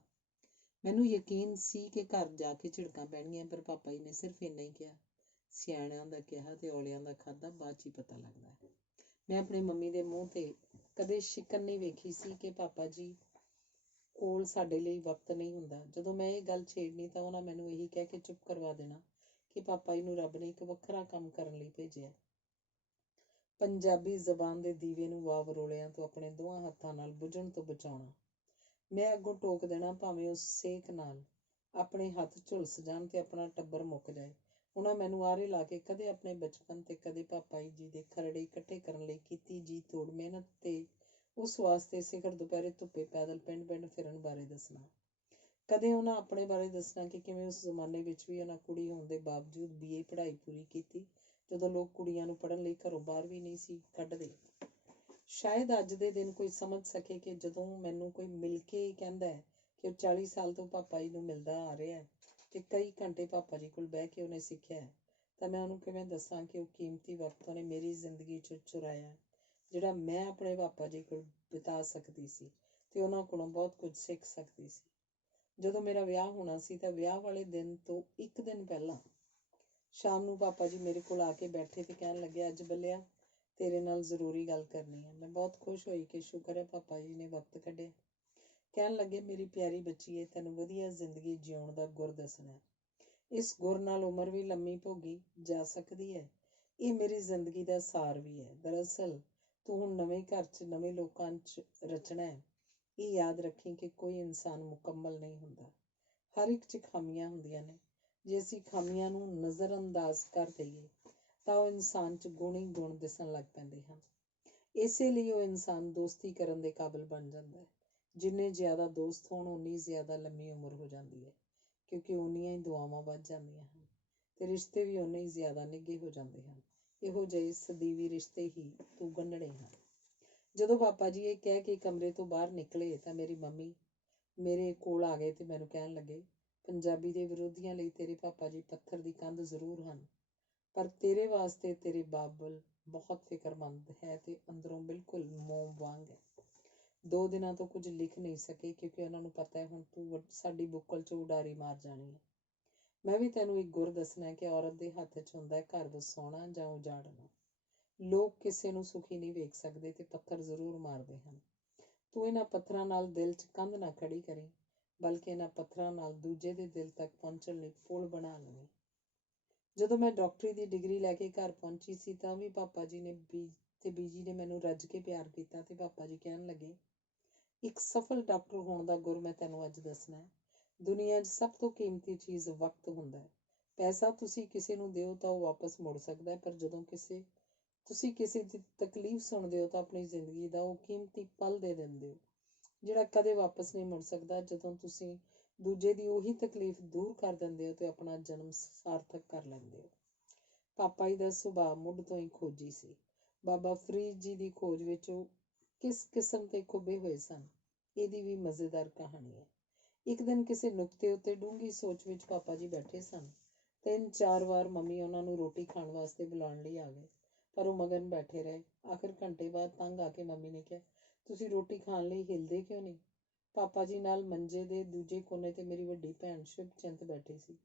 ਮੈਨੂੰ ਯਕੀਨ ਸੀ ਕਿ ਘਰ ਜਾ ਕੇ ਝਿੜਕਾਂ ਪੈਣਗੀਆਂ, ਪਰ ਪਾਪਾ ਜੀ ਨੇ ਸਿਰਫ ਇੰਨਾ ਹੀ ਕਿਹਾ, ਸਿਆਣਿਆਂ ਦਾ ਕਿਹਾ ਤੇ ਔਲਿਆਂ ਦਾ ਖਾਧਾ ਬਾਅਦ 'ਚ ਹੀ ਪਤਾ ਲੱਗਦਾ ਹੈ। ਮੈਂ ਆਪਣੀ ਮੰਮੀ ਦੇ ਮੂੰਹ ਤੇ ਕਦੇ ਸ਼ਿਕਨ ਨਹੀਂ ਵੇਖੀ ਸੀ ਕਿ ਪਾਪਾ ਜੀ ਕੋਲ ਸਾਡੇ ਲਈ ਵਕਤ ਨਹੀਂ ਹੁੰਦਾ। ਜਦੋਂ ਮੈਂ ਇਹ ਗੱਲ ਛੇੜਨੀ ਤਾਂ ਉਹਨਾਂ ਮੈਨੂੰ ਇਹੀ ਕਹਿ ਕੇ ਚੁੱਪ ਕਰਵਾ ਦੇਣਾ ਕਿ ਪਾਪਾ ਜੀ ਨੂੰ ਰੱਬ ਨੇ ਇੱਕ ਵੱਖਰਾ ਕੰਮ ਕਰਨ ਲਈ ਭੇਜਿਆ, ਪੰਜਾਬੀ ਜ਼ਬਾਨ ਦੇ ਦੀਵੇ ਨੂੰ ਵਾਵਰੋਲਿਆਂ ਤੋਂ ਆਪਣੇ ਦੋਹਾਂ ਹੱਥਾਂ ਨਾਲ ਬੁਝਣ ਤੋਂ ਬਚਾਉਣਾ। ਮੈਂ ਅੱਗੋਂ ਟੋਕ ਦੇਣਾ, ਭਾਵੇਂ ਉਸ ਸੇਕ ਨਾਲ ਆਪਣੇ ਹੱਥ ਝੁਲਸ ਜਾਣ ਤੇ ਆਪਣਾ ਟੱਬਰ ਮੁੱਕ ਜਾਏ। ਉਹਨਾਂ ਮੈਨੂੰ ਆਰੇ ਲਾ ਕੇ ਕਦੇ ਆਪਣੇ ਬਚਪਨ ਤੇ ਕਦੇ ਪਾਪਾ ਜੀ ਦੇ ਖਰੜੇ ਇਕੱਠੇ ਕਰਨ ਲਈ ਕੀਤੀ ਜੀ ਤੋੜ ਮਿਹਨਤ ਤੇ ਉਸ ਵਾਸਤੇ ਸਿਖਰ ਦੁਪਹਿਰੇ ਧੁੱਪੇ ਪੈਦਲ ਪਿੰਡ ਫਿਰਨ ਬਾਰੇ ਦੱਸਣਾ। ਕਦੇ ਉਹਨਾਂ ਆਪਣੇ ਬਾਰੇ ਦੱਸਣਾ ਕਿ ਕਿਵੇਂ ਉਸ ਜ਼ਮਾਨੇ ਵਿੱਚ ਵੀ ਉਹਨਾਂ ਕੁੜੀ ਹੋਣ ਦੇ ਬਾਵਜੂਦ BA ਪੜ੍ਹਾਈ ਪੂਰੀ ਕੀਤੀ ਜਦੋਂ ਲੋਕ ਕੁੜੀਆਂ ਨੂੰ ਪੜ੍ਹਨ ਲਈ ਘਰੋਂ ਬਾਹਰ ਵੀ ਨਹੀਂ ਸੀ ਕੱਢਦੇ। ਸ਼ਾਇਦ ਅੱਜ ਦੇ ਦਿਨ ਕੋਈ ਸਮਝ ਸਕੇ ਕਿ ਜਦੋਂ ਮੈਨੂੰ ਕੋਈ ਮਿਲ ਕੇ ਕਹਿੰਦਾ ਹੈ ਕਿ ਉਹ 40 ਸਾਲ ਤੋਂ ਪਾਪਾ ਜੀ ਨੂੰ ਮਿਲਦਾ ਆ ਰਿਹਾ ਹੈ ਤੇ ਕਈ ਘੰਟੇ ਪਾਪਾ ਜੀ ਕੋਲ ਬਹਿ ਕੇ ਉਹਨੇ ਸਿੱਖਿਆ ਹੈ, ਤਾਂ ਮੈਂ ਉਹਨੂੰ ਕਿਵੇਂ ਦੱਸਾਂ ਕਿ ਉਹ ਕੀਮਤੀ ਵਕਤ ਉਹਨੇ ਮੇਰੀ ਜ਼ਿੰਦਗੀ 'ਚ ਚੁਰਾਇਆ, ਜਿਹੜਾ ਮੈਂ ਆਪਣੇ ਪਾਪਾ ਜੀ ਕੋਲ ਬਿਤਾ ਸਕਦੀ ਸੀ ਤੇ ਉਹਨਾਂ ਕੋਲੋਂ ਬਹੁਤ ਕੁਝ ਸਿੱਖ ਸਕਦੀ ਸੀ। ਜਦੋਂ ਮੇਰਾ ਵਿਆਹ ਹੋਣਾ ਸੀ ਤਾਂ ਵਿਆਹ ਵਾਲੇ ਦਿਨ ਤੋਂ ਇੱਕ ਦਿਨ ਪਹਿਲਾਂ ਸ਼ਾਮ ਨੂੰ ਪਾਪਾ ਜੀ ਮੇਰੇ ਕੋਲ ਆ ਕੇ ਬੈਠੇ ਤੇ ਕਹਿਣ ਲੱਗੇ, ਅੱਜ ਬੱਲਿਆ ਤੇਰੇ ਨਾਲ ਜ਼ਰੂਰੀ ਗੱਲ ਕਰਨੀ ਹੈ। ਮੈਂ ਬਹੁਤ ਖੁਸ਼ ਹੋਈ ਕਿ ਸ਼ੁਕਰ ਹੈ ਪਾਪਾ ਜੀ ਨੇ ਵਕਤ ਕੱਢਿਆ। ਕਹਿਣ ਲੱਗੇ, ਮੇਰੀ ਪਿਆਰੀ ਬੱਚੀਏ, ਤੈਨੂੰ ਵਧੀਆ ਜ਼ਿੰਦਗੀ ਜਿਉਣ ਦਾ ਗੁਰ ਦੱਸਣਾ। ਇਸ ਗੁਰ ਨਾਲ ਉਮਰ ਵੀ ਲੰਮੀ ਭੋਗੀ ਜਾ ਸਕਦੀ ਹੈ। ਇਹ ਮੇਰੀ ਜ਼ਿੰਦਗੀ ਦਾ ਸਾਰ ਵੀ ਹੈ। ਦਰਅਸਲ ਤੂੰ ਹੁਣ ਨਵੇਂ ਘਰ 'ਚ ਨਵੇਂ ਲੋਕਾਂ 'ਚ ਰਚਣਾ ਹੈ। ਇਹ ਯਾਦ ਰੱਖੀ ਕਿ ਕੋਈ ਇਨਸਾਨ ਮੁਕੰਮਲ ਨਹੀਂ ਹੁੰਦਾ। ਹਰ ਇੱਕ 'ਚ ਖਾਮੀਆਂ ਹੁੰਦੀਆਂ ਨੇ। ਜੇ ਅਸੀਂ ਖਾਮੀਆਂ ਨੂੰ ਨਜ਼ਰਅੰਦਾਜ਼ ਕਰ ਦਈਏ ਤਾਂ ਉਹ ਇਨਸਾਨ 'ਚ ਗੁਣ ਹੀ ਗੁਣ ਦਿਸਣ ਲੱਗ ਪੈਂਦੇ ਹਨ। ਇਸੇ ਲਈ ਉਹ ਇਨਸਾਨ ਦੋਸਤੀ ਕਰਨ ਦੇ ਕਾਬਿਲ ਬਣ ਜਾਂਦਾ ਹੈ। ਜਿੰਨੇ ਜ਼ਿਆਦਾ ਦੋਸਤ ਹੋਣ ਓਨੀ ਜ਼ਿਆਦਾ ਲੰਮੀ ਉਮਰ ਹੋ ਜਾਂਦੀ ਹੈ, ਕਿਉਂਕਿ ਓਨੀਆਂ ਹੀ ਦੁਆਵਾਂ ਵੱਧ ਜਾਂਦੀਆਂ ਹਨ ਤੇ ਰਿਸ਼ਤੇ ਵੀ ਓਨੇ ਹੀ ਜ਼ਿਆਦਾ ਨਿੱਘੇ ਹੋ ਜਾਂਦੇ ਹਨ। ਇਹੋ ਜਿਹੇ ਸਦੀਵੀ ਰਿਸ਼ਤੇ ਹੀ ਤੂੰ ਗੰਢਣੇ ਹਨ। ਜਦੋਂ ਪਾਪਾ ਜੀ ਇਹ ਕਹਿ ਕੇ ਕਮਰੇ ਤੋਂ ਬਾਹਰ ਨਿਕਲੇ ਤਾਂ ਮੇਰੀ ਮੰਮੀ ਮੇਰੇ ਕੋਲ ਆ ਗਏ ਤੇ ਮੈਨੂੰ ਕਹਿਣ ਲੱਗੇ, ਪੰਜਾਬੀ ਦੇ ਵਿਰੋਧੀਆਂ ਲਈ ਤੇਰੇ ਪਾਪਾ ਜੀ ਪੱਥਰ ਦੀ ਕੰਧ ਜ਼ਰੂਰ ਹਨ, ਪਰ ਤੇਰੇ ਵਾਸਤੇ ਤੇਰੇ ਬਾਬਲ ਬਹੁਤ ਫਿਕਰਮੰਦ ਹੈ ਤੇ ਅੰਦਰੋਂ ਬਿਲਕੁਲ ਮੋਮ ਵਾਂਗ ਹੈ। 2 ਦਿਨਾਂ ਤੋਂ ਕੁਝ ਲਿਖ ਨਹੀਂ ਸਕੇ ਕਿਉਂਕਿ ਉਹਨਾਂ ਨੂੰ ਪਤਾ ਹੈ ਹੁਣ ਤੂੰ ਸਾਡੀ ਬੁੱਕਲ 'ਚ ਉਡਾਰੀ ਮਾਰ ਜਾਣੀ ਹੈ। ਮੈਂ ਵੀ ਤੈਨੂੰ ਇੱਕ ਗੁਰ ਦੱਸਣਾ ਕਿ ਔਰਤ ਦੇ ਹੱਥ 'ਚ ਹੁੰਦਾ ਹੈ ਘਰ ਵਸਾਉਣਾ ਜਾਂ ਉਜਾੜਨਾ। ਲੋਕ ਕਿਸੇ ਨੂੰ ਸੁਖੀ ਨਹੀਂ ਵੇਖ ਸਕਦੇ ਤੇ ਪੱਥਰ ਜ਼ਰੂਰ ਮਾਰਦੇ ਹਨ। ਤੂੰ ਇਹਨਾਂ ਪੱਥਰਾਂ ਨਾਲ ਦਿਲ 'ਚ ਕੰਧ ਨਾ ਖੜੀ ਕਰੀ, ਬਲਕਿ ਇਹਨਾਂ ਪੱਥਰਾਂ ਨਾਲ ਦੂਜੇ ਦੇ ਦਿਲ ਤੱਕ ਪਹੁੰਚਣ ਲਈ ਪੁਲ ਬਣਾ ਲਵੀਂ। ਜਦੋਂ ਮੈਂ ਡਾਕਟਰੀ ਦੀ ਡਿਗਰੀ ਲੈ ਕੇ ਘਰ ਪਹੁੰਚੀ ਸੀ ਤਾਂ ਵੀ ਪਾਪਾ ਜੀ ਨੇ ਬੀਜੀ ਨੇ ਮੈਨੂੰ ਰੱਜ ਕੇ ਪਿਆਰ ਕੀਤਾ ਤੇ ਪਾਪਾ ਜੀ ਕਹਿਣ ਲੱਗੇ, ਇੱਕ ਸਫਲ ਡਾਕਟਰ ਹੋਣ ਦਾ ਗੁਰ ਮੈਂ ਤੈਨੂੰ ਅੱਜ ਦੱਸਣਾ ਹੈ। ਦੁਨੀਆ 'ਚ ਸਭ ਤੋਂ ਕੀਮਤੀ ਚੀਜ਼ ਵਕਤ ਹੁੰਦਾ ਹੈ। ਪੈਸਾ ਤੁਸੀਂ ਕਿਸੇ ਨੂੰ ਦਿਓ ਤਾਂ ਉਹ ਵਾਪਸ ਮੁੜ ਸਕਦਾ ਹੈ, ਪਰ ਜਦੋਂ ਤੁਸੀਂ ਕਿਸੇ ਦੀ ਤਕਲੀਫ ਸੁਣਦੇ ਹੋ ਤਾਂ ਆਪਣੀ ਜ਼ਿੰਦਗੀ ਦਾ ਉਹ ਕੀਮਤੀ ਪਲ ਦੇ ਦਿੰਦੇ ਹੋ, ਜਿਹੜਾ ਕਦੇ ਵਾਪਸ ਨਹੀਂ ਮੁੜ ਸਕਦਾ। ਜਦੋਂ ਤੁਸੀਂ ਦੂਜੇ ਦੀ ਉਹੀ ਤਕਲੀਫ ਦੂਰ ਕਰ ਦਿੰਦੇ ਹੋ ਤੇ ਆਪਣਾ ਜਨਮ ਸਾਰਥਕ ਕਰ ਲੈਂਦੇ ਹੋ। ਪਾਪਾ ਜੀ ਦਾ ਸੁਭਾਅ ਮੁੱਢ ਤੋਂ ਹੀ ਖੋਜੀ ਸੀ। ਬਾਬਾ ਫਰੀਦ ਜੀ ਦੀ ਖੋਜ ਵਿੱਚ ਉਹ ਕਿਸ ਕਿਸਮ ਤੇ ਖੁੱਭੇ ਹੋਏ ਸਨ, ਇਹਦੀ ਵੀ ਮਜ਼ੇਦਾਰ ਕਹਾਣੀ ਹੈ। ਇੱਕ ਦਿਨ ਕਿਸੇ ਨੁਕਤੇ ਉੱਤੇ ਡੂੰਘੀ ਸੋਚ ਵਿੱਚ ਪਾਪਾ ਜੀ ਬੈਠੇ ਸਨ। 3-4 ਵਾਰ ਮੰਮੀ ਉਹਨਾਂ ਨੂੰ ਰੋਟੀ ਖਾਣ ਵਾਸਤੇ ਬੁਲਾਉਣ ਲਈ ਆ ਗਏ, ਪਰ ਉਹ ਮਗਨ ਬੈਠੇ ਰਹੇ। ਆਖਿਰ ਘੰਟੇ ਬਾਅਦ ਤੰਗ ਆ ਕੇ ਮੰਮੀ ਨੇ ਕਿਹਾ, ਤੁਸੀਂ ਰੋਟੀ ਖਾਣ ਲਈ ਹਿੱਲਦੇ ਕਿਉਂ ਨਹੀਂ? ਪਾਪਾ ਜੀ ਨਾਲ ਮੰਜੇ ਦੇ ਦੂਜੇ ਕੋਨੇ ਤੇ ਮੇਰੀ ਵੱਡੀ ਭੈਣ ਸ਼ੁਭਚਿੰਤ ਬੈਠੀ ਸੀ।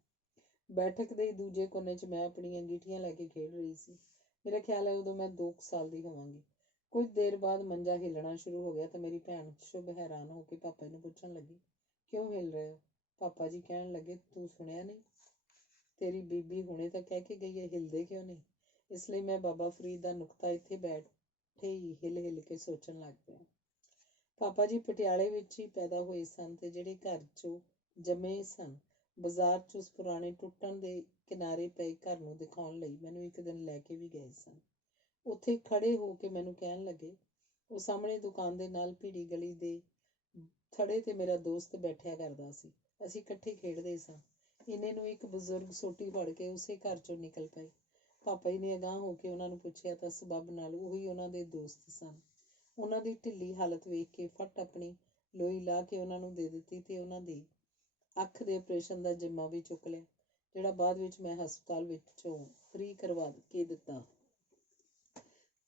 ਬੈਠਕ ਦੇ ਦੂਜੇ ਕੋਨੇ 'ਚ ਮੈਂ ਆਪਣੀਆਂ ਅੰਗੀਠੀਆਂ ਲੈ ਕੇ ਖੇਡ ਰਹੀ ਸੀ। ਮੇਰਾ ਖਿਆਲ ਹੈ ਉਦੋਂ ਮੈਂ 2 ਸਾਲ ਦੀ ਹੋਵਾਂਗੀ। ਕੁਝ ਦੇਰ ਬਾਅਦ ਮੰਜਾ ਹਿੱਲਣਾ ਸ਼ੁਰੂ ਹੋ ਗਿਆ ਤਾਂ ਮੇਰੀ ਭੈਣ ਸ਼ੁਭ ਹੈਰਾਨ ਹੋ ਕੇ ਪਾਪਾ ਨੂੰ ਪੁੱਛਣ ਲੱਗੀ, ਕਿਉਂ ਹਿੱਲ ਰਹੇ ਹੋ? ਪਾਪਾ ਜੀ ਕਹਿਣ ਲੱਗੇ, ਤੂੰ ਸੁਣਿਆ ਨਹੀਂ? ਤੇਰੀ ਬੀਬੀ ਹੁਣੇ ਤਾਂ ਕਹਿ ਕੇ ਗਈ ਹੈ, ਹਿੱਲਦੇ ਕਿਉਂ ਨਹੀਂ? ਇਸ ਲਈ ਮੈਂ ਬਾਬਾ ਫਰੀਦ ਦਾ ਨੁਕਤਾ ਇੱਥੇ ਬੈਠੇ ਹੀ ਹਿੱਲ ਕੇ ਸੋਚਣ ਲੱਗ ਪਿਆ। ਪਾਪਾ ਜੀ ਪਟਿਆਲੇ ਵਿੱਚ ਹੀ ਪੈਦਾ ਹੋਏ ਸਨ ਤੇ ਜਿਹੜੇ ਘਰ 'ਚੋਂ ਜੰਮੇ ਸਨ, ਬਾਜ਼ਾਰ 'ਚ ਉਸ ਪੁਰਾਣੇ ਟੁੱਟਣ ਦੇ ਕਿਨਾਰੇ ਪਏ ਘਰ ਨੂੰ ਦਿਖਾਉਣ ਲਈ ਮੈਨੂੰ ਇੱਕ ਦਿਨ ਲੈ ਕੇ ਵੀ ਗਏ ਸਨ। ਉੱਥੇ ਖੜੇ ਹੋ ਕੇ ਮੈਨੂੰ ਕਹਿਣ ਲੱਗੇ, ਉਹ ਸਾਹਮਣੇ ਦੁਕਾਨ ਦੇ ਨਾਲ ਭੀੜੀ ਗਲੀ ਦੇ ਥੜੇ ਤੇ ਮੇਰਾ ਦੋਸਤ ਬੈਠਿਆ ਕਰਦਾ ਸੀ। ਅਸੀਂ ਇਕੱਠੇ ਖੇਡਦੇ ਸਾਂ। ਇੰਨੇ ਨੂੰ ਇੱਕ ਬਜ਼ੁਰਗ ਸੋਟੀ ਫੜ ਕੇ ਉਸੇ ਘਰ 'ਚੋਂ ਨਿਕਲ ਪਏ। ਪਾਪਾ ਜੀ ਨੇ ਅਗਾਂਹ ਹੋ ਕੇ ਉਹਨਾਂ ਨੂੰ ਪੁੱਛਿਆ ਤਾਂ ਸਬੱਬ ਨਾਲ ਉਹੀ ਉਹਨਾਂ ਦੇ ਦੋਸਤ ਸਨ। ਉਹਨਾਂ ਦੀ ਢਿੱਲੀ ਹਾਲਤ ਵੇਖ ਕੇ ਫੱਟ ਆਪਣੀ ਲੋਈ ਲਾ ਕੇ ਉਹਨਾਂ ਨੂੰ ਦੇ ਦਿੱਤੀ ਤੇ ਉਹਨਾਂ ਦੀ ਅੱਖ ਦੇ ਆਪਰੇਸ਼ਨ ਦਾ ਜ਼ਿੰਮਾ ਵੀ ਚੁੱਕ ਲਿਆ, ਜਿਹੜਾ ਬਾਅਦ ਵਿੱਚ ਮੈਂ ਹਸਪਤਾਲ ਵਿੱਚੋਂ ਫ੍ਰੀ ਕਰਵਾ ਕੇ ਦਿੱਤਾ।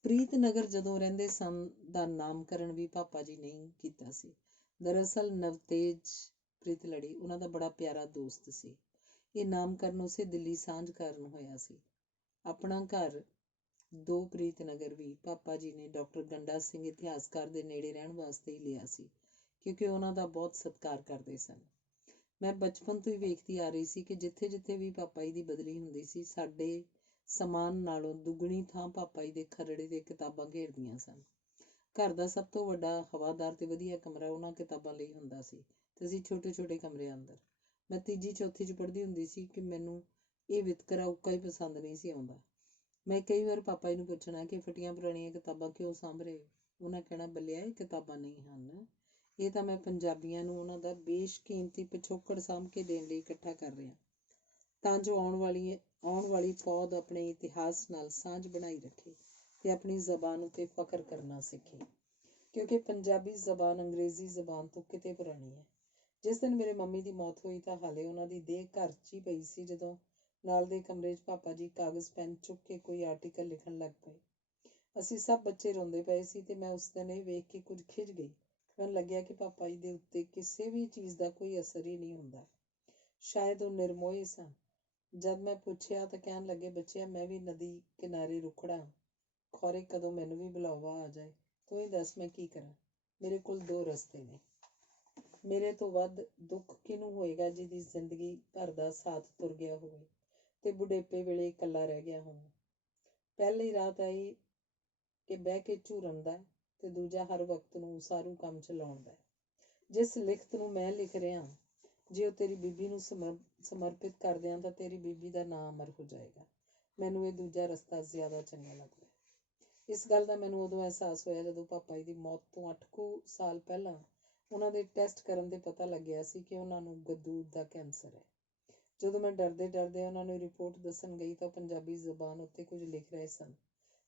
ਪ੍ਰੀਤ ਨਗਰ ਜਦੋਂ ਰਹਿੰਦੇ ਸਨ ਦਾ ਨਾਮਕਰਨ ਵੀ ਪਾਪਾ ਜੀ ਨੇ ਕੀਤਾ ਸੀ। ਦਰਅਸਲ ਨਵਤੇਜ ਪ੍ਰੀਤਲੜੀ ਉਹਨਾਂ ਦਾ ਬੜਾ ਪਿਆਰਾ ਦੋਸਤ ਸੀ। ਇਹ ਨਾਮਕਰਨ ਉਸੇ ਦਿੱਲੀ ਸਾਂਝ ਕਾਰਨ ਹੋਇਆ ਸੀ। ਆਪਣਾ ਘਰ 2 ਪ੍ਰੀਤ ਨਗਰ ਵੀ ਪਾਪਾ ਜੀ ਨੇ ਡਾਕਟਰ ਗੰਡਾ ਸਿੰਘ ਇਤਿਹਾਸਕਾਰ ਦੇ ਨੇੜੇ ਰਹਿਣ ਵਾਸਤੇ ਹੀ ਲਿਆ ਸੀ, ਕਿਉਂਕਿ ਉਹਨਾਂ ਦਾ ਬਹੁਤ ਸਤਿਕਾਰ ਕਰਦੇ ਸਨ। ਮੈਂ ਬਚਪਨ ਤੋਂ ਹੀ ਵੇਖਦੀ ਆ ਰਹੀ ਸੀ ਕਿ ਜਿੱਥੇ ਜਿੱਥੇ ਵੀ ਪਾਪਾ ਜੀ ਦੀ ਬਦਲੀ ਹੁੰਦੀ ਸੀ, ਸਾਡੇ ਸਮਾਨ ਨਾਲੋਂ ਦੁੱਗਣੀ ਥਾਂ ਪਾਪਾ ਜੀ ਦੇ ਖਰੜੇ ਦੇ ਕਿਤਾਬਾਂ ਘੇਰਦੀਆਂ ਸਨ। ਘਰ ਦਾ ਸਭ ਤੋਂ ਵੱਡਾ ਹਵਾਦਾਰ ਤੇ ਵਧੀਆ ਕਮਰਾ ਉਹਨਾਂ ਕਿਤਾਬਾਂ ਲਈ ਹੁੰਦਾ ਸੀ ਤੇ ਅਸੀਂ ਛੋਟੇ-ਛੋਟੇ ਕਮਰਿਆਂ ਅੰਦਰ। ਮੈਂ 3-4 'ਚ ਪੜ੍ਹਦੀ ਹੁੰਦੀ ਸੀ ਕਿ ਮੈਨੂੰ ਇਹ ਵਿਤਕਰਾ ਉੱਕਾ ਹੀ ਪਸੰਦ ਨਹੀਂ ਸੀ ਆਉਂਦਾ। ਮੈਂ ਕਈ ਵਾਰ ਪਾਪਾ ਜੀ ਨੂੰ ਪੁੱਛਣਾ ਕਿ ਫਟੀਆਂ ਪੁਰਾਣੀਆਂ ਕਿਤਾਬਾਂ ਕਿਉਂ ਸਾਂਭ ਰਹੇ ਹੋ? ਉਹਨਾਂ ਕਹਿਣਾ, ਬੱਲਿਆ ਇਹ ਕਿਤਾਬਾਂ ਨਹੀਂ ਹਨ, ਇਹ ਤਾਂ ਮੈਂ ਪੰਜਾਬੀਆਂ ਨੂੰ ਉਹਨਾਂ ਦਾ ਬੇਸ਼ਕੀਮਤੀ ਪਿਛੋਕੜ ਸਾਂਭ ਕੇ ਦੇਣ ਲਈ ਇਕੱਠਾ ਕਰ ਰਿਹਾ। ਤਾਂ ਜੋ ਆਉਣ ਵਾਲੀ ਪੌਦ ਆਪਣੇ ਇਤਿਹਾਸ ਨਾਲ ਸਾਂਝ ਬਣਾਈ ਰੱਖੇ ਤੇ ਆਪਣੀ ਜ਼ਬਾਨ ਉੱਤੇ ਫਖਰ ਕਰਨਾ ਸਿੱਖੇ, ਕਿਉਂਕਿ ਪੰਜਾਬੀ ਜ਼ਬਾਨ ਅੰਗਰੇਜ਼ੀ ਜ਼ਬਾਨ ਤੋਂ ਕਿਤੇ ਪੁਰਾਣੀ ਹੈ। ਜਿਸ ਦਿਨ ਮੇਰੇ ਮੰਮੀ ਦੀ ਮੌਤ ਹੋਈ ਤਾਂ ਹਾਲੇ ਉਹਨਾਂ ਦੀ ਦੇਹ ਘਰ 'ਚ ਹੀ ਪਈ ਸੀ, ਜਦੋਂ ਨਾਲ ਦੇ ਕਮਰੇ 'ਚ ਪਾਪਾ ਜੀ ਕਾਗਜ਼ ਪੈਨ ਚੁੱਕ ਕੇ ਕੋਈ ਆਰਟੀਕਲ ਲਿਖਣ ਲੱਗ ਪਏ। ਅਸੀਂ ਸਭ ਬੱਚੇ ਰੋਂਦੇ ਪਏ ਸੀ ਤੇ ਮੈਂ ਉਸ ਦਿਨ ਇਹ ਵੇਖ ਕੇ ਕੁਝ ਖਿਝ ਗਈ। ਮੈਨੂੰ ਲੱਗਿਆ ਕਿ ਪਾਪਾ ਜੀ ਦੇ ਉੱਤੇ ਕਿਸੇ ਵੀ ਚੀਜ਼ ਦਾ ਕੋਈ ਅਸਰ ਹੀ ਨਹੀਂ ਹੁੰਦਾ। ਸ਼ਾਇਦ ਉਹ ਨਿਰਮੋਹੀ ਸਨ। ਜਦ ਮੈਂ ਪੁੱਛਿਆ ਤਾਂ ਕਹਿਣ ਲੱਗੇ, ਬੱਚਿਆ, ਮੈਂ ਵੀ ਨਦੀ ਕਿਨਾਰੇ ਰੁਖੜਾ, ਖੌਰੇ ਕਦੋਂ ਮੈਨੂੰ ਵੀ ਬੁਲਾਵਾ ਆ ਜਾਏ। ਤੂੰ ਹੀ ਦੱਸ ਮੈਂ ਕੀ ਕਰਾਂ। ਮੇਰੇ ਕੋਲ ਦੋ ਰਸਤੇ ਨੇ। ਮੇਰੇ ਤੋਂ ਵੱਧ ਦੁੱਖ ਕਿਹਨੂੰ ਹੋਏਗਾ ਜਿਹਦੀ ਜ਼ਿੰਦਗੀ ਭਰ ਦਾ ਸਾਥ ਤੁਰ ਗਿਆ ਹੋਵੇ ਤੇ ਬੁਢੇਪੇ ਵੇਲੇ ਇਕੱਲਾ ਰਹਿ ਗਿਆ ਹੋਵੇ। ਪਹਿਲੀ ਰਾਤ ਆਈ ਕਿ ਬਹਿ ਕੇ ਝੂਰਨ ਦਾ ਤੇ ਦੂਜਾ ਹਰ ਵਕਤ ਨੂੰ ਸਾਰੂ ਕੰਮ ਚਲਾਉਣ ਦਾ। ਜਿਸ ਲਿਖਤ ਨੂੰ ਮੈਂ ਲਿਖ ਰਿਹਾ, ਜੇ ਉਹ ਤੇਰੀ ਬੀਬੀ ਨੂੰ ਸਮਰਪਿਤ ਕਰ ਦਿਆਂ ਤਾਂ ਤੇਰੀ ਬੀਬੀ ਦਾ ਨਾਂ ਅਮਰ ਹੋ ਜਾਏਗਾ। ਮੈਨੂੰ ਇਹ ਦੂਜਾ ਰਸਤਾ ਜ਼ਿਆਦਾ ਚੰਗਾ ਲੱਗਦਾ। ਇਸ ਗੱਲ ਦਾ ਮੈਨੂੰ ਉਦੋਂ ਅਹਿਸਾਸ ਹੋਇਆ ਜਦੋਂ ਪਾਪਾ ਜੀ ਦੀ ਮੌਤ ਤੋਂ 8 ਕੁ ਸਾਲ ਪਹਿਲਾਂ ਉਹਨਾਂ ਦੇ ਟੈਸਟ ਕਰਨ ਤੇ ਪਤਾ ਲੱਗਿਆ ਸੀ ਕਿ ਉਹਨਾਂ ਨੂੰ ਗਦੂਦ ਦਾ ਕੈਂਸਰ ਹੈ। ਜਦੋਂ ਮੈਂ ਡਰਦੇ ਉਹਨਾਂ ਨੂੰ ਰਿਪੋਰਟ ਦੱਸਣ ਗਈ ਤਾਂ ਪੰਜਾਬੀ ਜ਼ਬਾਨ ਉੱਤੇ ਕੁਝ ਲਿਖ ਰਹੇ ਸਨ।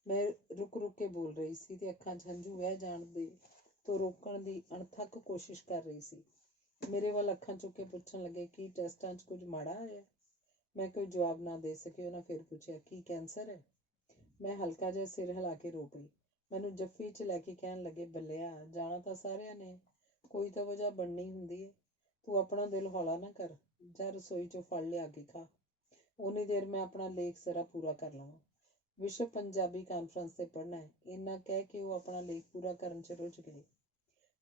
ਮੈਂ ਰੁਕ ਕੇ ਬੋਲ ਰਹੀ ਸੀ ਤੇ ਅੱਖਾਂ 'ਚ ਹੰਝੂ ਵਹਿ ਜਾਣ ਦੇ ਤੋਂ ਰੋਕਣ ਦੀ ਅਣਥੱਕ ਕੋਸ਼ਿਸ਼ ਕਰ ਰਹੀ ਸੀ। ਮੇਰੇ ਵੱਲ ਅੱਖਾਂ ਚੁੱਕ ਕੇ ਪੁੱਛਣ ਲੱਗੇ, ਕੀ ਟੈਸਟਾਂ 'ਚ ਕੁਝ ਮਾੜਾ ਆਇਆ? ਮੈਂ ਕੋਈ ਜਵਾਬ ਨਾ ਦੇ ਸਕੀ। ਉਹਨਾਂ ਫਿਰ ਪੁੱਛਿਆ, ਕੀ ਕੈਂਸਰ ਹੈ? ਮੈਂ ਹਲਕਾ ਜਿਹਾ ਸਿਰ ਹਿਲਾ ਕੇ ਰੋ ਪਈ। ਮੈਨੂੰ ਜੱਫੀ 'ਚ ਲੈ ਕੇ ਕਹਿਣ ਲੱਗੇ, ਬੱਲਿਆ, ਜਾਣਾ ਤਾਂ ਸਾਰਿਆਂ ਨੇ, ਕੋਈ ਤਾਂ ਵਜ੍ਹਾ ਬਣਨੀ ਹੁੰਦੀ ਹੈ। ਤੂੰ ਆਪਣਾ ਦਿਲ ਹੌਲਾ ਨਾ ਕਰ, ਜਾਂ ਰਸੋਈ 'ਚੋਂ ਫਲ ਲਿਆ ਕੇ ਖਾ। ਉਨੀ ਦੇਰ ਮੈਂ ਆਪਣਾ ਲੇਖ ਜ਼ਰਾ ਪੂਰਾ ਕਰ ਲਵਾਂ। ਵਿਸ਼ਵ ਪੰਜਾਬੀ ਕਾਨਫਰੰਸ 'ਤੇ ਪੜ੍ਹਨਾ ਹੈ। ਇੰਨਾ ਕਹਿ ਕੇ ਉਹ ਆਪਣਾ ਲੇਖ ਪੂਰਾ ਕਰਨ 'ਚ ਰੁੱਝ ਗਏ।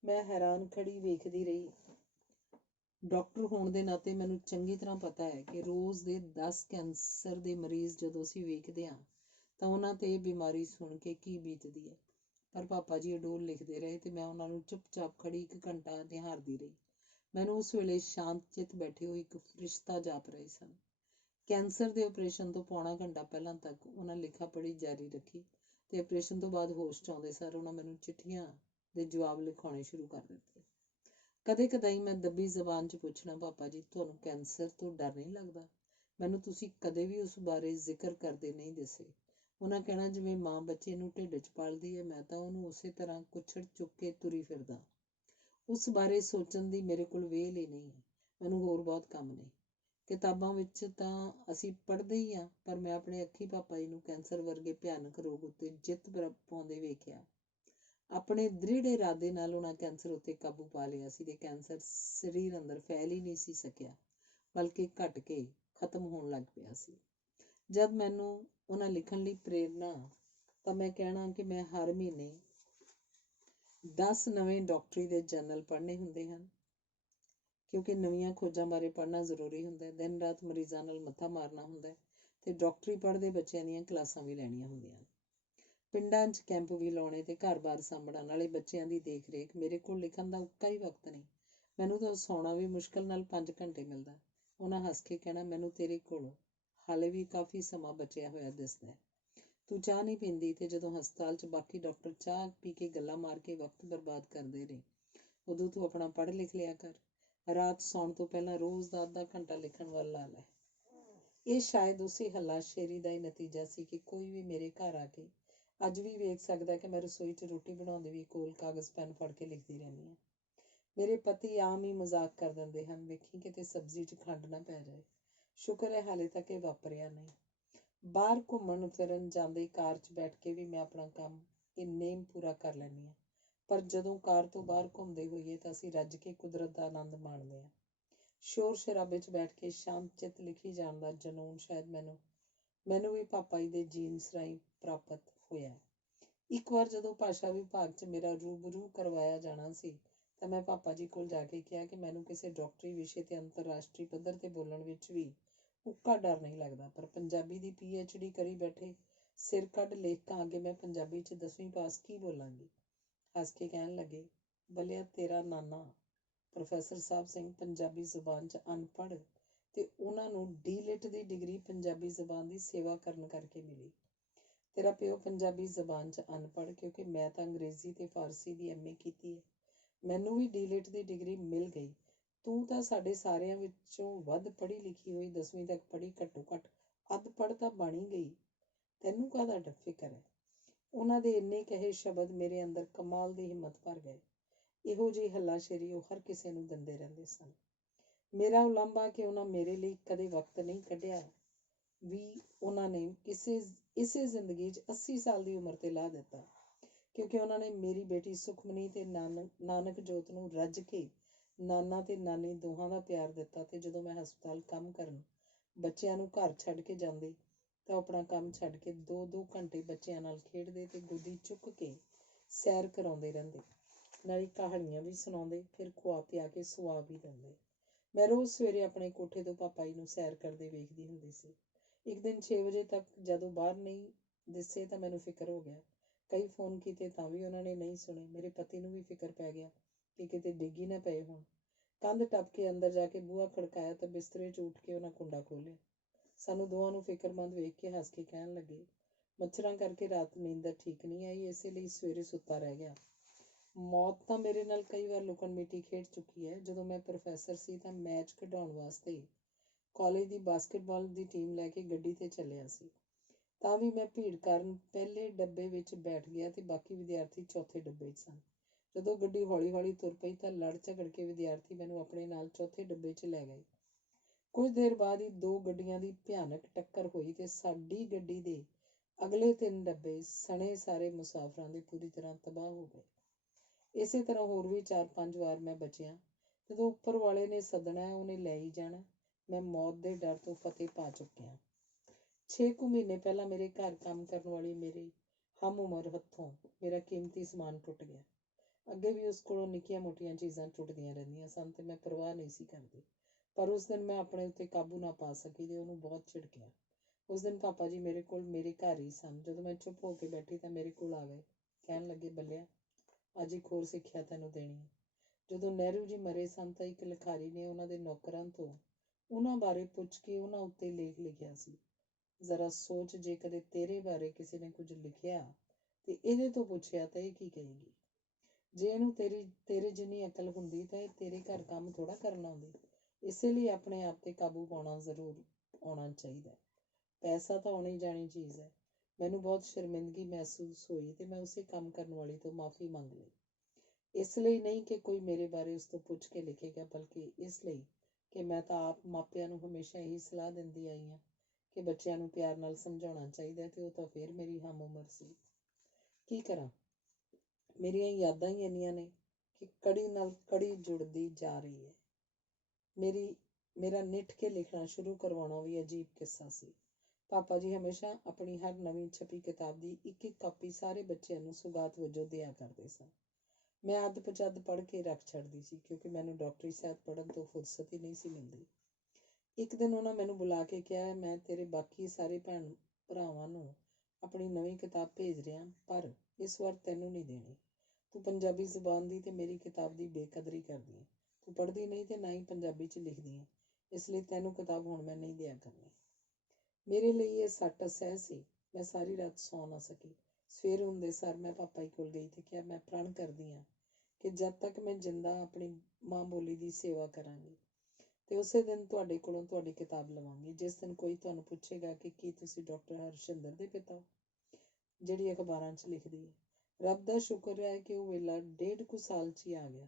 ਮੈਂ ਹੈਰਾਨ ਖੜੀ ਵੇਖਦੀ ਰਹੀ। ਡਾਕਟਰ ਹੋਣ ਦੇ ਨਾਤੇ ਮੈਨੂੰ ਚੰਗੀ ਤਰ੍ਹਾਂ ਪਤਾ ਹੈ ਕਿ ਰੋਜ਼ ਦੇ 10 ਕੈਂਸਰ ਦੇ ਮਰੀਜ਼ ਜਦੋਂ ਅਸੀਂ ਵੇਖਦੇ ਹਾਂ ਤਾਂ ਉਹਨਾਂ 'ਤੇ ਇਹ ਬਿਮਾਰੀ ਸੁਣ ਕੇ ਕੀ ਬੀਤਦੀ ਹੈ। ਪਰ ਪਾਪਾ ਜੀ ਅਡੋਲ ਲਿਖਦੇ ਰਹੇ ਤੇ ਮੈਂ ਉਹਨਾਂ ਨੂੰ ਚੁੱਪਚਾਪ ਖੜੀ 1 ਘੰਟਾ ਨਿਹਾਰਦੀ ਰਹੀ। ਮੈਨੂੰ ਉਸ ਵੇਲੇ ਸ਼ਾਂਤ ਚਿੱਤ ਬੈਠੇ ਹੋਏ ਇੱਕ ਫਰਿਸ਼ਤਾ ਜਾਪ ਰਹੇ ਸਨ। ਕੈਂਸਰ ਦੇ ਆਪਰੇਸ਼ਨ ਤੋਂ ਪੌਣਾ ਘੰਟਾ ਪਹਿਲਾਂ ਤੱਕ ਉਹਨਾਂ ਲਿਖਾ ਪੜ੍ਹੀ ਜਾਰੀ ਰੱਖੀ ਤੇ ਆਪਰੇਸ਼ਨ ਤੋਂ ਬਾਅਦ ਹੋਸ਼ 'ਚ ਆਉਂਦੇ ਸਾਰ ਉਹਨਾਂ ਮੈਨੂੰ ਚਿੱਠੀਆਂ ਦੇ ਜਵਾਬ ਲਿਖਾਉਣੇ ਸ਼ੁਰੂ ਕਰ ਦਿੱਤੇ। ਕਦੇ ਕਦਾਈ ਮੈਂ ਦੱਬੀ ਜ਼ਬਾਨ 'ਚ ਪੁੱਛਣਾ, ਪਾਪਾ ਜੀ, ਤੁਹਾਨੂੰ ਕੈਂਸਰ ਤੋਂ ਡਰ ਨਹੀਂ ਲੱਗਦਾ? ਮੈਨੂੰ ਤੁਸੀਂ ਕਦੇ ਵੀ ਉਸ ਬਾਰੇ ਜ਼ਿਕਰ ਕਰਦੇ ਨਹੀਂ ਦਿਸੇ। ਉਹਨਾਂ ਕਹਿਣਾ, ਜਿਵੇਂ ਮਾਂ ਬੱਚੇ ਨੂੰ ਢਿੱਡ 'ਚ ਪਾਲਦੀ ਹੈ, ਮੈਂ ਤਾਂ ਉਹਨੂੰ ਉਸੇ ਤਰ੍ਹਾਂ ਕੁੱਛੜ ਚੁੱਕ ਕੇ ਤੁਰੀ ਫਿਰਦਾ। ਉਸ ਬਾਰੇ ਸੋਚਣ ਦੀ ਮੇਰੇ ਕੋਲ ਵੇਲ ਹੀ ਨਹੀਂ ਹੈ। ਮੈਨੂੰ ਹੋਰ ਬਹੁਤ ਕੰਮ ਨੇ। ਕਿਤਾਬਾਂ ਵਿੱਚ ਤਾਂ ਅਸੀਂ ਪੜ੍ਹਦੇ ਹੀ ਹਾਂ, ਪਰ ਮੈਂ ਆਪਣੇ ਅੱਖੀਂ ਪਾਪਾ ਜੀ ਨੂੰ ਕੈਂਸਰ ਵਰਗੇ ਭਿਆਨਕ ਰੋਗ ਉੱਤੇ ਜਿੱਤ ਪਾਉਂਦੇ ਵੇਖਿਆ। ਆਪਣੇ ਦ੍ਰਿੜ ਇਰਾਦੇ ਨਾਲ ਉਹਨਾਂ ਕੈਂਸਰ ਉੱਤੇ ਕਾਬੂ ਪਾ ਲਿਆ ਸੀ ਤੇ ਕੈਂਸਰ ਸਰੀਰ ਅੰਦਰ ਫੈਲ ਹੀ ਨਹੀਂ ਸੀ ਸਕਿਆ, ਬਲਕਿ ਘਟ ਕੇ ਖਤਮ ਹੋਣ ਲੱਗ ਪਿਆ ਸੀ। ਜਦ ਮੈਨੂੰ ਉਹਨਾਂ ਲਿਖਣ ਲਈ ਪ੍ਰੇਰਨਾ ਤਾਂ ਮੈਂ ਕਹਿਣਾ ਕਿ ਮੈਂ ਹਰ ਮਹੀਨੇ 10 ਨਵੇਂ ਡਾਕਟਰੀ ਦੇ ਜਰਨਲ ਪੜ੍ਹਨੇ ਹੁੰਦੇ ਹਨ, ਕਿਉਂਕਿ ਨਵੀਆਂ ਖੋਜਾਂ ਬਾਰੇ ਪੜ੍ਹਨਾ ਜ਼ਰੂਰੀ ਹੁੰਦਾ। ਦਿਨ ਰਾਤ ਮਰੀਜ਼ਾਂ ਨਾਲ ਮੱਥਾ ਮਾਰਨਾ ਹੁੰਦਾ ਤੇ ਡਾਕਟਰੀ ਪੜ੍ਹਦੇ ਬੱਚਿਆਂ ਦੀਆਂ ਕਲਾਸਾਂ ਵੀ ਲੈਣੀਆਂ ਹੁੰਦੀਆਂ। ਪਿੰਡਾਂ 'ਚ ਕੈਂਪ ਵੀ ਲਾਉਣੇ ਤੇ ਘਰ-ਬਾਰ ਸਾਂਭਣਾ, ਨਾਲੇ ਬੱਚਿਆਂ ਦੀ ਦੇਖ-ਰੇਖ। ਮੇਰੇ ਕੋਲ ਲਿਖਣ ਦਾ ਉੱਕਾ ਹੀ ਵਕਤ ਨਹੀਂ। ਮੈਨੂੰ ਤਾਂ ਸੌਣਾ ਵੀ ਮੁਸ਼ਕਿਲ ਨਾਲ 5 ਘੰਟੇ ਮਿਲਦਾ। ਉਹਨਾਂ ਹੱਸ ਕੇ ਕਹਿਣਾ, ਮੈਨੂੰ ਤੇਰੇ ਕੋਲ ਹਾਲੇ ਵੀ ਕਾਫੀ ਸਮਾਂ ਬਚਿਆ ਹੋਇਆ ਦਿਸਦਾ। ਤੂੰ ਚਾਹ ਨਹੀਂ ਪੀਂਦੀ ਤੇ ਜਦੋਂ ਹਸਪਤਾਲ 'ਚ ਬਾਕੀ ਡਾਕਟਰ ਚਾਹ ਪੀ ਕੇ ਗੱਲਾਂ ਮਾਰ ਕੇ ਵਕਤ ਬਰਬਾਦ ਕਰਦੇ ਨੇ, ਉਦੋਂ ਤੂੰ ਆਪਣਾ ਪੜ੍ਹ ਲਿਖ ਲਿਆ ਕਰ। ਰਾਤ ਸੌਣ ਤੋਂ ਪਹਿਲਾਂ ਰੋਜ਼ ਦਾ ਅੱਧਾ ਘੰਟਾ ਲਿਖਣ ਵੱਲ ਲਾ ਲੈ। ਇਹ ਸ਼ਾਇਦ ਉਸੇ ਹੱਲਾਸ਼ੇਰੀ ਦਾ ਹੀ ਨਤੀਜਾ ਸੀ ਕਿ ਕੋਈ ਵੀ ਮੇਰੇ ਘਰ ਆ ਕੇ ਅੱਜ ਵੀ ਵੇਖ ਸਕਦਾ ਕਿ ਮੈਂ ਰਸੋਈ 'ਚ ਰੋਟੀ ਬਣਾਉਂਦੀ ਵੀ ਕੋਲ ਕਾਗਜ਼ ਪੈਨ ਫੜ ਕੇ ਲਿਖਦੀ ਰਹਿੰਦੀ ਹਾਂ। ਮੇਰੇ ਪਤੀ ਆਮ ਹੀ ਮਜ਼ਾਕ ਕਰ ਦਿੰਦੇ ਹਨ, ਵੇਖੀ ਕਿਤੇ ਸਬਜ਼ੀ 'ਚ ਖੰਡ ਨਾ ਪੈ ਜਾਏ। ਸ਼ੁਕਰ ਹੈ ਹਾਲੇ ਤੱਕ ਇਹ ਵਾਪਰਿਆ ਨਹੀਂ। ਬਾਹਰ ਘੁੰਮਣ ਫਿਰਨ ਜਾਂਦੇ ਕਾਰ 'ਚ ਬੈਠ ਕੇ ਵੀ ਮੈਂ ਆਪਣਾ ਕੰਮ ਨੇਮ ਪੂਰਾ ਕਰ ਲੈਂਦੀ ਹਾਂ, ਪਰ ਜਦੋਂ ਕਾਰ ਤੋਂ ਬਾਹਰ ਘੁੰਮਦੇ ਹੋਈਏ ਤਾਂ ਅਸੀਂ ਰੱਜ ਕੇ ਕੁਦਰਤ ਦਾ ਆਨੰਦ ਮਾਣਦੇ ਹਾਂ। ਸ਼ੋਰ ਸ਼ਰਾਬੇ 'ਚ ਬੈਠ ਕੇ ਸ਼ਾਂਤ ਚਿੱਤ ਲਿਖੀ ਜਾਣ ਦਾ ਜਨੂੰਨ ਸ਼ਾਇਦ ਮੈਨੂੰ ਵੀ ਪਾਪਾ ਜੀ ਦੇ ਜੀਨਸ ਰਾਹੀਂ ਪ੍ਰਾਪਤ ਹੋਇਆ। ਇੱਕ ਵਾਰ ਜਦੋਂ ਭਾਸ਼ਾ ਵਿਭਾਗ 'ਚ ਮੇਰਾ ਰੂਬਰੂ ਕਰਵਾਇਆ ਜਾਣਾ ਸੀ ਤਾਂ ਮੈਂ ਪਾਪਾ ਜੀ ਕੋਲ ਜਾ ਕੇ ਕਿਹਾ ਕਿ ਮੈਨੂੰ ਕਿਸੇ ਡਾਕਟਰੀ ਵਿਸ਼ੇ 'ਤੇ ਅੰਤਰਰਾਸ਼ਟਰੀ ਪੱਧਰ 'ਤੇ ਬੋਲਣ ਵਿੱਚ ਵੀ ਉੱਕਾ ਡਰ ਨਹੀਂ ਲੱਗਦਾ, ਪਰ ਪੰਜਾਬੀ ਦੀ PhD ਕਰੀ ਬੈਠੇ ਸਿਰ ਕੱਢ ਲੇਖਕਾਂ ਅੱਗੇ ਮੈਂ ਪੰਜਾਬੀ 'ਚ 10ਵੀਂ ਪਾਸ ਕੀ ਬੋਲਾਂਗੀ। ਹੱਸ ਕੇ ਕਹਿਣ ਲੱਗੇ, ਬੱਲਿਆ, ਤੇਰਾ ਨਾਨਾ ਪ੍ਰੋਫੈਸਰ ਸਾਹਿਬ ਸਿੰਘ ਪੰਜਾਬੀ ਜ਼ਬਾਨ 'ਚ ਅਨਪੜ੍ਹ ਤੇ ਉਹਨਾਂ ਨੂੰ D.Litt ਦੀ ਡਿਗਰੀ ਪੰਜਾਬੀ ਜ਼ਬਾਨ ਦੀ ਸੇਵਾ ਕਰਨ ਕਰਕੇ ਮਿਲੀ। ਤੇਰਾ ਪਿਓ ਪੰਜਾਬੀ ਜ਼ਬਾਨ 'ਚ ਅਨਪੜ੍ਹ, ਕਿਉਂਕਿ ਮੈਂ ਤਾਂ ਅੰਗਰੇਜ਼ੀ ਤੇ ਫਾਰਸੀ ਦੀ MA ਕੀਤੀ ਹੈ। ਮੈਨੂੰ ਵੀ D.Litt ਦੀ ਡਿਗਰੀ ਮਿਲ ਗਈ। ਤੂੰ ਤਾਂ ਸਾਡੇ ਸਾਰਿਆਂ ਵਿੱਚੋਂ ਵੱਧ ਪੜ੍ਹੀ ਲਿਖੀ ਹੋਈ, 10ਵੀਂ ਤੱਕ ਪੜ੍ਹੀ, ਘੱਟੋ ਘੱਟ ਅੱਧ ਪੜ੍ਹ ਤਾਂ ਬਣ ਹੀ ਗਈ, ਤੈਨੂੰ ਕਾਹਦਾ ਫਿਕਰ ਹੈ। ਉਹਨਾਂ ਦੇ ਇੰਨੇ ਕਹੇ ਸ਼ਬਦ ਮੇਰੇ ਅੰਦਰ ਕਮਾਲ ਦੀ ਹਿੰਮਤ ਭਰ ਗਏ। ਇਹੋ ਜਿਹੀ ਹੱਲਾਸ਼ੇਰੀ ਉਹ ਹਰ ਕਿਸੇ ਨੂੰ ਦਿੰਦੇ ਰਹਿੰਦੇ ਸਨ। ਮੇਰਾ ਉਲਾਂਭਾ ਕਿ ਉਹਨਾਂ ਮੇਰੇ ਲਈ ਕਦੇ ਵਕਤ ਨਹੀਂ ਕੱਢਿਆ ਵੀ ਉਹਨਾਂ ਨੇ ਇਸੇ ਜ਼ਿੰਦਗੀ 'ਚ 80 ਸਾਲ ਦੀ ਉਮਰ 'ਤੇ ਲਾ ਦਿੱਤਾ, ਕਿਉਂਕਿ ਉਹਨਾਂ ਨੇ ਮੇਰੀ ਬੇਟੀ ਸੁਖਮਨੀ ਤੇ ਨਾਨਕ ਜੋਤ ਨੂੰ ਰੱਜ ਕੇ ਨਾਨਾ ਤੇ ਨਾਨੀ ਦੋਹਾਂ ਦਾ ਪਿਆਰ ਦਿੱਤਾ। ਤੇ ਜਦੋਂ ਮੈਂ ਹਸਪਤਾਲ ਕੰਮ ਕਰਨ ਬੱਚਿਆਂ ਨੂੰ ਘਰ ਛੱਡ ਕੇ ਜਾਂਦੀ ਤਾਂ ਉਹ ਆਪਣਾ ਕੰਮ ਛੱਡ ਕੇ 2-2 ਘੰਟੇ ਬੱਚਿਆਂ ਨਾਲ ਖੇਡਦੇ ਤੇ ਗੋਦੀ ਚੁੱਕ ਕੇ ਸੈਰ ਕਰਾਉਂਦੇ ਰਹਿੰਦੇ, ਨਾਲੇ ਕਹਾਣੀਆਂ ਵੀ ਸੁਣਾਉਂਦੇ, ਫਿਰ ਖੁਆ ਪਿਆ ਕੇ ਸੁਆ ਵੀ ਦਿੰਦੇ। ਮੈਂ ਰੋਜ਼ ਸਵੇਰੇ ਆਪਣੇ ਕੋਠੇ ਤੋਂ ਪਾਪਾ ਜੀ ਨੂੰ ਸੈਰ ਕਰਦੇ ਵੇਖਦੀ ਹੁੰਦੀ ਸੀ। ਇੱਕ ਦਿਨ 6 ਵਜੇ ਤੱਕ ਜਦੋਂ ਬਾਹਰ ਨਹੀਂ ਦਿਸੇ ਤਾਂ ਮੈਨੂੰ ਫਿਕਰ ਹੋ ਗਿਆ। ਕਈ ਫੋਨ ਕੀਤੇ ਤਾਂ ਵੀ ਉਹਨਾਂ ਨੇ ਨਹੀਂ ਸੁਣੇ। ਮੇਰੇ ਪਤੀ ਨੂੰ ਵੀ ਫਿਕਰ ਪੈ ਗਿਆ ਕਿ ਕਿਤੇ ਡਿੱਗ ਹੀ ਨਾ ਪਏ ਹੋਣ। ਕੰਧ ਟੱਪ ਕੇ ਅੰਦਰ ਜਾ ਕੇ ਬੂਹਾ ਖੜਕਾਇਆ ਤਾਂ ਬਿਸਤਰੇ 'ਚ ਉੱਠ ਕੇ ਉਹਨਾਂ ਕੁੰਡਾ ਖੋਲ੍ਹਿਆ। ਸਾਨੂੰ ਦੋਵਾਂ ਨੂੰ ਫਿਕਰਮੰਦ ਵੇਖ ਕੇ ਹੱਸ ਕੇ ਕਹਿਣ ਲੱਗੇ, ਮੱਛਰਾਂ ਕਰਕੇ ਰਾਤ ਨੀਂਦਰ ਠੀਕ ਨਹੀਂ ਆਈ, ਇਸੇ ਲਈ ਸਵੇਰੇ ਸੁੱਤਾ ਰਹਿ ਗਿਆ। ਮੌਤ ਤਾਂ ਮੇਰੇ ਨਾਲ ਕਈ ਵਾਰ ਲੁਕਣ ਮੀਟੀ ਖੇਡ ਚੁੱਕੀ ਹੈ। ਜਦੋਂ ਮੈਂ ਪ੍ਰੋਫੈਸਰ ਸੀ ਤਾਂ ਮੈਚ ਖਿਡਾਉਣ ਵਾਸਤੇ ਕਾਲਜ ਦੀ ਬਾਸਕਟਬਾਲ ਦੀ ਟੀਮ ਲੈ ਕੇ ਗੱਡੀ 'ਤੇ ਚੱਲਿਆ ਸੀ, ਤਾਂ ਵੀ ਮੈਂ ਭੀੜ ਕਾਰਨ ਪਹਿਲੇ ਡੱਬੇ ਵਿੱਚ ਬੈਠ ਗਿਆ ਤੇ ਬਾਕੀ ਵਿਦਿਆਰਥੀ ਚੌਥੇ ਡੱਬੇ 'ਚ ਸਨ। ਜਦੋਂ ਗੱਡੀ ਹੌਲੀ ਹੌਲੀ ਤੁਰ ਪਈ ਤਾਂ ਲੜ ਝਗੜ ਕੇ ਵਿਦਿਆਰਥੀ ਮੈਨੂੰ ਆਪਣੇ ਨਾਲ ਚੌਥੇ ਡੱਬੇ 'ਚ ਲੈ ਗਏ। ਕੁਝ ਦੇਰ ਬਾਅਦ ਹੀ 2 ਗੱਡੀਆਂ ਦੀ ਭਿਆਨਕ ਟੱਕਰ ਹੋਈ ਤੇ ਸਾਡੀ ਗੱਡੀ ਦੇ ਅਗਲੇ 3 ਡੱਬੇ ਸਣੇ ਸਾਰੇ ਮੁਸਾਫਰਾਂ ਦੇ ਪੂਰੀ ਤਰ੍ਹਾਂ ਤਬਾਹ ਹੋ ਗਏ। ਇਸੇ ਤਰ੍ਹਾਂ ਹੋਰ ਵੀ 4-5 ਵਾਰ ਮੈਂ ਬਚਿਆ। ਜਦੋਂ ਉੱਪਰ ਵਾਲੇ ਨੇ ਸੱਦਣਾ ਹੈ, ਉਹਨੇ ਲੈ ਹੀ ਜਾਣਾ। ਮੈਂ ਮੌਤ ਦੇ ਡਰ ਤੋਂ ਫਤਿਹ ਪਾ ਚੁੱਕਿਆ। 6 ਕੁ ਮਹੀਨੇ ਪਹਿਲਾਂ ਮੇਰੇ ਘਰ ਕੰਮ ਕਰਨ ਵਾਲੀ ਮੇਰੀ ਹਮ ਉਮਰ ਹੱਥੋਂ ਮੇਰਾ ਕੀਮਤੀ ਸਮਾਨ ਟੁੱਟ ਗਿਆ। ਅੱਗੇ ਵੀ ਉਸ ਕੋਲੋਂ ਨਿੱਕੀਆਂ ਮੋਟੀਆਂ ਚੀਜ਼ਾਂ ਟੁੱਟਦੀਆਂ ਰਹਿੰਦੀਆਂ ਸਨ ਤੇ ਮੈਂ ਪਰਵਾਹ ਨਹੀਂ ਸੀ ਕਰਦੀ, ਪਰ ਉਸ ਦਿਨ ਮੈਂ ਆਪਣੇ ਉੱਤੇ ਕਾਬੂ ਨਾ ਪਾ ਸਕੀ ਤੇ ਉਹਨੂੰ ਬਹੁਤ ਝਿੜਕਿਆ। ਉਸ ਦਿਨ ਪਾਪਾ ਜੀ ਮੇਰੇ ਕੋਲ ਮੇਰੇ ਘਰ ਹੀ ਸਨ। ਜਦੋਂ ਮੈਂ ਚੁੱਪ ਹੋ ਕੇ ਬੈਠੀ ਤਾਂ ਮੇਰੇ ਕੋਲ ਆ ਗਏ, ਕਹਿਣ ਲੱਗੇ, ਬੱਲਿਆ, ਅੱਜ ਇੱਕ ਹੋਰ ਸਿੱਖਿਆ ਤੈਨੂੰ ਦੇਣੀ ਹੈ। ਜਦੋਂ ਨਹਿਰੂ ਜੀ ਮਰੇ ਸਨ ਤਾਂ ਇੱਕ ਲਿਖਾਰੀ ਨੇ ਉਹਨਾਂ ਦੇ ਨੌਕਰਾਂ ਤੋਂ ਉਹਨਾਂ ਬਾਰੇ ਪੁੱਛ ਕੇ ਉਹਨਾਂ ਉੱਤੇ ਲੇਖ ਲਿਖਿਆ ਸੀ। ਜ਼ਰਾ ਸੋਚ, ਜੇ ਕਦੇ ਤੇਰੇ ਬਾਰੇ ਕਿਸੇ ਨੇ ਕੁਝ ਲਿਖਿਆ ਤੇ ਇਹਦੇ ਤੋਂ ਪੁੱਛਿਆ ਤਾਂ ਇਹ ਕੀ ਕਹੇਗੀ। ਜੇ ਇਹਨੂੰ ਤੇਰੇ ਜਿੰਨੀ ਅਕਲ ਹੁੰਦੀ ਤਾਂ ਇਹ ਤੇਰੇ ਘਰ ਕੰਮ ਥੋੜ੍ਹਾ ਕਰਨ ਆਉਂਦੀ। ਇਸੇ ਲਈ ਆਪਣੇ ਆਪ 'ਤੇ ਕਾਬੂ ਪਾਉਣਾ ਜ਼ਰੂਰ ਆਉਣਾ ਚਾਹੀਦਾ। ਪੈਸਾ ਤਾਂ ਆਉਣੀ ਜਾਣੀ ਚੀਜ਼ ਹੈ। ਮੈਨੂੰ ਬਹੁਤ ਸ਼ਰਮਿੰਦਗੀ ਮਹਿਸੂਸ ਹੋਈ ਤੇ ਮੈਂ ਉਸੇ ਕੰਮ ਕਰਨ ਵਾਲੀ ਤੋਂ ਮਾਫ਼ੀ ਮੰਗ ਲਈ। ਇਸ ਲਈ ਨਹੀਂ ਕਿ ਕੋਈ ਮੇਰੇ ਬਾਰੇ ਉਸ ਤੋਂ ਪੁੱਛ ਕੇ ਲਿਖੇਗਾ, ਬਲਕਿ ਇਸ ਲਈ ਕਿ ਮੈਂ ਤਾਂ ਆਪ ਮਾਪਿਆਂ ਨੂੰ ਹਮੇਸ਼ਾ ਇਹੀ ਸਲਾਹ ਦਿੰਦੀ ਆਈ ਹਾਂ ਕਿ ਬੱਚਿਆਂ ਨੂੰ ਪਿਆਰ ਨਾਲ ਸਮਝਾਉਣਾ ਚਾਹੀਦਾ ਤੇ ਉਹ ਤਾਂ ਫਿਰ ਮੇਰੀ ਹਮ ਉਮਰ ਸੀ। ਕੀ ਕਰਾਂ, ਮੇਰੀਆਂ ਯਾਦਾਂ ਹੀ ਇੰਨੀਆਂ ਨੇ ਕਿ ਕੜੀ ਨਾਲ ਕੜੀ ਜੁੜਦੀ ਜਾ ਰਹੀ ਹੈ। ਮੇਰਾ ਨਿੱਠ ਕੇ ਲਿਖਣਾ ਸ਼ੁਰੂ ਕਰਵਾਉਣਾ ਵੀ ਅਜੀਬ ਕਿੱਸਾ ਸੀ। ਪਾਪਾ ਜੀ ਹਮੇਸ਼ਾ ਆਪਣੀ ਹਰ ਨਵੀਂ ਛਪੀ ਕਿਤਾਬ ਦੀ ਇੱਕ ਕਾਪੀ ਸਾਰੇ ਬੱਚਿਆਂ ਨੂੰ ਸੁਗਾਤ ਵਜੋਂ ਦਿਆ ਕਰਦੇ ਸਨ। ਮੈਂ ਅੱਧ ਪਚੱਧ ਪੜ੍ਹ ਕੇ ਰੱਖ ਛੱਡਦੀ ਸੀ, ਕਿਉਂਕਿ ਮੈਨੂੰ ਡਾਕਟਰੀ ਸਾਹਿਤ ਪੜ੍ਹਨ ਤੋਂ ਫੁਰਸਤ ਹੀ ਨਹੀਂ ਸੀ ਮਿਲਦੀ। ਇੱਕ ਦਿਨ ਉਹਨਾਂ ਮੈਨੂੰ ਬੁਲਾ ਕੇ ਕਿਹਾ, ਮੈਂ ਤੇਰੇ ਬਾਕੀ ਸਾਰੇ ਭੈਣ ਭਰਾਵਾਂ ਨੂੰ ਆਪਣੀ ਨਵੀਂ ਕਿਤਾਬ ਭੇਜ ਰਿਹਾ, ਪਰ ਇਸ ਵਾਰ ਤੈਨੂੰ ਨਹੀਂ ਦੇਣੀ। ਤੂੰ ਪੰਜਾਬੀ ਜ਼ੁਬਾਨ ਦੀ ਤੇ ਮੇਰੀ ਕਿਤਾਬ ਦੀ ਬੇਕਦਰੀ ਕਰਦੀ ਹੈ। ਤੂੰ ਪੜ੍ਹਦੀ ਨਹੀਂ ਤੇ ਨਾ ਹੀ ਪੰਜਾਬੀ 'ਚ ਲਿਖਦੀ ਹੈ, ਇਸ ਲਈ ਤੈਨੂੰ ਕਿਤਾਬ ਹੁਣ ਮੈਂ ਨਹੀਂ ਦਿਆ ਕਰਨੀ। ਮੇਰੇ ਲਈ ਇਹ ਸੱਟ ਅਸਹਿ ਸੀ। ਮੈਂ ਸਾਰੀ ਰਾਤ ਸੌਂ ਨਾ ਸਕੀ। ਸਵੇਰ ਹੁੰਦੇ ਸਾਰ ਮੈਂ ਪਾਪਾ ਜੀ ਕੋਲ ਗਈ ਤੇ ਕਿਹਾ, ਮੈਂ ਪ੍ਰਣ ਕਰਦੀ ਹਾਂ ਕਿ ਜਦ ਤੱਕ ਮੈਂ ਜਿੰਦਾ ਆਪਣੀ ਮਾਂ ਬੋਲੀ ਦੀ ਸੇਵਾ ਕਰਾਂਗੀ ਤੇ ਉਸੇ ਦਿਨ ਤੁਹਾਡੇ ਕੋਲੋਂ ਤੁਹਾਡੀ ਕਿਤਾਬ ਲਵਾਂਗੀ। ਜਿਸ ਦਿਨ ਕੋਈ ਤੁਹਾਨੂੰ ਪੁੱਛੇਗਾ ਕਿ ਕੀ ਤੁਸੀਂ ਡਾਕਟਰ ਹਰਸ਼ਿੰਦਰ ਦੇ ਪਿਤਾ ਹੋ, ਜਿਹੜੀ ਅਖਬਾਰਾਂ 'ਚ ਲਿਖਦੀ ਹੈ। ਰੱਬ ਦਾ ਸ਼ੁਕਰ ਹੈ ਕਿ ਉਹ ਵੇਲਾ 1.5 ਕੁ ਸਾਲ 'ਚ ਹੀ ਆ ਗਿਆ,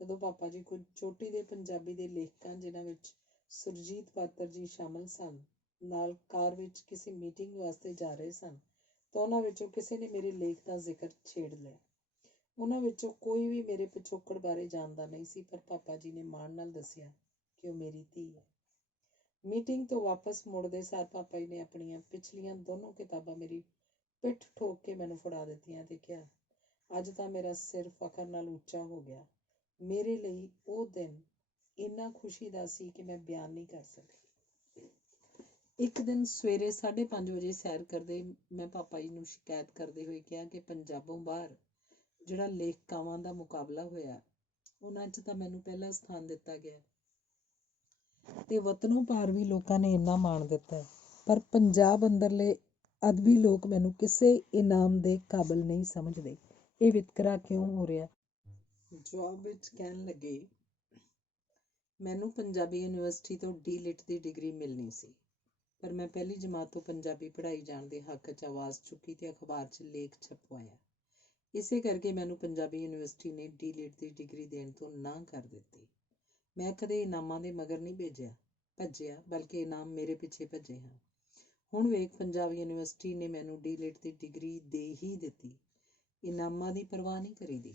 ਜਦੋਂ ਪਾਪਾ ਜੀ ਕੁਝ ਚੋਟੀ ਦੇ ਪੰਜਾਬੀ ਦੇ ਲੇਖਕਾਂ, ਜਿਨ੍ਹਾਂ ਵਿੱਚ ਸੁਰਜੀਤ ਪਾਤਰ ਜੀ ਸ਼ਾਮਲ ਸਨ, ਨਾਲ ਕਾਰ ਵਿੱਚ ਕਿਸੇ ਮੀਟਿੰਗ ਵਾਸਤੇ ਜਾ ਰਹੇ ਸਨ ਤਾਂ ਉਹਨਾਂ ਵਿੱਚੋਂ ਕਿਸੇ ਨੇ ਮੇਰੇ ਲੇਖ ਦਾ ਜ਼ਿਕਰ ਛੇੜ ਲਿਆ। ਉਹਨਾਂ ਵਿੱਚੋਂ ਕੋਈ ਵੀ ਮੇਰੇ ਪਿਛੋਕੜ ਬਾਰੇ ਜਾਣਦਾ ਨਹੀਂ ਸੀ, ਪਰ ਪਾਪਾ ਜੀ ਨੇ ਮਾਣ ਨਾਲ ਦੱਸਿਆ ਕਿ ਉਹ ਮੇਰੀ ਧੀ ਹੈ। ਮੀਟਿੰਗ ਤੋਂ ਵਾਪਸ ਮੁੜਦੇ ਸਾਰ ਪਾਪਾ ਜੀ ਨੇ ਆਪਣੀਆਂ ਪਿਛਲੀਆਂ ਦੋਨੋਂ ਕਿਤਾਬਾਂ ਮੇਰੀ ਪਿੱਠ ਠੋਕ ਕੇ ਮੈਨੂੰ ਫੜਾ ਦਿੱਤੀਆਂ ਤੇ ਕਿਹਾ, ਅੱਜ ਤਾਂ ਮੇਰਾ ਸਿਰ ਫਖਰ ਨਾਲ ਉੱਚਾ ਹੋ ਗਿਆ। ਮੇਰੇ ਲਈ ਉਹ ਦਿਨ ਇੰਨਾ ਖੁਸ਼ੀ ਦਾ ਸੀ ਕਿ ਮੈਂ ਬਿਆਨ ਨਹੀਂ ਕਰ ਸਕਦੀ। ਇੱਕ ਦਿਨ ਸਵੇਰੇ 5:30 ਵਜੇ ਸੈਰ ਕਰਦੇ ਮੈਂ ਪਾਪਾ ਜੀ ਨੂੰ ਸ਼ਿਕਾਇਤ ਕਰਦੇ ਹੋਏ ਕਿਹਾ ਕਿ ਪੰਜਾਬੋਂ ਬਾਹਰ ਜਿਹੜਾ ਲੇਖਕਾਵਾਂ ਦਾ ਮੁਕਾਬਲਾ ਹੋਇਆ, ਉਹਨਾਂ 'ਚ ਤਾਂ ਮੈਨੂੰ ਪਹਿਲਾ ਸਥਾਨ ਦਿੱਤਾ ਗਿਆ ਤੇ ਵਤਨੋਂ ਪਾਰ ਵੀ ਲੋਕਾਂ ਨੇ ਇੰਨਾ ਮਾਣ ਦਿੱਤਾ ਹੈ, ਪਰ ਪੰਜਾਬ ਅੰਦਰਲੇ ਅਦਬੀ ਲੋਕ ਮੈਨੂੰ ਕਿਸੇ ਇਨਾਮ ਦੇ ਕਾਬਿਲ ਨਹੀਂ ਸਮਝਦੇ। ਇਹ ਵਿਤਕਰਾ ਕਿਉਂ ਹੋ ਰਿਹਾ? ਜਵਾਬ ਵਿੱਚ ਕਹਿਣ ਲੱਗੇ, ਮੈਨੂੰ ਪੰਜਾਬੀ ਯੂਨੀਵਰਸਿਟੀ ਤੋਂ ਡੀ.ਲਿਟ ਦੀ ਡਿਗਰੀ ਮਿਲਣੀ ਸੀ, ਪਰ ਮੈਂ ਪਹਿਲੀ ਜਮਾਤ ਤੋਂ ਪੰਜਾਬੀ ਪੜ੍ਹਾਈ ਜਾਣ ਦੇ ਹੱਕ 'ਚ ਆਵਾਜ਼ ਚੁੱਕੀ ਤੇ ਅਖਬਾਰ 'ਚ ਲੇਖ ਛਪਵਾਇਆ। ਇਸੇ ਕਰਕੇ ਮੈਨੂੰ ਪੰਜਾਬੀ ਯੂਨੀਵਰਸਿਟੀ ਨੇ ਡੀ.ਲਿਟ ਦੀ ਡਿਗਰੀ ਦੇਣ ਤੋਂ ਨਾਂਹ ਕਰ ਦਿੱਤੀ। ਮੈਂ ਕਦੇ ਇਨਾਮਾਂ ਦੇ ਮਗਰ ਨਹੀਂ ਭੱਜਿਆ, ਬਲਕਿ ਇਨਾਮ ਮੇਰੇ ਪਿੱਛੇ ਭੱਜੇ ਹਨ। ਹੁਣ ਵੇਖ, ਪੰਜਾਬ ਯੂਨੀਵਰਸਿਟੀ ਨੇ ਮੈਨੂੰ ਡੀ.ਲਿਟ ਦੀ ਡਿਗਰੀ ਦੇ ਹੀ ਦਿੱਤੀ। ਇਨਾਮਾਂ ਦੀ ਪਰਵਾਹ ਨਹੀਂ ਕਰੀਦੀ।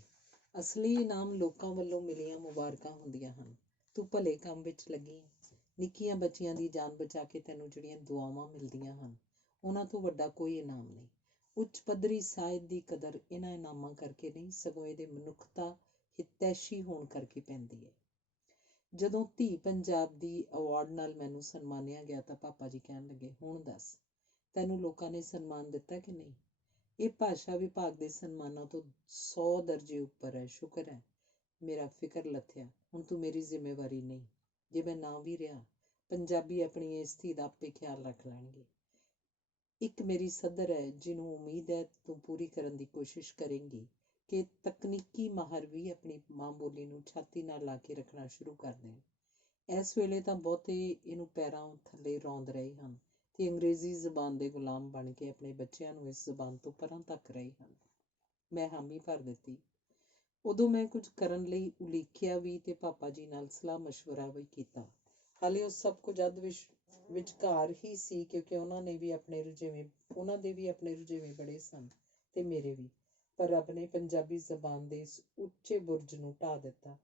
ਅਸਲੀ ਇਨਾਮ ਲੋਕਾਂ ਵੱਲੋਂ ਮਿਲੀਆਂ ਮੁਬਾਰਕਾਂ ਹੁੰਦੀਆਂ ਹਨ। ਤੂੰ ਭਲੇ ਕੰਮ ਵਿੱਚ ਲੱਗੀ ਹੈ। ਨਿੱਕੀਆਂ ਬੱਚੀਆਂ ਦੀ ਜਾਨ ਬਚਾ ਕੇ ਤੈਨੂੰ ਜਿਹੜੀਆਂ ਦੁਆਵਾਂ ਮਿਲਦੀਆਂ ਹਨ, ਉਹਨਾਂ ਤੋਂ ਵੱਡਾ ਕੋਈ ਇਨਾਮ ਨਹੀਂ। ਉੱਚ ਪੱਧਰੀ ਸਾਹਿਤ ਦੀ ਕਦਰ ਇਹਨਾਂ ਇਨਾਮਾਂ ਕਰਕੇ ਨਹੀਂ, ਸਗੋਂ ਇਹਦੇ ਮਨੁੱਖਤਾ ਹਿਤੈਸ਼ੀ ਹੋਣ ਕਰਕੇ ਪੈਂਦੀ ਹੈ। ਜਦੋਂ ਧੀ ਪੰਜਾਬ ਦੀ ਅਵਾਰਡ ਨਾਲ ਮੈਨੂੰ ਸਨਮਾਨਿਆ ਗਿਆ ਤਾਂ ਪਾਪਾ ਜੀ ਕਹਿਣ ਲੱਗੇ, ਹੁਣ ਦੱਸ, ਤੈਨੂੰ ਲੋਕਾਂ ਨੇ ਸਨਮਾਨ ਦਿੱਤਾ ਕਿ ਨਹੀਂ? ਇਹ ਭਾਸ਼ਾ ਵਿਭਾਗ ਦੇ ਸਨਮਾਨਾਂ ਤੋਂ 100 ਦਰਜੇ ਉੱਪਰ ਹੈ। ਸ਼ੁਕਰ ਹੈ ਮੇਰਾ ਫਿਕਰ ਲੱਥਿਆ। ਹੁਣ ਤੂੰ ਮੇਰੀ ਜ਼ਿੰਮੇਵਾਰੀ ਨਹੀਂ। ਜੇ ਮੈਂ ਨਾ ਵੀ ਰਿਹਾ, ਪੰਜਾਬੀ ਆਪਣੀ ਇਸ ਧੀ ਦਾ ਆਪੇ ਖਿਆਲ ਰੱਖ ਲੈਣਗੇ। ਇੱਕ ਮੇਰੀ ਸੱਧਰ ਹੈ, ਜਿਹਨੂੰ ਉਮੀਦ ਹੈ ਤੂੰ ਪੂਰੀ ਕਰਨ ਦੀ ਕੋਸ਼ਿਸ਼ ਕਰੇਂਗੀ ਕਿ ਤਕਨੀਕੀ ਮਾਹਰ ਵੀ ਆਪਣੀ ਮਾਂ ਬੋਲੀ ਨੂੰ ਛਾਤੀ ਨਾਲ ਲਾ ਕੇ ਰੱਖਣਾ ਸ਼ੁਰੂ ਕਰ ਦੇਣ। ਇਸ ਵੇਲੇ ਤਾਂ ਬਹੁਤੇ ਇਹਨੂੰ ਪੈਰਾਂ ਥੱਲੇ ਰੌਂਦ ਰਹੇ ਹਨ ਤੇ ਅੰਗਰੇਜ਼ੀ ਜ਼ਬਾਨ ਦੇ ਗੁਲਾਮ ਬਣ ਕੇ ਆਪਣੇ ਬੱਚਿਆਂ ਨੂੰ ਇਸ ਜ਼ਬਾਨ ਤੋਂ ਪਰਾਂ ਧੱਕ ਰਹੇ ਹਨ। ਮੈਂ ਹਾਮੀ ਭਰ ਦਿੱਤੀ। ਉਦੋਂ ਮੈਂ ਕੁਝ ਕਰਨ ਲਈ ਉਲੀਕਿਆ ਵੀ ਤੇ ਪਾਪਾ ਜੀ ਨਾਲ ਸਲਾਹ ਮਸ਼ਵਰਾ ਵੀ ਕੀਤਾ। ਹਾਲੇ ਉਹ ਸਭ ਕੁਝ ਅੱਧ ਵਿਚਕਾਰ ਹੀ ਸੀ, ਕਿਉਂਕਿ ਉਹਨਾਂ ਦੇ ਵੀ ਆਪਣੇ ਰੁਝੇਵੇਂ ਬੜੇ ਸਨ ਤੇ ਮੇਰੇ ਵੀ। ਪਰ ਰੱਬ ਨੇ ਪੰਜਾਬੀ ਜ਼ਬਾਨ ਦੇ ਇਸ ਉੱਚੇ ਬੁਰਜ ਨੂੰ ਢਾਹ ਦਿੱਤਾ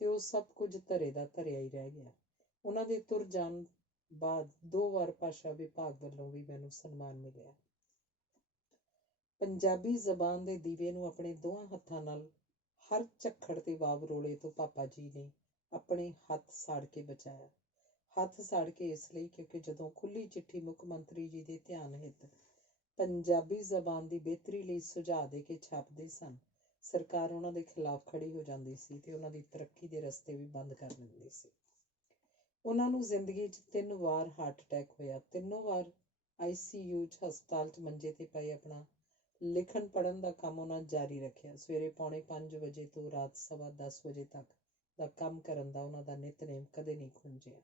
ਤੇ ਉਹ ਸਭ ਕੁਝ ਧਰੇ ਦਾ ਧਰਿਆ ਹੀ ਰਹਿ ਗਿਆ। ਉਹਨਾਂ ਦੇ ਤੁਰ ਜਾਣ ਬਾਅਦ 2 ਵਾਰ ਭਾਸ਼ਾ ਵਿਭਾਗ ਵੱਲੋਂ ਵੀ ਮੈਨੂੰ ਸਨਮਾਨ ਮਿਲਿਆ। ਪੰਜਾਬੀ ਜ਼ਬਾਨ ਦੇ ਦੀਵੇ ਨੂੰ ਆਪਣੇ ਦੋਹਾਂ ਹੱਥਾਂ ਨਾਲ ਹਰ ਝੱਖੜ ਤੇ ਵਾਵਰੋਲੇ ਤੋਂ ਪਾਪਾ ਜੀ ਨੇ ਆਪਣੇ ਹੱਥ ਸਾੜ ਕੇ ਬਚਾਇਆ। ਹੱਥ ਸਾੜ ਕੇ ਇਸ ਲਈ ਕਿਉਂਕਿ ਜਦੋਂ ਖੁੱਲ੍ਹੀ ਚਿੱਠੀ ਮੁੱਖ ਮੰਤਰੀ ਜੀ ਦੇ ਧਿਆਨ ਹਿੱਤ ਪੰਜਾਬੀ ਜ਼ਬਾਨ ਦੀ ਬਿਹਤਰੀ ਲਈ ਸੁਝਾਅ ਦੇ ਕੇ ਛਾਪਦੇ ਸਨ, ਸਰਕਾਰ ਉਹਨਾਂ ਦੇ ਖਿਲਾਫ ਖੜੀ ਹੋ ਜਾਂਦੀ ਸੀ ਤੇ ਉਹਨਾਂ ਦੀ ਤਰੱਕੀ ਦੇ ਰਸਤੇ ਵੀ ਬੰਦ ਕਰ ਦਿੰਦੀ ਸੀ। ਉਹਨਾਂ ਨੂੰ ਜ਼ਿੰਦਗੀ 'ਚ 3 ਵਾਰ ਹਾਰਟ ਅਟੈਕ ਹੋਇਆ। 3 ਵਾਰ ICU 'ਚ ਹਸਪਤਾਲ 'ਚ ਮੰਜੇ ਤੇ ਪਏ ਆਪਣਾ ਲਿਖਣ ਪੜ੍ਹਨ ਦਾ ਕੰਮ ਉਹਨਾਂ ਜਾਰੀ ਰੱਖਿਆ। ਸਵੇਰੇ 4:45 ਵਜੇ ਤੋਂ ਰਾਤ 10:15 ਵਜੇ ਤੱਕ ਦਾ ਕੰਮ ਕਰਨ ਦਾ ਉਹਨਾਂ ਦਾ ਨਿਤਨੇਮ ਕਦੇ ਨਹੀਂ ਖੁੰਝਿਆ।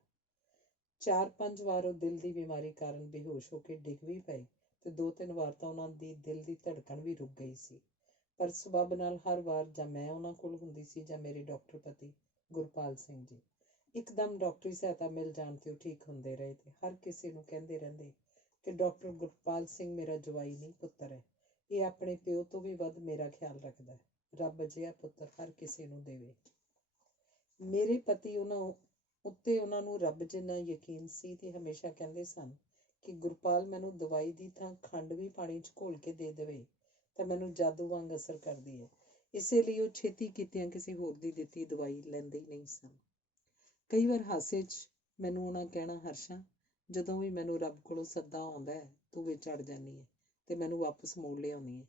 4-5 ਵਾਰ ਉਹ ਦਿਲ ਦੀ ਬਿਮਾਰੀ ਕਾਰਨ ਬੇਹੋਸ਼ ਹੋ ਕੇ ਡਿੱਗ ਵੀ ਪਏ ਤੇ 2-3 ਵਾਰ ਤਾਂ ਉਹਨਾਂ ਦੀ ਦਿਲ ਦੀ ਧੜਕਣ ਵੀ ਰੁਕ ਗਈ ਸੀ। ਪਰ ਸਬੱਬ ਨਾਲ ਹਰ ਵਾਰ ਜਾਂ ਮੈਂ ਉਹਨਾਂ ਕੋਲ ਹੁੰਦੀ ਸੀ ਜਾਂ ਮੇਰੇ ਡਾਕਟਰ ਪਤੀ ਗੁਰਪਾਲ ਸਿੰਘ ਜੀ। ਇੱਕਦਮ ਡਾਕਟਰੀ ਸਹਾਇਤਾ ਮਿਲ ਜਾਣ ਤੇ ਉਹ ਠੀਕ ਹੁੰਦੇ ਰਹੇ ਤੇ ਹਰ ਕਿਸੇ ਨੂੰ ਕਹਿੰਦੇ ਰਹਿੰਦੇ ਕਿ ਡਾਕਟਰ ਗੁਰਪਾਲ ਸਿੰਘ ਮੇਰਾ ਜਵਾਈ ਨਹੀਂ, ਪੁੱਤਰ ਹੈ। ਇਹ ਆਪਣੇ ਪਿਓ ਤੋਂ ਵੀ ਵੱਧ ਮੇਰਾ ਖਿਆਲ ਰੱਖਦਾ ਹੈ। ਰੱਬ ਅਜਿਹਾ ਪੁੱਤਰ ਹਰ ਕਿਸੇ ਨੂੰ ਦੇਵੇ। ਮੇਰੇ ਪਤੀ ਉਹਨਾਂ ਨੂੰ ਰੱਬ ਜਿੰਨਾ ਯਕੀਨ ਸੀ ਤੇ ਹਮੇਸ਼ਾ ਕਹਿੰਦੇ ਸਨ ਕਿ ਗੁਰਪਾਲ ਮੈਨੂੰ ਦਵਾਈ ਦੀ ਥਾਂ ਖੰਡ ਵੀ ਪਾਣੀ 'ਚ ਘੋਲ ਕੇ ਦੇ ਦੇਵੇ ਤਾਂ ਮੈਨੂੰ ਜਾਦੂ ਵਾਂਗ ਅਸਰ ਕਰਦੀ ਹੈ। ਇਸੇ ਲਈ ਉਹ ਛੇਤੀ ਕੀਤਿਆਂ ਕਿਸੇ ਹੋਰ ਦੀ ਦਿੱਤੀ ਦਵਾਈ ਲੈਂਦੇ ਹੀ ਨਹੀਂ ਸਨ। ਕਈ ਵਾਰ ਹਾਸੇ 'ਚ ਮੈਨੂੰ ਉਹਨਾਂ ਕਹਿਣਾ, ਹਰਸ਼ਾ, ਜਦੋਂ ਵੀ ਮੈਨੂੰ ਰੱਬ ਕੋਲੋਂ ਸੱਦਾ ਆਉਂਦਾ ਹੈ ਤੂੰ ਵਿੱਚ ਅੜ ਜਾਂਦੀ ਹੈ ਤੇ ਮੈਨੂੰ ਵਾਪਸ ਮੋੜ ਲਿਆਉਂਦੀ ਹੈ।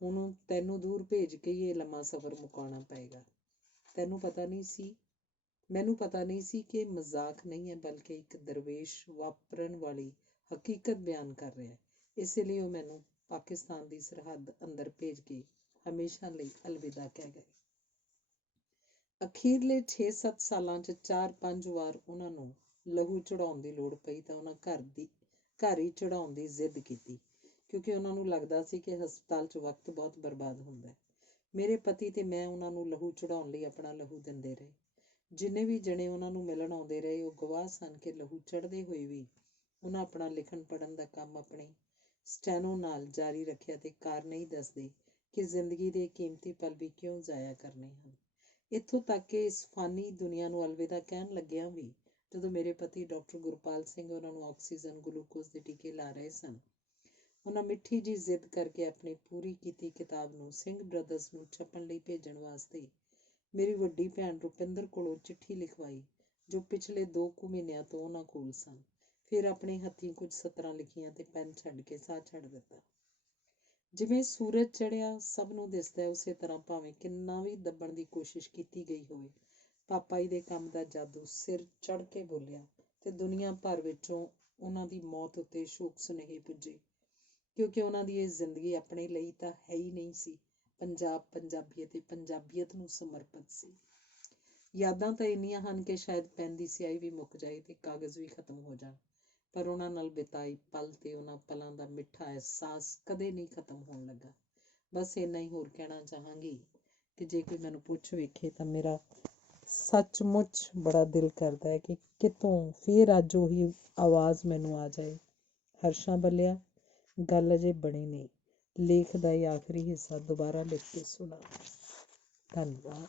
ਹੁਣ ਤੈਨੂੰ ਦੂਰ ਭੇਜ ਕੇ ਹੀ ਇਹ ਲੰਮਾ ਸਫ਼ਰ ਮੁਕਾਉਣਾ ਪਏਗਾ। ਮੈਨੂੰ ਪਤਾ ਨਹੀਂ ਸੀ ਕਿ ਇਹ ਮਜ਼ਾਕ ਨਹੀਂ ਹੈ, ਬਲਕਿ ਇੱਕ ਦਰਵੇਸ਼ ਵਾਪਰਨ ਵਾਲੀ ਹਕੀਕਤ ਬਿਆਨ ਕਰ ਰਿਹਾ ਹੈ। ਇਸੇ ਲਈ ਉਹ ਮੈਨੂੰ ਪਾਕਿਸਤਾਨ ਦੀ ਸਰਹੱਦ ਅੰਦਰ ਭੇਜ ਕੇ ਹਮੇਸ਼ਾ ਲਈ ਅਲਵਿਦਾ ਕਹਿ ਗਏ। ਅਖੀਰਲੇ 6-7 ਸਾਲਾਂ 'ਚ 4-5 ਵਾਰ ਉਹਨਾਂ ਨੂੰ ਲਹੂ ਚੜਾਉਣ ਦੀ ਲੋੜ ਪਈ ਤਾਂ ਉਹਨਾਂ ਘਰ ਹੀ ਚੜਾਉਣ ਦੀ ਜ਼ਿੱਦ ਕੀਤੀ, ਕਿਉਂਕਿ ਉਹਨਾਂ ਨੂੰ ਲੱਗਦਾ ਸੀ ਕਿ ਹਸਪਤਾਲ 'ਚ ਵਕਤ ਬਹੁਤ ਬਰਬਾਦ ਹੁੰਦਾ ਹੈ। ਮੇਰੇ ਪਤੀ ਤੇ ਮੈਂ ਉਹਨਾਂ ਨੂੰ ਲਹੂ ਚੜਾਉਣ ਲਈ ਆਪਣਾ ਲਹੂ ਦਿੰਦੇ ਰਹੇ। ਜਿੰਨੇ ਵੀ ਜਣੇ ਉਹਨਾਂ ਨੂੰ ਮਿਲਣ ਆਉਂਦੇ ਰਹੇ ਉਹ ਗਵਾਹ ਸਨ ਕਿ ਲਹੂ ਚੜ੍ਹਦੇ ਹੋਏ ਵੀ ਉਹਨਾਂ ਆਪਣਾ ਲਿਖਣ ਪੜ੍ਹਨ ਦਾ ਕੰਮ ਆਪਣੇ ਸਟੈਨੋ ਨਾਲ ਜਾਰੀ ਰੱਖਿਆ ਤੇ ਕਾਰਨ ਨਹੀਂ ਦੱਸਦੇ ਕਿ ਜ਼ਿੰਦਗੀ ਦੇ ਕੀਮਤੀ ਪਲ ਵੀ ਕਿਉਂ ਜ਼ਾਇਆ ਕਰਨੇ ਹਨ। ਇੱਥੋਂ ਤੱਕ ਕਿ ਇਸ ਫਾਨੀ ਦੁਨੀਆ ਨੂੰ ਅਲਵਿਦਾ ਕਹਿਣ ਲੱਗਿਆਂ ਵੀ ਜਦੋਂ ਮੇਰੇ ਪਤੀ ਡਾਕਟਰ ਗੁਰਪਾਲ ਸਿੰਘ ਉਹਨਾਂ ਨੂੰ ਆਕਸੀਜਨ ਗਲੂਕੋਜ਼ ਦੇ ਟੀਕੇ ਲਾ ਰਹੇ ਸਨ, ਉਹਨਾਂ ਮਿੱਠੀ ਜਿਹੀ ਜ਼ਿੱਦ ਕਰਕੇ ਆਪਣੀ ਪੂਰੀ ਕੀਤੀ ਕਿਤਾਬ ਨੂੰ ਸਿੰਘ ਬ੍ਰਦਰਜ਼ ਨੂੰ ਛਪਣ ਲਈ ਭੇਜਣ ਵਾਸਤੇ ਮੇਰੀ ਵੱਡੀ ਭੈਣ ਰੁਪਿੰਦਰ ਕੋਲੋਂ ਚਿੱਠੀ ਲਿਖਵਾਈ, ਜੋ ਪਿਛਲੇ 2 ਕੁ ਮਹੀਨਿਆਂ ਤੋਂ ਉਹਨਾਂ ਕੋਲ ਸਨ। ਫਿਰ ਆਪਣੇ ਹੱਥੀਂ ਕੁਝ ਸਤਰਾਂ ਲਿਖੀਆਂ ਤੇ ਪੈਨ ਛੱਡ ਕੇ ਸਾਹ ਛੱਡ ਦਿੱਤਾ। ਜਿਵੇਂ ਸੂਰਜ ਚੜ੍ਹਿਆ ਸਭ ਨੂੰ ਦਿਸਦਾ, ਉਸੇ ਤਰ੍ਹਾਂ ਭਾਵੇਂ ਕਿੰਨਾ ਵੀ ਦੱਬਣ ਦੀ ਕੋਸ਼ਿਸ਼ ਕੀਤੀ ਗਈ ਹੋਵੇ, ਪਾਪਾ ਜੀ ਦੇ ਕੰਮ ਦਾ ਜਾਦੂ ਸਿਰ ਚੜ੍ਹ ਕੇ ਬੋਲਿਆ ਤੇ ਦੁਨੀਆ ਭਰ ਵਿੱਚੋਂ ਉਹਨਾਂ ਦੀ ਮੌਤ ਉੱਤੇ ਸ਼ੋਕ ਸੁਨੇਹੇ ਪੁੱਜੇ, ਕਿਉਂਕਿ ਉਹਨਾਂ ਦੀ ਇਹ ਜ਼ਿੰਦਗੀ ਆਪਣੇ ਲਈ ਤਾਂ ਹੈ ਹੀ ਨਹੀਂ ਸੀ, ਪੰਜਾਬ, ਪੰਜਾਬੀ ਅਤੇ ਪੰਜਾਬੀਅਤ ਨੂੰ ਸਮਰਪਿਤ ਸੀ। ਯਾਦਾਂ ਤਾਂ ਇੰਨੀਆਂ ਹਨ ਕਿ ਸ਼ਾਇਦ ਪੈਨ ਦੀ ਸਿਆਹੀ ਵੀ ਮੁੱਕ ਜਾਏ ਤੇ ਕਾਗਜ਼ ਵੀ ਖਤਮ ਹੋ ਜਾਣ, ਪਰ ਉਹਨਾਂ ਨਾਲ ਬਿਤਾਈ ਪਲ ਤੇ ਉਹਨਾਂ ਪਲਾਂ ਦਾ ਮਿੱਠਾ ਅਹਿਸਾਸ ਕਦੇ ਨਹੀਂ ਖਤਮ ਹੋਣ ਲੱਗਾ। ਬਸ ਇੰਨਾ ਹੀ ਹੋਰ ਕਹਿਣਾ ਚਾਹਾਂਗੀ ਕਿ ਜੇ ਕੋਈ ਮੈਨੂੰ ਪੁੱਛ ਵੇਖੇ ਤਾਂ ਮੇਰਾ ਸੱਚਮੁੱਚ ਬੜਾ ਦਿਲ ਕਰਦਾ ਹੈ ਕਿ ਕਿਤੋਂ ਫੇਰ ਅੱਜ ਉਹੀ ਆਵਾਜ਼ ਮੈਨੂੰ ਆ ਜਾਏ, ਹਰਸ਼ਾਂ ਬੱਲਿਆ ਗੱਲ ਅਜੇ ਬਣੀ ਨਹੀਂ, ਲੇਖ ਦਾ ਇਹ ਆਖਰੀ ਹਿੱਸਾ ਦੁਬਾਰਾ ਲਿਖ ਕੇ ਸੁਣਾ। ਧੰਨਵਾਦ।